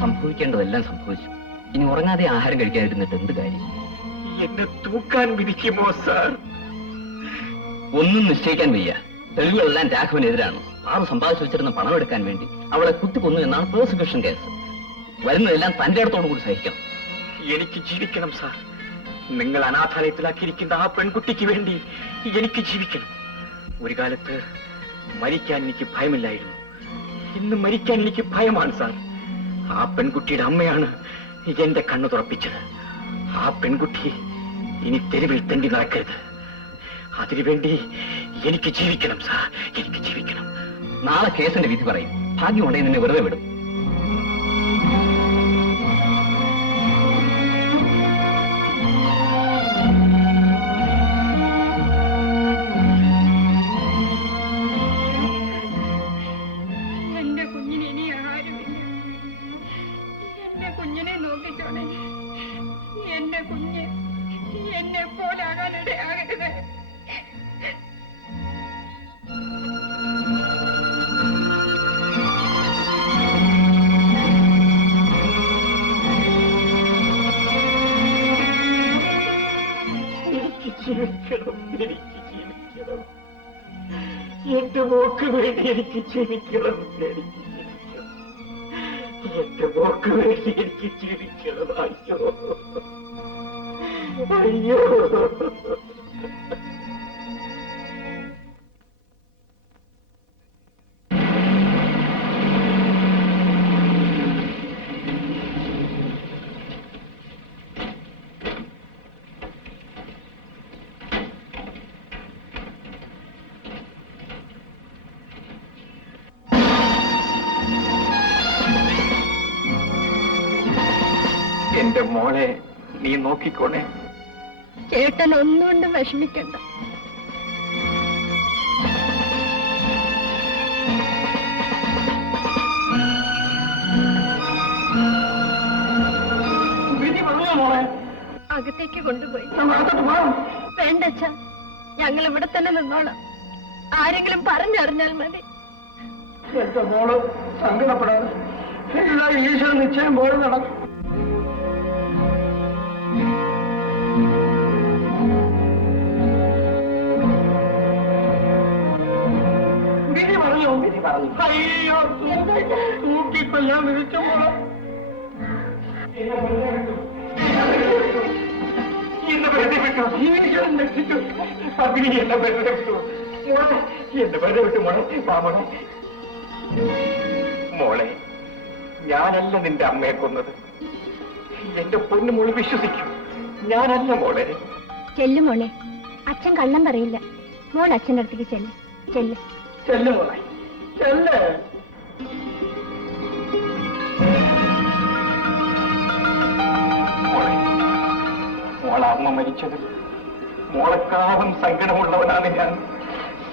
സംഭവിക്കേണ്ടതെല്ലാം സംഭവിച്ചു. ഇനി ഉറങ്ങാതെ ആഹാരം കഴിക്കാതിരുന്നിട്ട് എന്ത് കാര്യം? എന്നെ തൂക്കാൻ വിധിക്കുമോ സാർ? ഒന്നും നിശ്ചയിക്കാൻ വയ്യ. തെളിവുകളെല്ലാം രാഘവനെതിരാണ്. ആറ് സമ്പാദിച്ചു വെച്ചിരുന്ന പണം എടുക്കാൻ വേണ്ടി അവളെ കുത്തിക്കൊന്നു എന്നാണ് പ്രോസിക്യൂഷൻ കേസ്. വരുന്നതെല്ലാം തന്റെ അടുത്തോടു കൂടി സഹിക്കണം. എനിക്ക് ജീവിക്കണം സാർ. നിങ്ങൾ അനാഥാലയത്തിലാക്കിയിരിക്കുന്ന ആ പെൺകുട്ടിക്ക് വേണ്ടി എനിക്ക് ജീവിക്കണം. ഒരു കാലത്ത് മരിക്കാൻ എനിക്ക് ഭയമില്ലായിരുന്നു. ഇന്ന് മരിക്കാൻ എനിക്ക് ഭയമാണ് സാർ. ആ പെൺകുട്ടിയുടെ അമ്മയാണ് എന്റെ കണ്ണു തുറപ്പിച്ചത്. ആ പെൺകുട്ടി ഇനി തെരുവിൽ തെണ്ടി നടക്കരുത്. അതിനുവേണ്ടി എനിക്ക് ജീവിക്കണം സാർ, എനിക്ക് ജീവിക്കണം. നാളെ കേസിന്റെ വിധി പറയും. ഭാഗ്യമുണ്ടെങ്കിൽ നിന്നെ വെറുതെ വിടും. എന്റെ കുഞ്ഞിന് ഇനി ആരുമില്ല. എന്റെ കുഞ്ഞിനെ നോക്കിക്കോണേ. എന്റെ കുഞ്ഞ് എന്നെ പോലാകാനിടയാകരുത്. എനിക്ക് ജീവിക്കണം, എനിക്ക് ജീവിക്കണം. എന്റെ മോക്ക് വേണ്ടി എനിക്ക് ജീവിക്കണം, എനിക്ക് ജീവിക്കണം. എന്റെ മോക്ക് വേണ്ടി എനിക്ക് ജീവിക്കണം. അയ്യോ അയ്യോ. എന്റെ മോളെ നീ നോക്കിക്കോണേ. ചേട്ടൻ ഒന്നുകൊണ്ട് വിഷമിക്കണ്ട. വിധി പറഞ്ഞോ മോളെ? അകത്തേക്ക് കൊണ്ടുപോയി. വേണ്ട അച്ഛാ, ഞങ്ങൾ ഇവിടെ തന്നെ നിന്നോളാം. ആരെങ്കിലും പറഞ്ഞറിഞ്ഞാൽ മതി. എന്റെ മോള് സങ്കടപ്പെടാതെ എല്ലാ ഈശ്വര നിശ്ചയം പോലെ നടക്കും. വിധി പറഞ്ഞു, വിധി പറഞ്ഞു. അയ്യോ, തൂക്കിക്കൊല്ലാൻ വിധിച്ച മോള് എന്നെ വെറുതെ വിട്ടു. ഈശ്വരൻ രക്ഷിച്ചു. അഗ്നി എന്നെ വെറുതെ വിട്ടു. മോളെ എന്നെ വെറുതെ വിട്ടു മോളെ. മോളെ മോളെ, ഞാനല്ല നിന്റെ അമ്മയെ കൊന്നത്. എന്റെ പൊന്നു മോള് വിശ്വസിക്കും, ഞാനല്ല മോളെ. ചെല്ലു മോളെ, അച്ഛൻ കള്ളം പറയില്ല. മോൾ അച്ഛൻ്റെ അടുത്തേക്ക് ചെല്ല്. ചെല്ല് മോളെ, ചെല്ല്. മോളെ അമ്മ മരിച്ചത് മോളെക്കാളും സങ്കടമുള്ളവനാണ് ഞാൻ.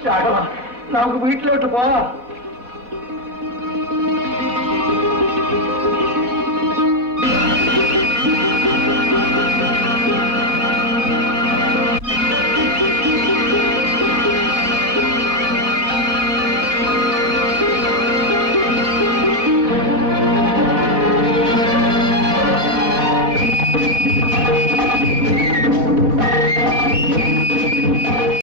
രാഘവ, നമുക്ക് വീട്ടിലോട്ട് പോവാം.